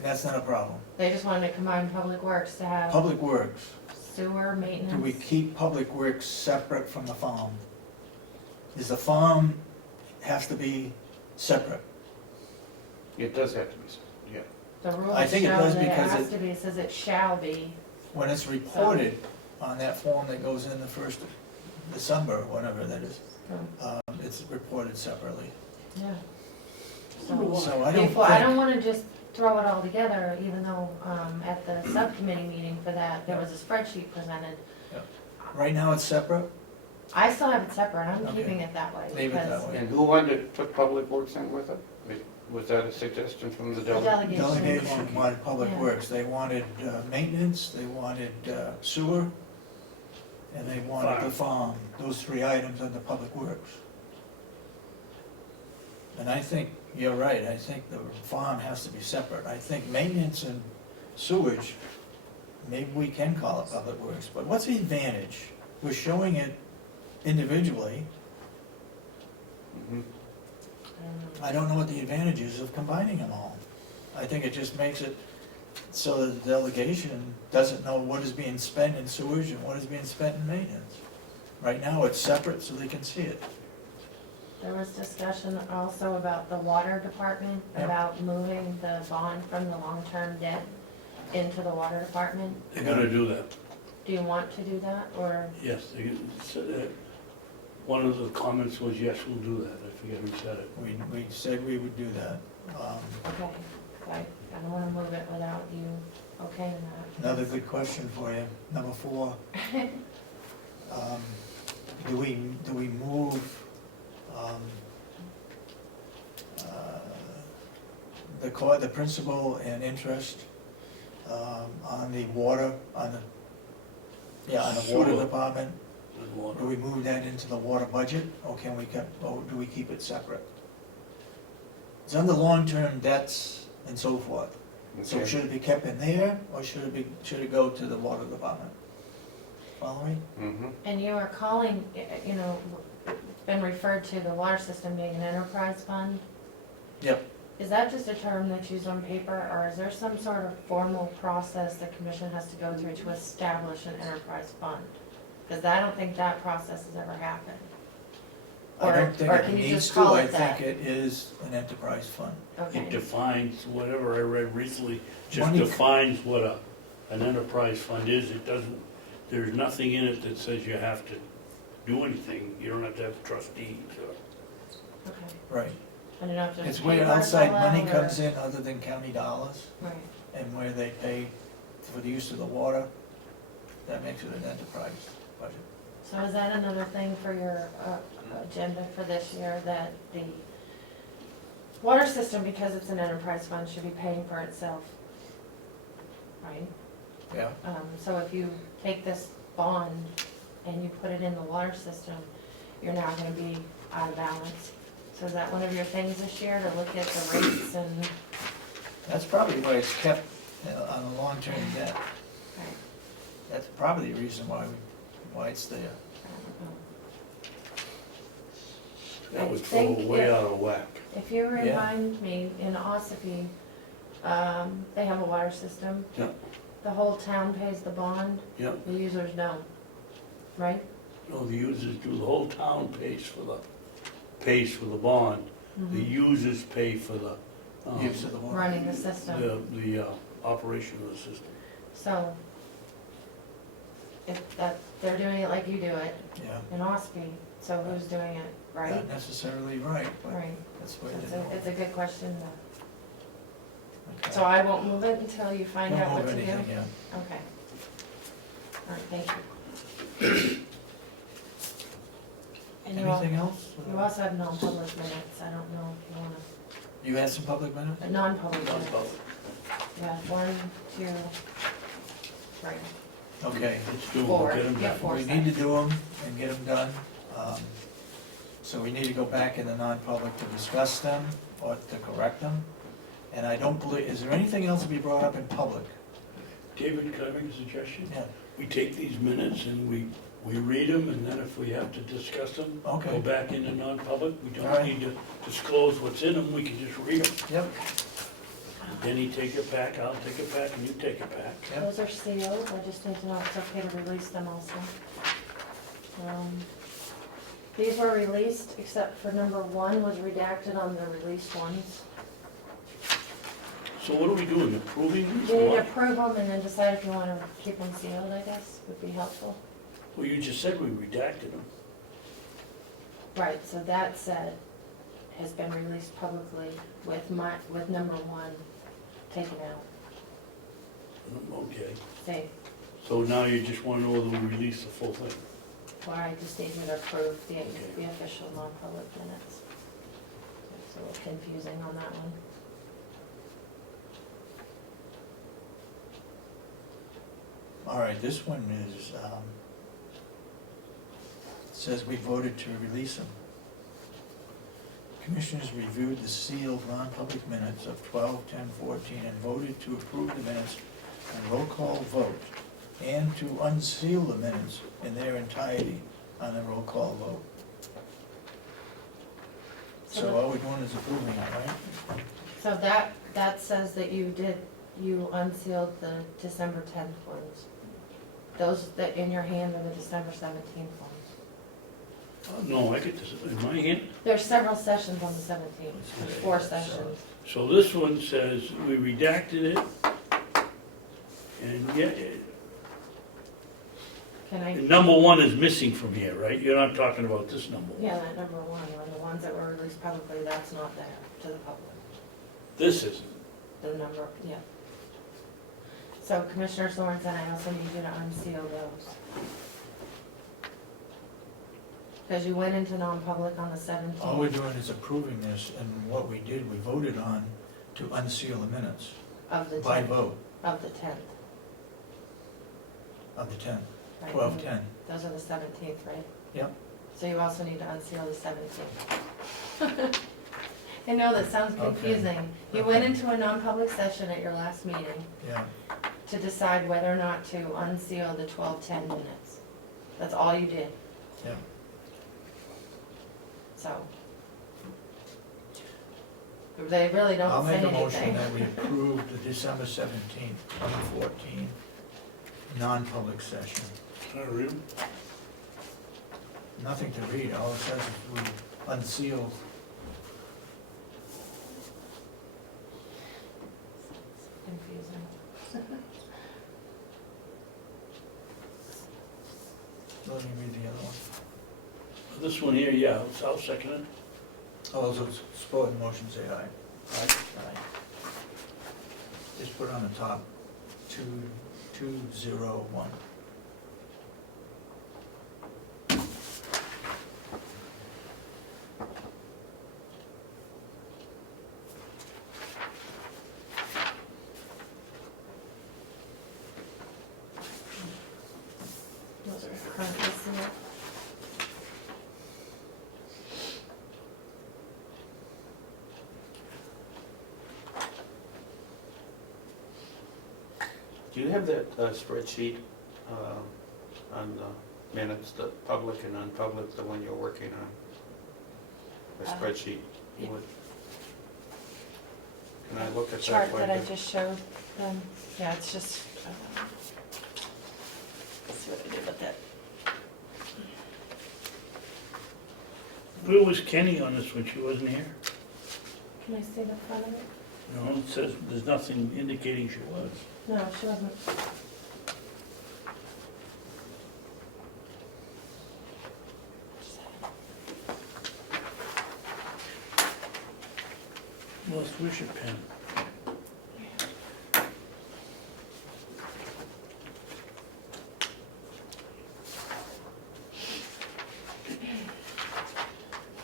that's not a problem. They just wanted to combine public works to have Public Works, sewer maintenance. do we keep Public Works separate from the farm? Is the farm, has to be separate? It does have to be, yeah. The rules I show think it does that it because has it- to be, it says it shall be. When it's reported on that form that goes in the first of December, whatever that is, it's reported separately. Yeah. So I don't Before, I don't think, wanna just throw it all together, even though, at the subcommittee meeting for that, there was a spreadsheet presented. right now it's separate? I still have it separate, I'm Okay. keeping it that way. Leave it that because way. And who wanted to put public works in with it? Was that a suggestion from the The delegation? delegation. Delegation wanted Public Yeah. Works, they wanted maintenance, they wanted sewer, and they wanted the farm, those three items under Public Works. And I think, you're right, I think the farm has to be separate. I think maintenance and sewage, maybe we can call it Public Works, but what's the advantage? We're showing it individually. Mhm. I don't know what the advantage is of combining them all. I think it just makes it so that the delegation doesn't know what is being spent in sewage and what is being spent in maintenance. Right now, it's separate so they can see it. There was discussion also about the water department, Yep. about moving the bond from the long-term debt into the water department. They're gonna do that, Do you want to do that, or, yes. One of the comments was, yes, we'll do that, I forget who said it. We said we would do that. okay, I don't wanna move it without you okaying that. Another good question for you, number 4. Do we move the principal and interest on the water, on the water Sewer. department? And Do water. we move that into the water budget, or do we keep it separate? It's under long-term debts and so forth. So Okay. should it be kept in there, or should it go to the water department? Follow me? Mhm. And you are calling, you know, it's been referred to the water system being an enterprise fund. Yep. Is that just a term that's used on paper, or is there some sort of formal process the commission has to go through to establish an enterprise fund? Because I don't think that process has ever happened. I don't think or it can you needs just to, call I it that? think it is an enterprise fund. It Okay, defines, whatever I read recently, just Money- defines what an enterprise fund is. It doesn't, there's nothing in it that says you have to do anything. You don't have to have trustees or. okay. Right. I don't know if It's there's where paper outside fill money out comes or- in other than county dollars, Right, and where they pay for the use of the water, that makes it an enterprise budget. so is that another thing for your agenda for this year, that the water system, because it's an enterprise fund, should be paying for itself? Right? Yeah, So if you take this bond and you put it in the water system, you're now gonna be out of balance. So is that one of your things this year, to look at the rates and, that's probably why it's kept on a long-term debt. right, That's probably the reason why it's there. That would I throw think it way if- out of whack. If you Yeah. remind me, in Ossipee, they have a water system. Yeah. The whole town pays the bond, Yeah, the users don't, right? no, the users do, the whole town pays for the bond. The Mhm. users pay for the, Use of the water. Running the system. the operation of the system. So, if that, they're doing it like you do it Yeah, in Ossipee, so who's doing it, right? not necessarily right, but Right, that's where it's a good question though. Okay. So I won't move it until you find out Don't what move to do? anything, yeah. Okay. All right, thank you. And you Anything else? also have non-public minutes, I don't know if you wanna, You had some public minutes? non-public minutes. Non-public. You have 1, 2, right, Okay. Let's do them, 4, get them you have done. 4 We need to do them and get them done. So we need to go back in the non-public to discuss them or to correct them. And I don't believe, is there anything else to be brought up in public? David, can I make a suggestion? Yeah, We take these minutes and we read them, and then if we have to discuss them, go okay, back into non-public. We All don't right. need to disclose what's in them, we can just read them. yep, Denny, take it back, I'll take it back, and you take it back. yep. those are sealed, I just need to know if it's okay to release them also. These were released, except for number 1 was redacted on the released ones. So what are we doing, approving these? You or need to what? approve them and then decide if you wanna keep them sealed, I guess, would be helpful. Well, you just said we redacted them. Right, so that said, has been released publicly with number 1 taken out. Okay, See, so now you just want to know whether we release the full thing. or I just need you to approve the Okay. official non-public minutes. It's a little confusing on that one. All right, this one is, says we voted to release them. Commissioners reviewed the sealed non-public minutes of 12/10/14 and voted to approve the minutes on roll call vote and to unseal the minutes in their entirety on a roll call vote. So all we're doing is approving it, right? So that says that you unsealed the December 10th ones. Those that in your hand are the December 17th ones. No, I get this in my hand. There's several sessions on the 17th, there's 4 sessions. So this one says we redacted it, and yet, Can I, number 1 is missing from here, right? You're not talking about this number 1. yeah, that number 1, or the ones that were released publicly, that's not there to the public. This isn't. The number, yeah. So Commissioner Sorensen, I also need you to unseal those. Because you went into non-public on the 17th. All we're doing is approving this, and what we did, we voted on to unseal the minutes Of the by 10th, vote of the 10th. of the 10th, right? 12/10. Those are the 17th, right? Yep. So you also need to unseal the 17th. I know that sounds Okay. confusing. You went into a non-public session at your last meeting Yeah, to decide whether or not to unseal the 12/10 minutes. That's all you did, yeah. so. They really I'll don't say make a motion anything. that we approve the December 17th, 2014 non-public session. Can I read 'em? Nothing to read, all it says is we unsealed. Confusing. Let me read the other one. This one here, yeah, I'll second it. All those in support of the motion say aye. Aye. Aye. Just put on the top, 2201. Those are currently sealed. Do you have that spreadsheet on the minutes, the public and non-public, the one you're working on? The spreadsheet? yeah. Would- Can I look at that? Chart while that I you- just showed them, yeah, it's just, let's see what I did with it. Where was Kenny on this when she wasn't here? Can I see the front of it? No, it says there's nothing indicating she was. No, she wasn't. Lost where's your pen?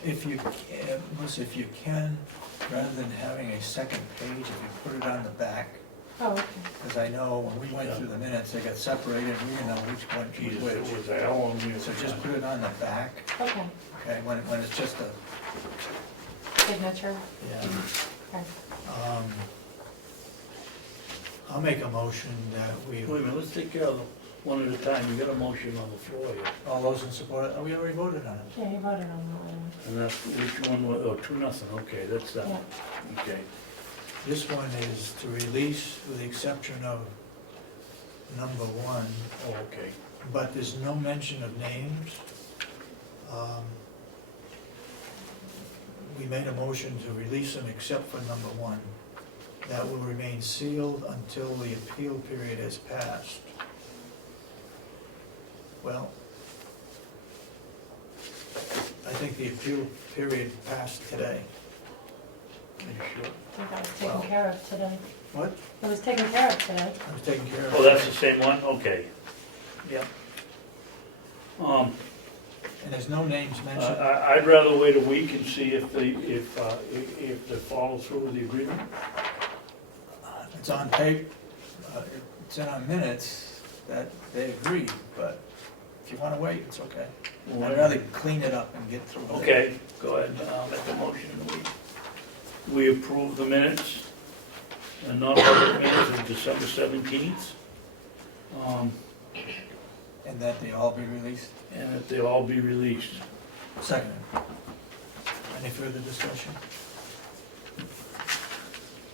If you can, Melissa, if you can, rather than having a second page, if you put it on the back, Oh, okay. because I know when we went through the minutes, they got separated, we didn't know which one Jesus, was it which. was a hell of a So just put it on the back, Okay, okay, when it's just a, signature, yeah. okay. I'll make a motion that we, Wait a minute, let's take care of them one at a time. You got a motion on the floor here. all those in support, oh, we already voted on it. Yeah, you voted on that one. And that's, which one was, oh, 2-0, okay, that's that. Yeah. Okay. This one is to release with the exception of number 1, Oh, okay. but there's no mention of names. We made a motion to release them except for number 1. That will remain sealed until the appeal period has passed. Well, I think the appeal period passed today. Are you sure? I think that was taken Well- care of today. What? It was taken care of today. I was taking care of. Oh, that's the same one? Okay. Yep. And there's no names mentioned. I'd rather wait a week and see if they follow through with the agreement. It's on tape, it's in our minutes that they agree, but if you want to wait, it's okay. I'd rather clean it up and get through it. Okay, go ahead, I'll make a motion. We approve the minutes, the non-public minutes of December 17th. And that they all be released. And that they all be released. Second. Any further discussion?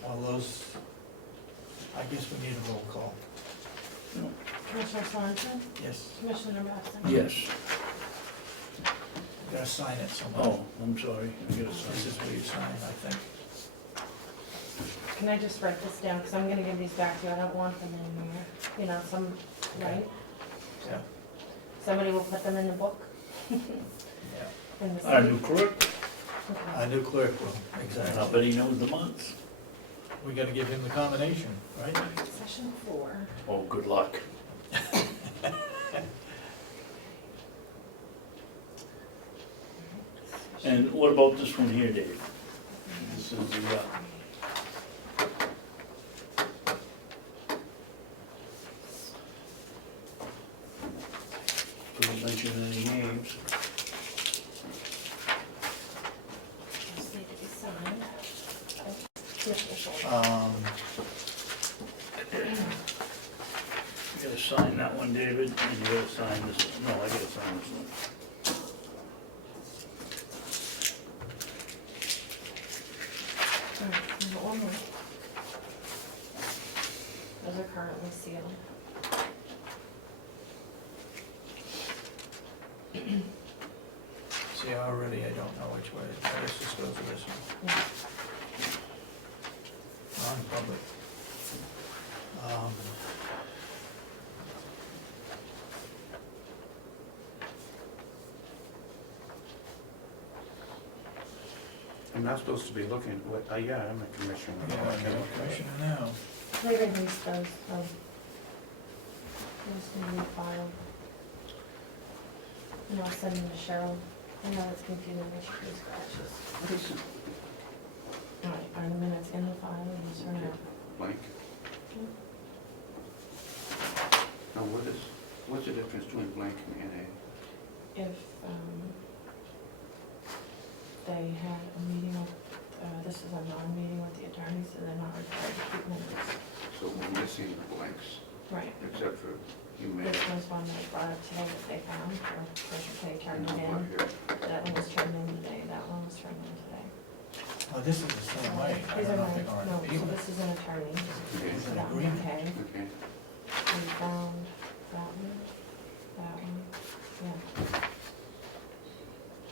All those, I guess we need a roll call. Commissioner Sorensen, Yes, Commissioner Babson. Yes. you gotta sign it somewhere. Oh, I'm sorry, I gotta This sign is where you sign, I think. Can I just write this down, because I'm gonna give these back to you, I don't want them in here, you know, some, right? Yeah. Somebody will put them in the book? Yeah. In the Our city? new clerk, Okay. Our new clerk will, I exactly. bet he knows the months. We gotta give him the combination, right? Session 4. Oh, good luck. And what about this one here, Dave? This is the, don't mention any names. Just need to be signed. The official. You gotta sign that one, David, and you gotta sign this one. No, I gotta sign this one. You got one more. Those are currently sealed. So See, already I don't know which way, I guess this goes to this one. Non-public. I'm not supposed to be looking, what, yeah, I'm a commissioner. Yeah, I'm a commissioner now. Leave it in these those, just need to file. And I'll send them to Cheryl. I know it's confusing, I should do scratches. What is it? All right, are the minutes in the file, yes or no? Blank? Now, what's the difference between blank and NA? If, they had a meeting with, this is a non-meeting with the attorney, so they're not required to keep minutes. So we're missing the blanks, Right. except for you made This it. was one they brought up today that they found, or they turned And it what in. here? That one was turned in today, that one was turned in today. Oh, this is the same way, I These don't are know if my, they're going no, to so appeal it. this is an attorney. Okay. Is it That one, agreement? okay. Okay. We found that one, yeah.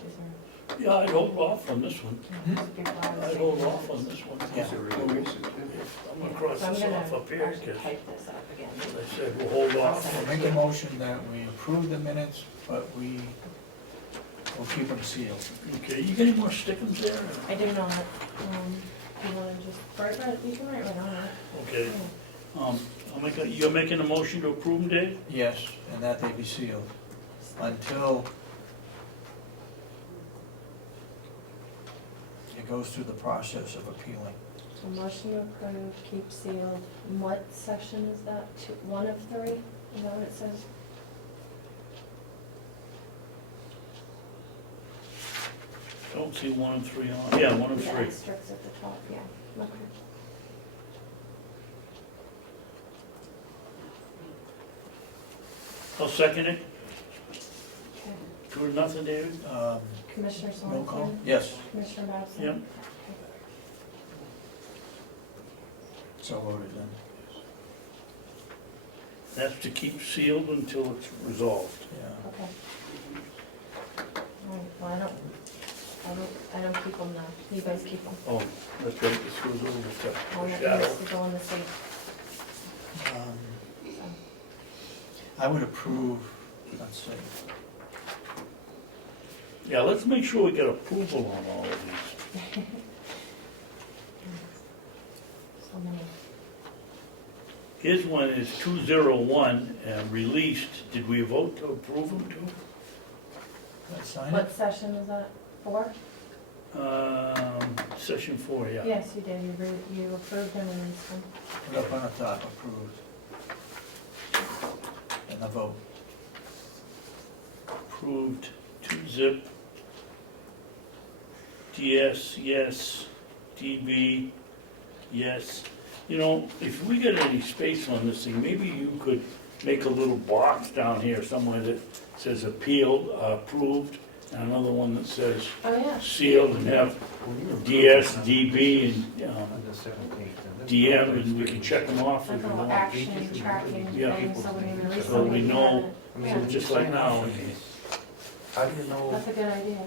These are, Yeah, I'd hold off on this one. these are people I was I'd hold thinking off of. on this one. Yeah. These are really recent, too. I'm Yeah, gonna cross so I'm this gonna off up here, actually because type this up again. as I said, we'll hold off. I'll make a motion that we approve the minutes, but we will keep them sealed. Okay, you got any more stickers there? I do not, you wanna just write, you can write right on it. Okay, Yeah. you're making a motion to approve them, Dave? Yes, and that they be sealed until it goes through the process of appealing. So motion to approve, keep sealed. What section is that? One of three? Is that what it says? I don't see 1 and 3 on, yeah, 1 and The 3. asterisks at the top, yeah. Okay. I'll second it. Okay. 2-0, David? Commissioner Roll call? Sorensen? Yes, Commissioner Babson? Yep. so voted then. That's to keep sealed until it's resolved. Yeah. Okay. All right, well, I don't keep them now. You guys keep them. Oh, that's right, this goes over to I'll the let shadow. you go in the safe. So, I would approve, let's see, Yeah, let's make sure we get approval on all of these. so many. His one is 201, released. Did we vote to approve them too? let's sign it. What session is that for? Session 4, yeah. Yes, you did. You approved and released them. Put up on the top, approved. And the vote. Approved, 2-zip. DS, yes. DB, yes. You know, if we get any space on this thing, maybe you could make a little box down here somewhere that says appealed, approved, and another one that says Oh, yeah. sealed, and have DS, DB, and On the 17th. DM, and we can check them off Like if a we little want. action tracking Yeah. thing, so when you release So them, we you know- have it. I mean, Yeah. Just like now. How do you know, That's a good idea.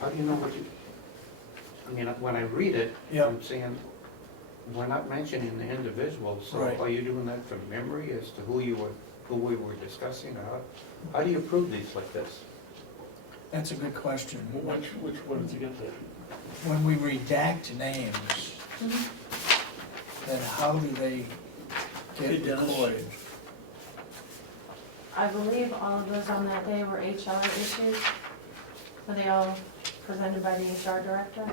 how do you know what you, I mean, when I read it, Yep. I'm saying, we're not mentioning the individual, so Right. are you doing that from memory as to who we were discussing? How do you prove these like this? That's a good question. Which one did you get there? When we redact names, then how do they Hey, get Dennis. recorded? I believe all of those on that day were HR issues. Were they all presented by the HR director?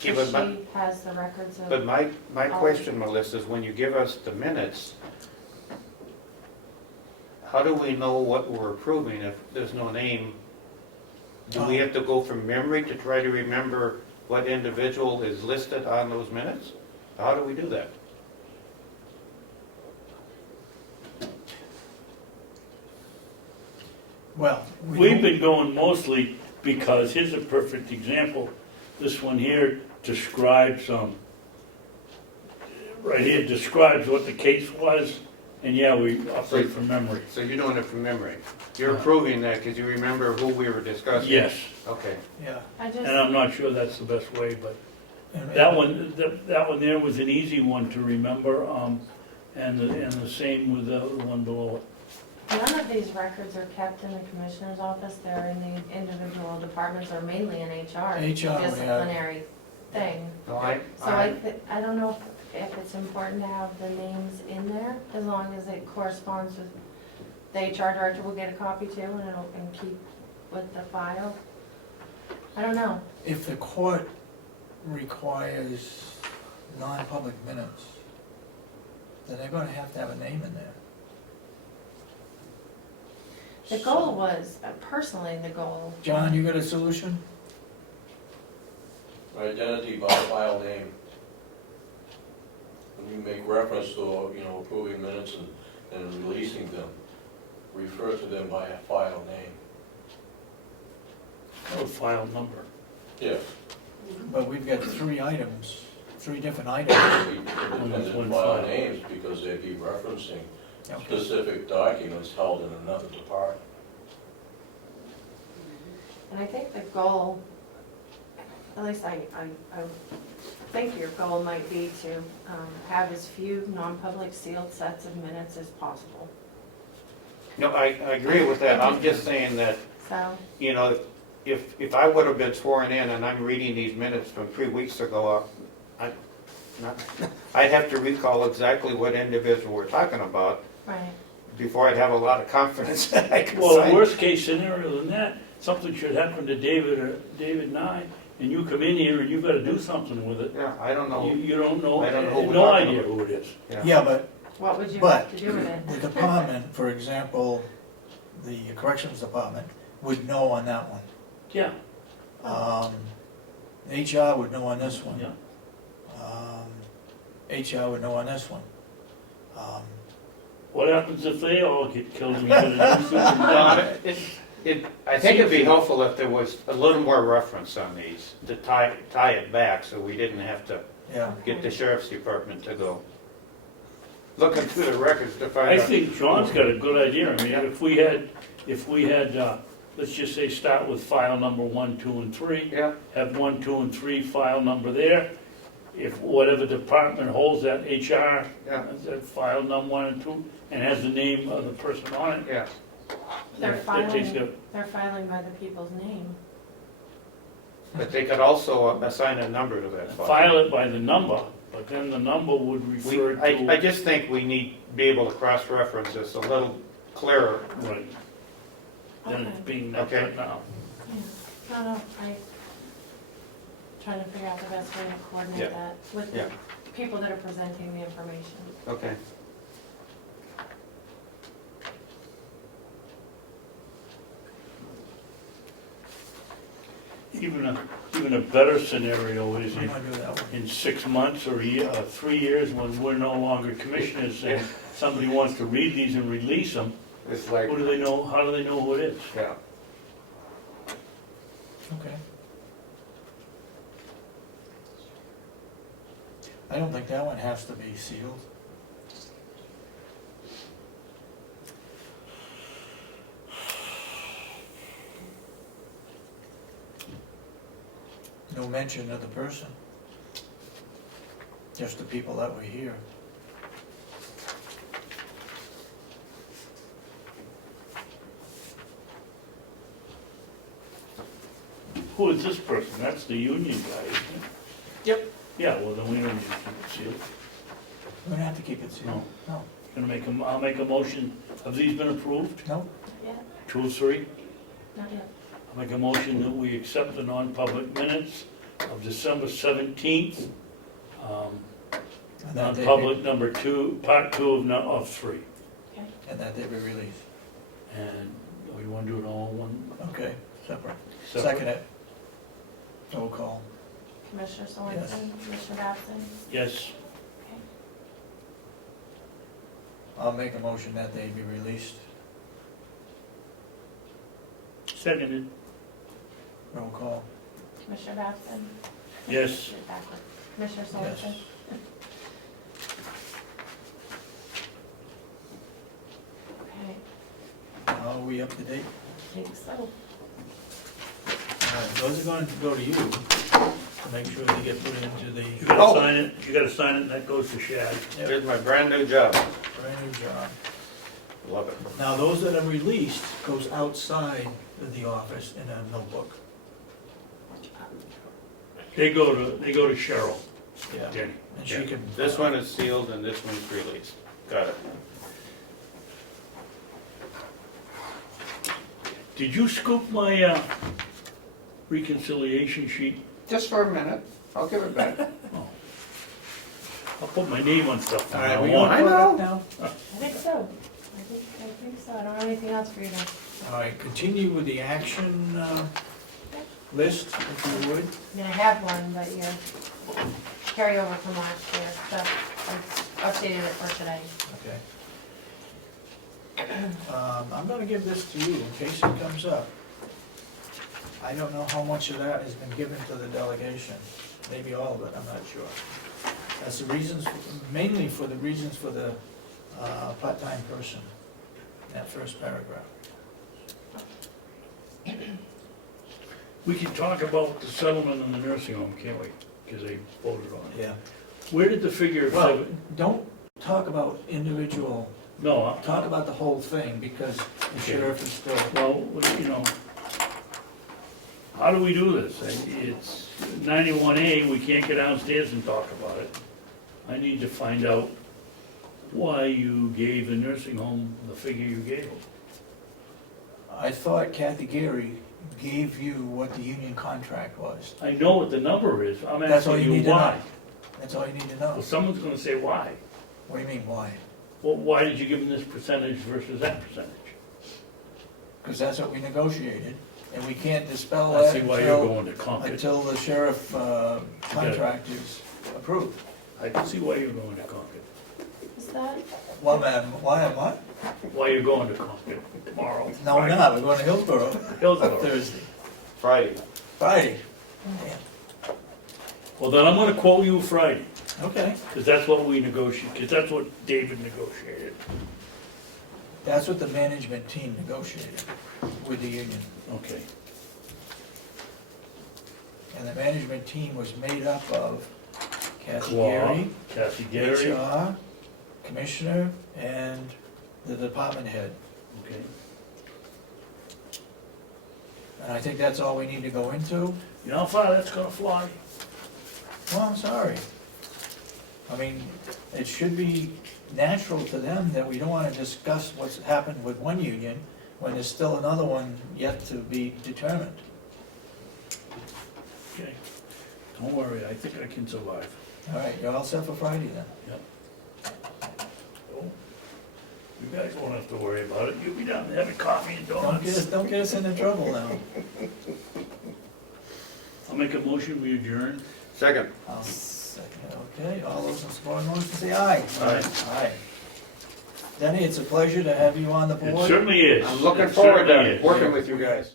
Yeah, So but she has the records of. But my question, Melissa, is when you give us the minutes, how do we know what we're approving if there's no name? Do we have to go from memory to try to remember what individual is listed on those minutes? How do we do that? Well, We've been going mostly because, here's a perfect example. This one here describes, right here describes what the case was, And yeah, we operate from memory. So you're doing it from memory? You're approving that because you remember who we were discussing? Yes, Okay. Yeah. I just, and I'm not sure that's the best way, but And- that one there was an easy one to remember, and the same with the one below it. none of these records are kept in the commissioner's office, they're in the individual departments, or mainly in HR. HR, we have- Disciplinary thing. No, So I don't know if it's important to have the names in there, as long as it corresponds with, the HR director will get a copy too, and and keep with the file. I don't know. If the court requires non-public minutes, then they're gonna have to have a name in there. The goal was, personally, the goal. John, you got a solution? Identity by file name. When you make reference to, approving minutes and releasing them, refer to them by a file name. Or file number. Yeah, But we've got three different items. independent one file file. names because they'd be referencing Okay. specific documents held in another department. And I think the goal, at least I think your goal might be to have as few non-public sealed sets of minutes as possible. No, I agree with that. I'm just saying that, So, if I would have been sworn in and I'm reading these minutes from 3 weeks ago, I'd have to recall exactly what individual we're talking about right. before I'd have a lot of confidence that I could Well, the sign. worst case scenario than that, something should happen to David and I, and you come in here and you've got to do something with it. Yeah, I don't know. You don't know, I don't know who we're no talking idea about. who it is. Yeah, but What would you But- have to do with it? the department, for example, the corrections department would know on that one. Yeah, HR would know on this one. yeah. HR would know on this one. What happens if they all get killed and we get a new superintendent? I think it'd be helpful if there was a little more reference on these, to tie it back, so we didn't have to Yeah. get the sheriff's department to go looking through the records to find I out. think John's got a good idea. I mean, if we had, let's just say, start with file number 1, 2, and 3. Yeah, Have 1, 2, and 3 file number there. If whatever department holds that HR, yeah, has that file number 1 and 2, and has the name of the person on it. yeah. They're that takes care- filing by the people's name. But they could also assign a number to that file. File it by the number, but then the number would refer I to. just think we need to be able to cross-reference this a little clearer. Right. Then it's Okay. being done Okay. right now. Yeah. No, trying to figure out the best way to Yeah. coordinate that with Yeah. the people that are presenting the information. Okay. Even a better scenario is I'm gonna do that one. in 6 months or a year, 3 years, when we're no longer commissioners, and somebody wants to read these and release them, It's like, who do they know, how do they know who it is? yeah. Okay. I don't think that one has to be sealed. No mention of the person. Just the people that were here. Who is this person? That's the union guy, isn't it? Yep. Yeah, well, then we don't need to keep it sealed. We don't have to keep it sealed. No. I'll make a motion, have these been approved? No? Yeah, 2 or 3? not yet. I'll make a motion that we accept the non-public minutes of December 17th. And that they be- Non-public number 2, part 2 of 3. And that they be released. And we want to do it all in one Okay, separate. separate? Second it. Roll call. Commissioner Yes. Sorensen, Commissioner Babson. Yes. Okay. I'll make a motion that they be released. Seconded. Roll call. Commissioner Babson. Yes. Get backward. Commissioner Yes. Sorensen. Are we up to date? I think so. All right, those are going to go to you to make sure they get put into the You gotta sign it, and that goes to Shad. Here's my brand new job. brand new job. Love it. Now, those that are released goes outside of the office in a notebook. They go to Cheryl, Yeah. Denny. And she Yeah. can. This one is sealed and this one's released. Got it. Did you scoop my reconciliation sheet? Just for a minute, I'll give it back. I'll put my name on stuff from All right, now we on. going to vote now? I think so. I think so. I don't have anything else for you guys. All right, continue with the action list, if you would. I mean, I have one, but you're carryover from last year, so I updated it for today. Okay. I'm gonna give this to you in case it comes up. I don't know how much of that has been given to the delegation, maybe all of it, I'm not sure. That's the reasons, mainly for the reasons for the part-time person, that first paragraph. We can talk about the settlement in the nursing home, can't we? Because they voted on it. Yeah. Where did the figure of Well, don't talk about individual, no, talk about the whole thing, because the sheriff is still, well, you know, how do we do this? It's 91A, we can't get downstairs and talk about it. I need to find out why you gave the nursing home the figure you gave them. I thought Kathy Gary gave you what the union contract was. I know what the number is, I'm That's all asking you you need to why. know. That's all you need to know. Well, someone's gonna say why. What do you mean, why? Well, why did you give them this percentage versus that percentage? Because that's what we negotiated, and we can't dispel I that see why you're until, going to Concord. until the sheriff contract is approved. I can see why you're going to Concord. Is that? Why am I? Why you're going to Concord tomorrow. No, we're not, we're going to Hillsborough Hillsborough. Thursday, Friday. Friday. Well, then I'm gonna quote you Friday, Okay, because that's what we negotiated, because that's what David negotiated. that's what the management team negotiated with the union. Okay. And the management team was made up of Kathy Claw, Gary, Kathy Gary. HR, commissioner, and the department head. Okay. And I think that's all we need to go into. You know how far that's gonna fly? Well, I'm sorry. I mean, it should be natural to them that we don't want to discuss what's happened with one union when there's still another one yet to be determined. Okay. Don't worry, I think I can survive. All right, you're all set for Friday then? Oh, you guys won't have to worry about it. You'll be down there having coffee and donuts. Don't get us into trouble now. I'll make a motion, we adjourn. Second. I'll second it, okay, all those in support of the motion say aye. Aye. Aye. Denny, it's a pleasure to have you on the It board. certainly is. I'm looking It forward certainly to is. working with you guys.